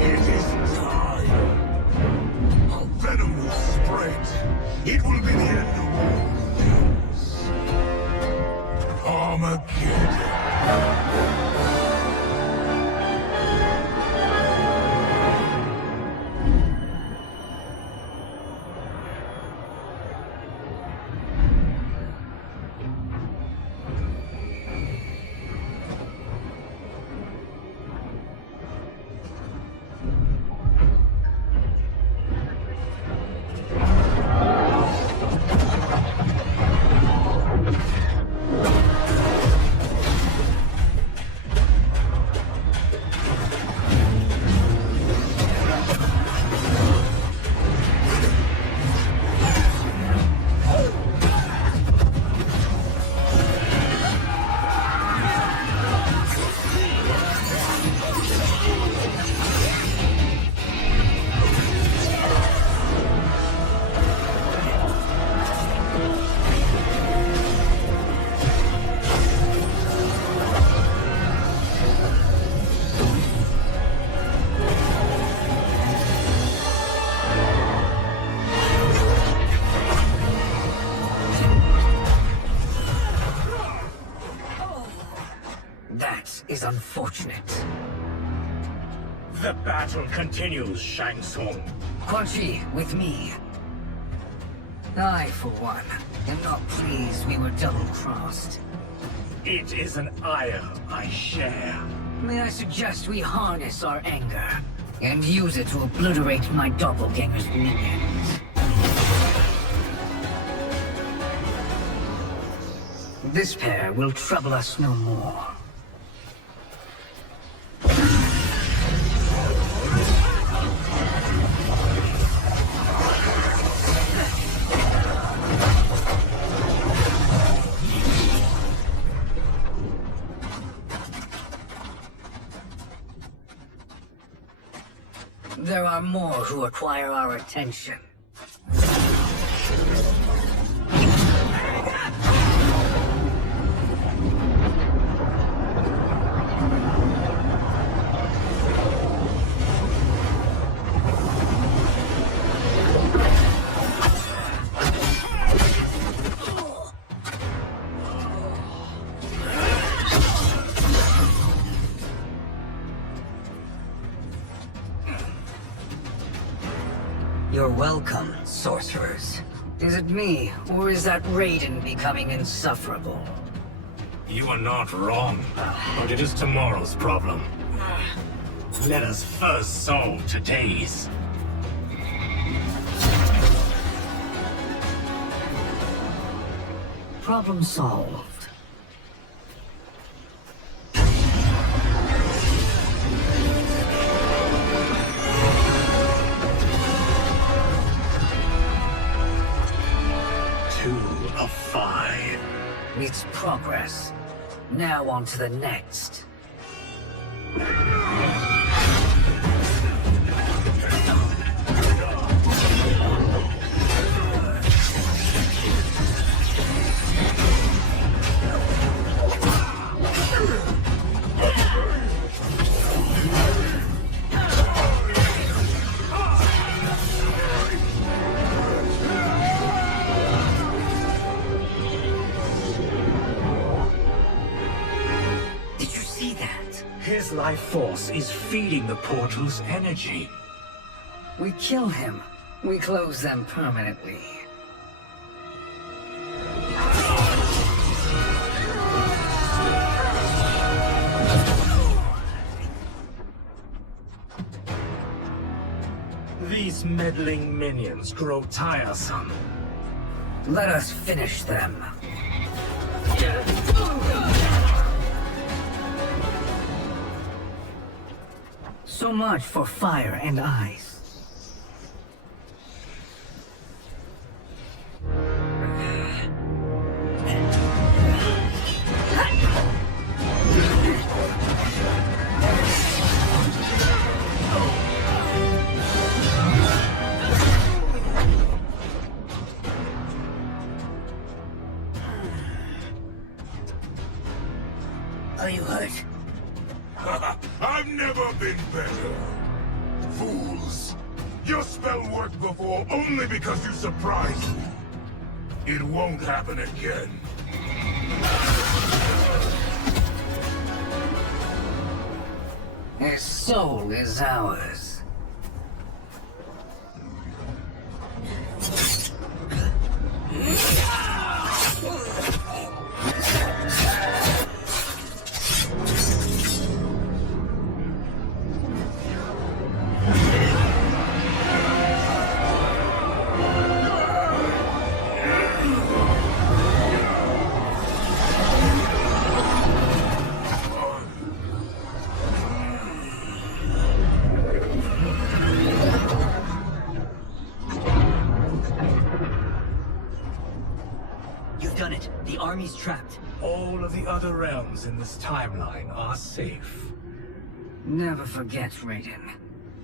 It is time. Our venom will spread. It will be the end of all things. Armageddon. That is unfortunate. The battle continues, Shang Tsung. Quan Chi, with me. I, for one, am not pleased we were double-crossed. It is an ire I share. May I suggest we harness our anger and use it to obliterate my doppelganger's minions? This pair will trouble us no more. There are more who require our attention. You're welcome, sorcerers. Is it me, or is that Raiden becoming insufferable? You are not wrong, but it is tomorrow's problem. Let us first solve today's. Problem solved. Of 5. It's progress. Now on to the next. this life force is feeding the portal's energy. We kill him. We close them permanently. These meddling minions grow tiresome. Let us finish them. So much for fire and ice. Are you hurt? I've never been better. Fools. Your spell worked before only because you surprised me. It won't happen again. His soul is ours. You've done it. The army's trapped. All of the other realms in this timeline are safe. Never forget, Raiden,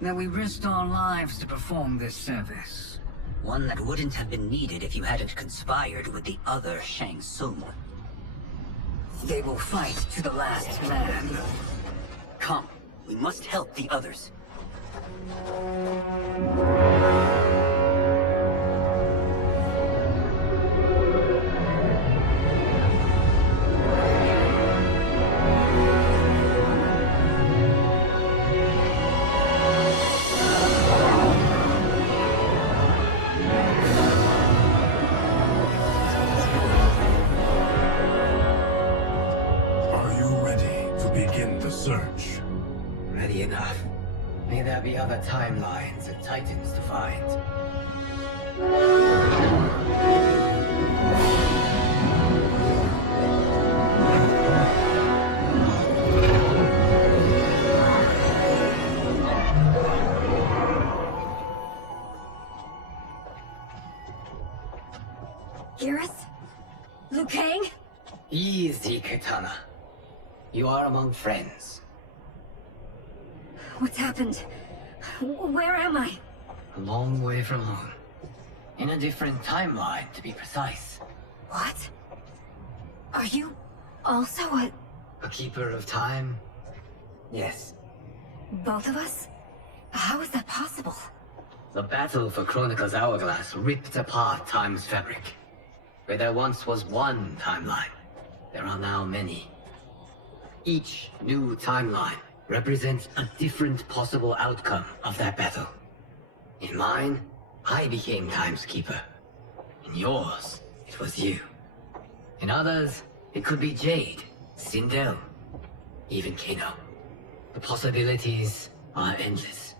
that we risked our lives to perform this service. One that wouldn't have been needed if you hadn't conspired with the other Shang Tsung. They will fight to the last man. Come, we must help the others. Search. Ready enough. May there be other timelines and titans to find. Gareth? Liu Kang? Easy, Katana. You are among friends. What's happened? Where am I? A long way from home. In a different timeline, to be precise. What? Are you also a keeper of time? Yes. both of us? How is that possible? The battle for Chronica's Hourglass ripped apart time's fabric. Where there once was one timeline, there are now many. Each new timeline represents a different possible outcome of that battle. In mine, I became Time's Keeper. In yours, it was you. In others, it could be Jade, Sindel, even Kano. The possibilities are endless.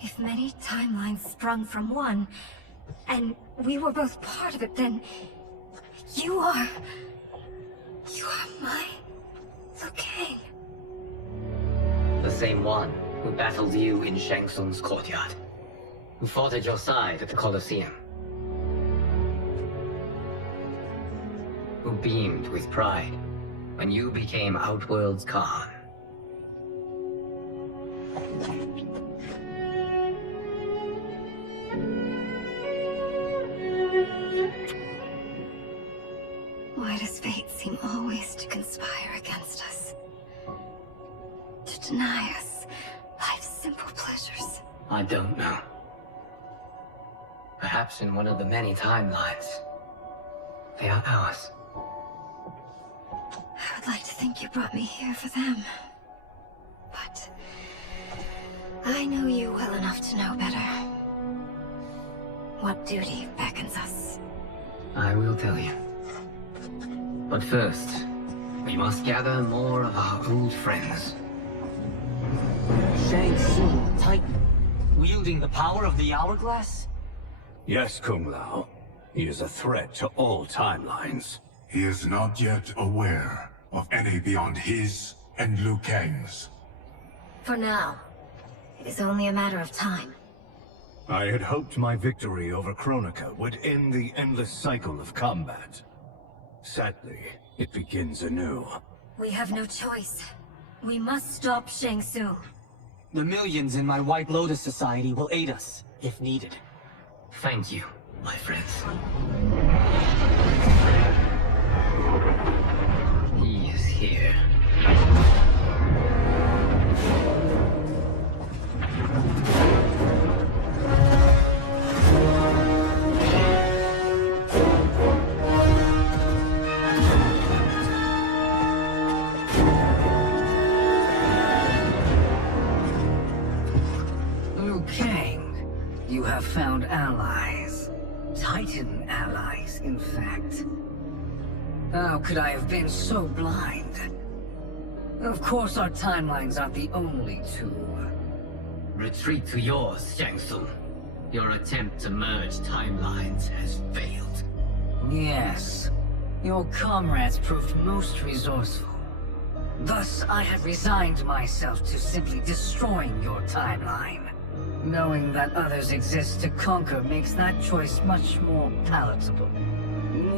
If many timelines sprung from one, and we were both part of it, then you are my Liu Kang. The same one who battled you in Shang Tsung's courtyard. Who fought at your side at the Colosseum. Who beamed with pride when you became Outworld's Khan. Why does fate seem always to conspire against us? To deny us life's simple pleasures? I don't know. Perhaps in one of the many timelines, they are ours. I would like to think you brought me here for them. But I know you well enough to know better. What duty beckons us? I will tell you. But first, we must gather more of our old friends. Shang Tsung, Titan, wielding the power of the Hourglass? Yes, Kung Lao. He is a threat to all timelines. He is not yet aware of any beyond his and Liu Kang's. For now, it is only a matter of time. I had hoped my victory over Kronika would end the endless cycle of combat. Sadly, it begins anew. We have no choice. We must stop Shang Tsung. The millions in my White Lotus Society will aid us, if needed. Thank you, my friends. He is here. Liu Kang, you have found allies. Titan allies, in fact. How could I have been so blind? Of course our timelines aren't the only two. Retreat to yours, Shang Tsung. Your attempt to merge timelines has failed. Yes. Your comrades proved most resourceful. Thus, I had resigned myself to simply destroying your timeline. Knowing that others exist to conquer makes that choice much more palatable.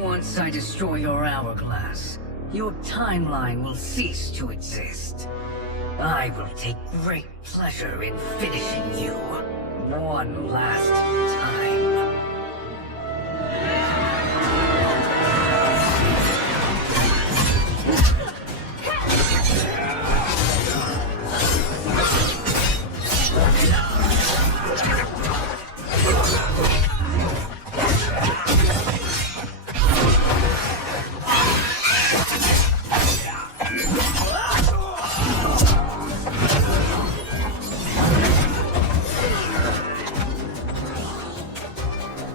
Once I destroy your hourglass, your timeline will cease to exist. I will take great pleasure in finishing you. One last time.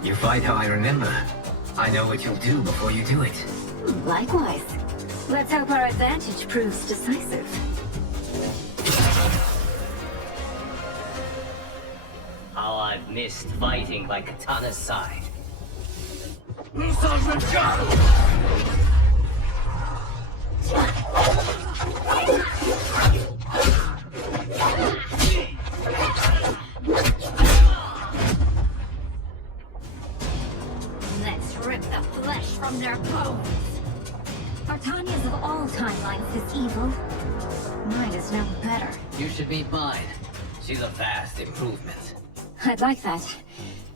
You fight how I remember. I know what you'll do before you do it. Likewise. Let's hope our advantage proves decisive. How I've missed fighting by Katana's side. Let's rip the flesh from their bones. Are Tanya's of all timelines this evil? Mine is no better. You should meet mine. She's a vast improvement. I'd like that.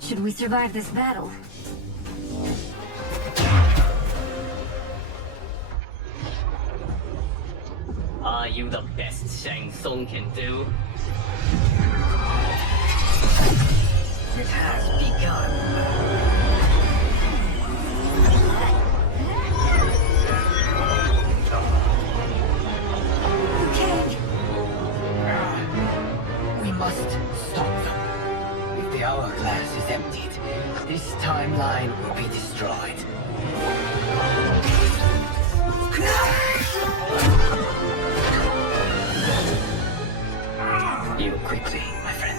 Should we survive this battle? Are you the best Shang Tsung can do? It has begun. We must stop them. If the hourglass is emptied, this timeline will be destroyed. Heal quickly, my friend.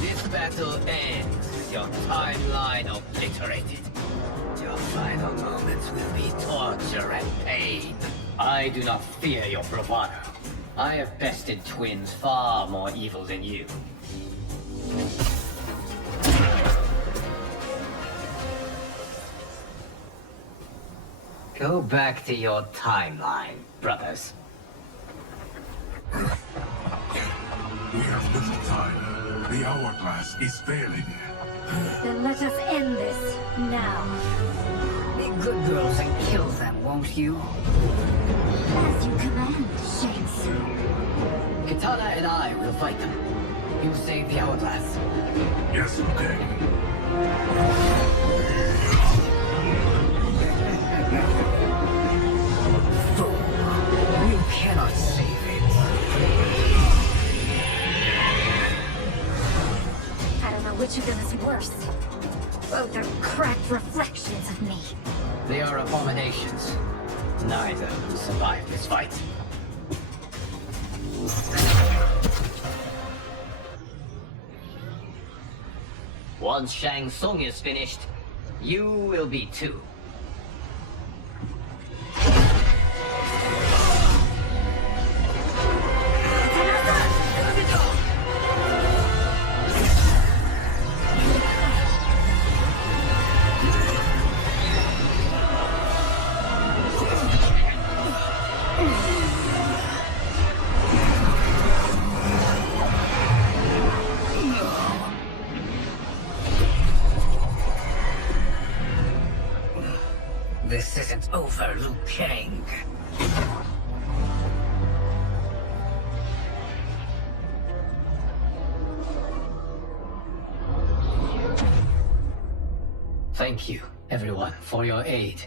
This battle ends with your timeline obliterated. Your final moments will be torture and pain. I do not fear your bravado. I have bested twins far more evil than you. Go back to your timeline, brothers. We have little time. The hourglass is failing. Then let us end this now. Be good girls and kill them, won't you? As you command, Shang Tsung. Katana and I will fight them. You save the hourglass. Yes, okay. which of them is worse? Both are cracked reflections of me. They are abominations. Neither will survive this fight. Once Shang Tsung is finished, you will be too. This isn't over, Liu Kang. Thank you, everyone, for your aid.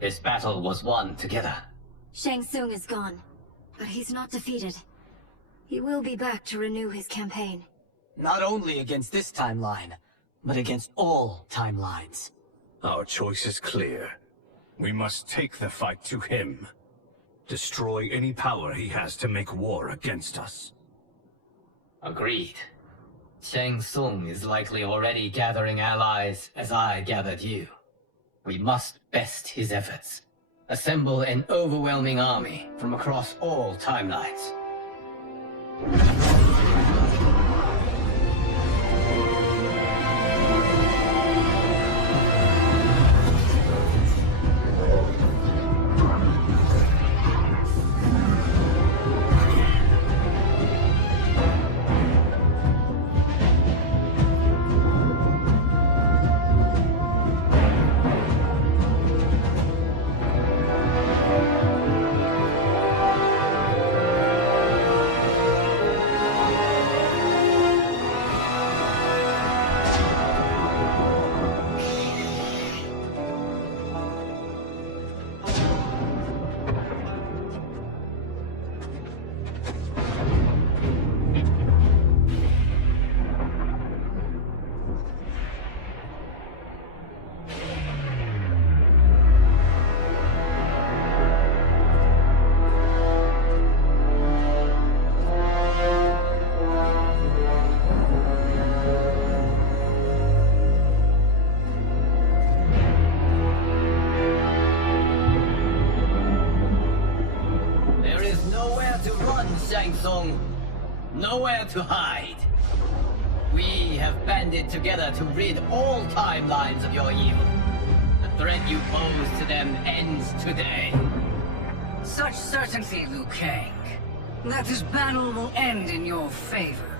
This battle was won together. Shang Tsung is gone, but he's not defeated. He will be back to renew his campaign. Not only against this timeline, but against all timelines. Our choice is clear. We must take the fight to him. Destroy any power he has to make war against us. Agreed. Shang Tsung is likely already gathering allies as I gathered you. We must best his efforts. Assemble an overwhelming army from across all timelines. Shang Tsung, nowhere to hide. We have banded together to rid all timelines of your evil. The threat you pose to them ends today. Such certainty, Liu Kang, that this battle will end in your favor.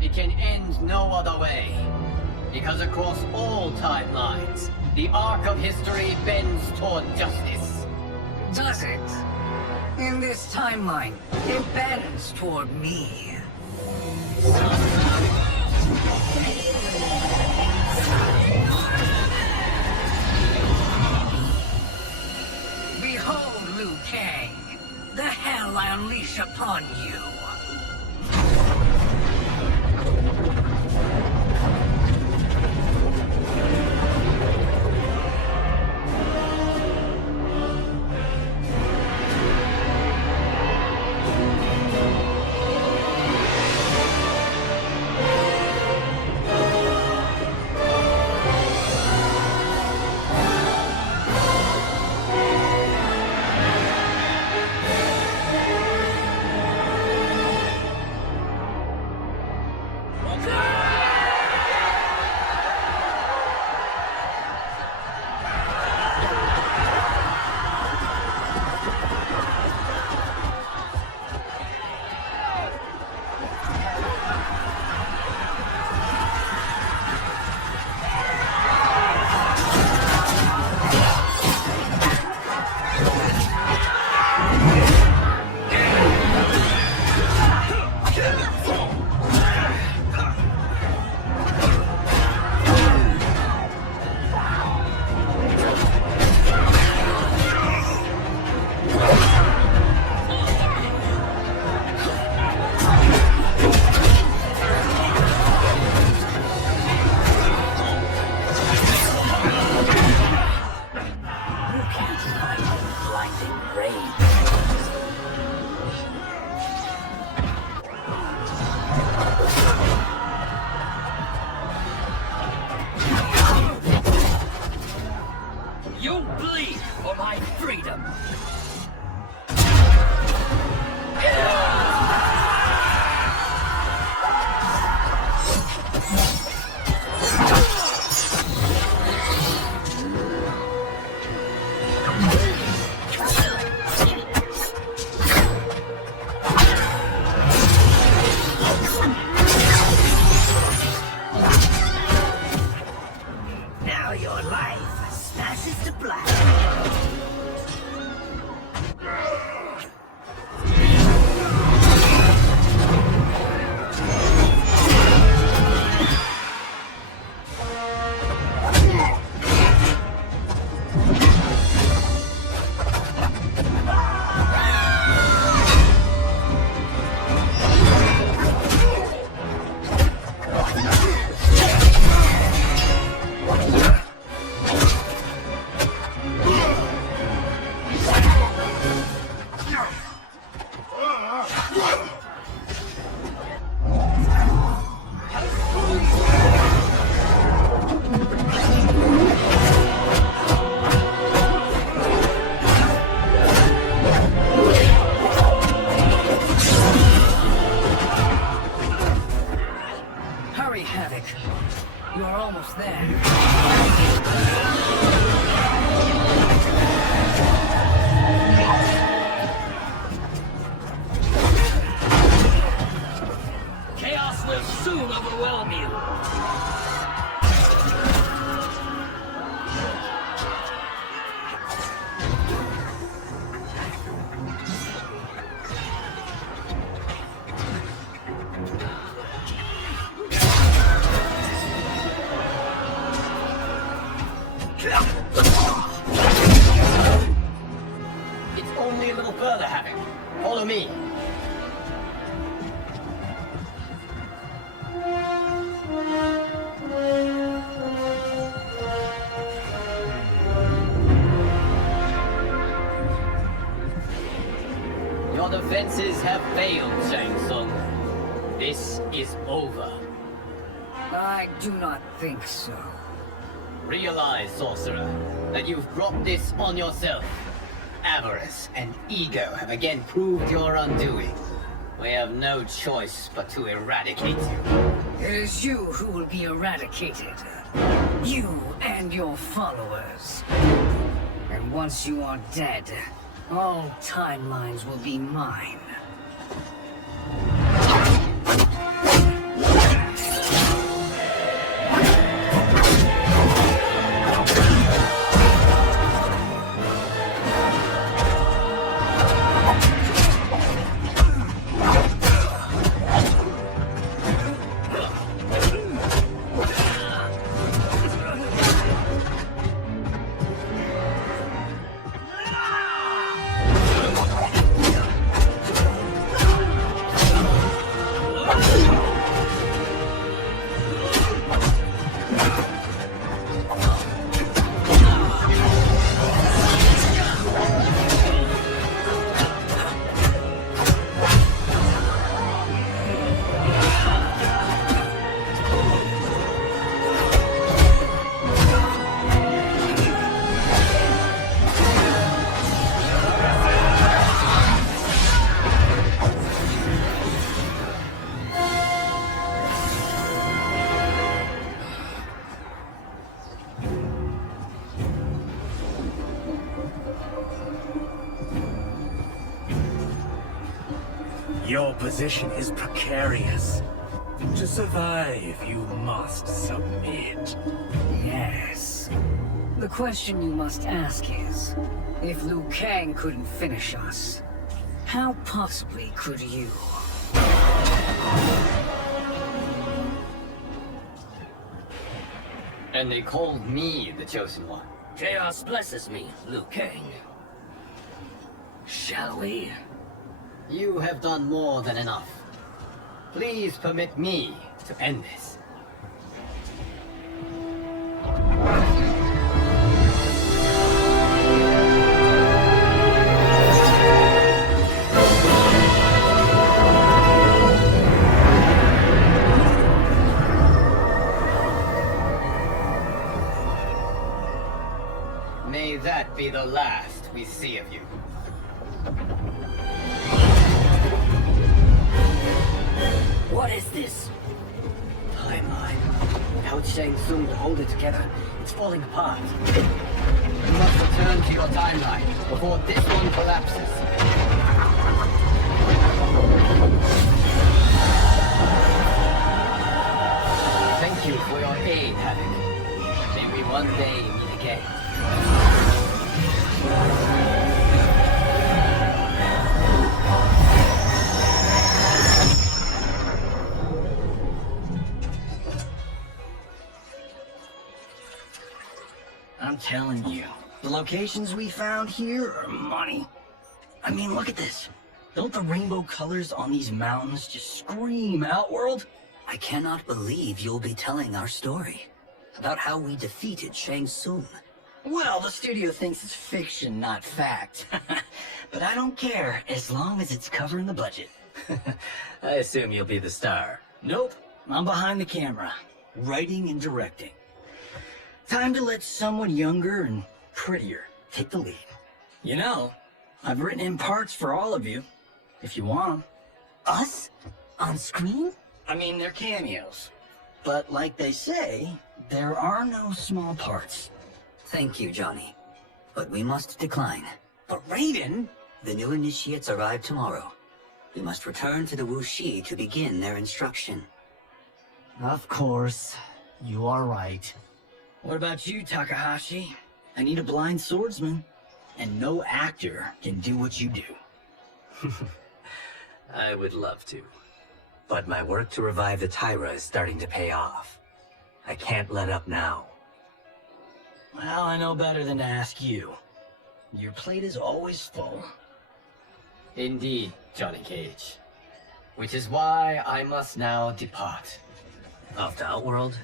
It can end no other way. Because across all timelines, the arc of history bends toward justice. Does it? In this timeline, it bends toward me. Behold, Liu Kang, the hell I unleash upon you. You're almost there. Chaos will soon overwhelm you. It's only a little further, Havoc. Follow me. Your defenses have failed, Shang Tsung. This is over. I do not think so. Realize, sorcerer, that you've brought this on yourself. Avarice and ego have again proved your undoing. We have no choice but to eradicate you. It is you who will be eradicated. You and your followers. And once you are dead, all timelines will be mine. Your position is precarious. To survive, you must submit. Yes. The question you must ask is, if Liu Kang couldn't finish us, how possibly could you? And they called me the Chosen One. Chaos blesses me, Liu Kang. Shall we? You have done more than enough. Please permit me to end this. May that be the last we see of you. What is this? Timeline. Without Shang Tsung to hold it together, it's falling apart. You must return to your timeline before this one collapses. Thank you for your aid, Havoc. May we one day meet again. I'm telling you, the locations we found here are money. I mean, look at this. Don't the rainbow colors on these mountains just scream Outworld? I cannot believe you'll be telling our story about how we defeated Shang Tsung. Well, the studio thinks it's fiction, not fact. But I don't care, as long as it's covering the budget. I assume you'll be the star. Nope, I'm behind the camera, writing and directing. Time to let someone younger and prettier take the lead. You know, I've written in parts for all of you, if you want them. Us? On screen? I mean, they're cameos. But like they say, There are no small parts. Thank you, Johnny. But we must decline. But Raiden? The new initiates arrive tomorrow. We must return to the Wuxi to begin their instruction. Of course. You are right. What about you, Takahashi? I need a blind swordsman. And no actor can do what you do. I would love to. But my work to revive the Tyra is starting to pay off. I can't let up now. Well, I know better than to ask you. Your plate is always full. Indeed, Johnny Cage. Which is why I must now depart. Off to Outworld?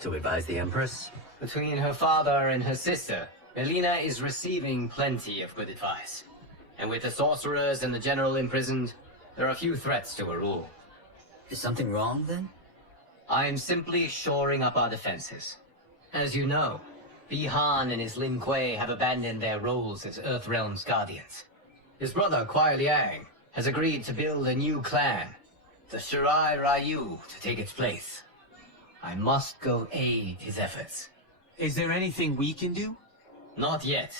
To advise the Empress? Between her father and her sister, Melina is receiving plenty of good advice. And with the sorcerers and the general imprisoned, there are few threats to her rule. Is something wrong, then? I am simply shoring up our defenses. As you know, Bi-Han and his Lin Kuei have abandoned their roles as Earthrealm's guardians. His brother, Kuai Liang, has agreed to build a new clan, the Shirai Ryu, to take its place. I must go aid his efforts. Is there anything we can do? Not yet,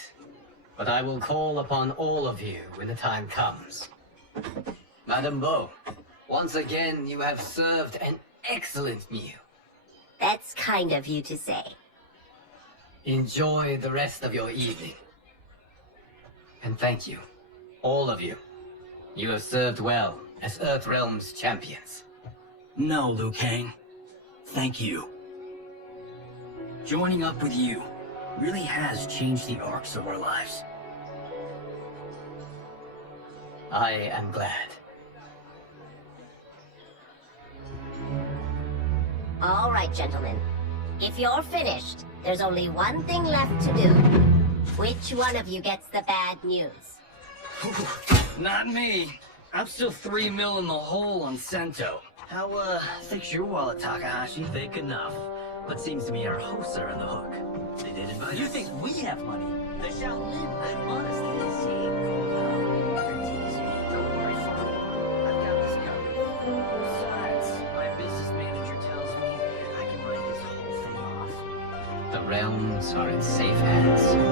but I will call upon all of you when the time comes. Madame Bo, once again you have served an excellent meal. That's kind of you to say. Enjoy the rest of your evening. And thank you, all of you. You have served well as Earthrealm's champions. No, Liu Kang. Thank you. Joining up with you really has changed the arcs of our lives. I am glad. All right, gentlemen. If you're finished, there's only one thing left to do. Which one of you gets the bad news? Not me. I'm still 3 mil in the hole on Sento. How, thick's your wallet, Takahashi? Thick enough. But seems to me our hosts are on the hook. They did invite You us. think we have money? The Shaolin, I'm honestly seeing You're teasing me. Don't worry, son. I've got this covered. Besides, my business manager tells me I can write this whole thing off. The realms are in safe hands.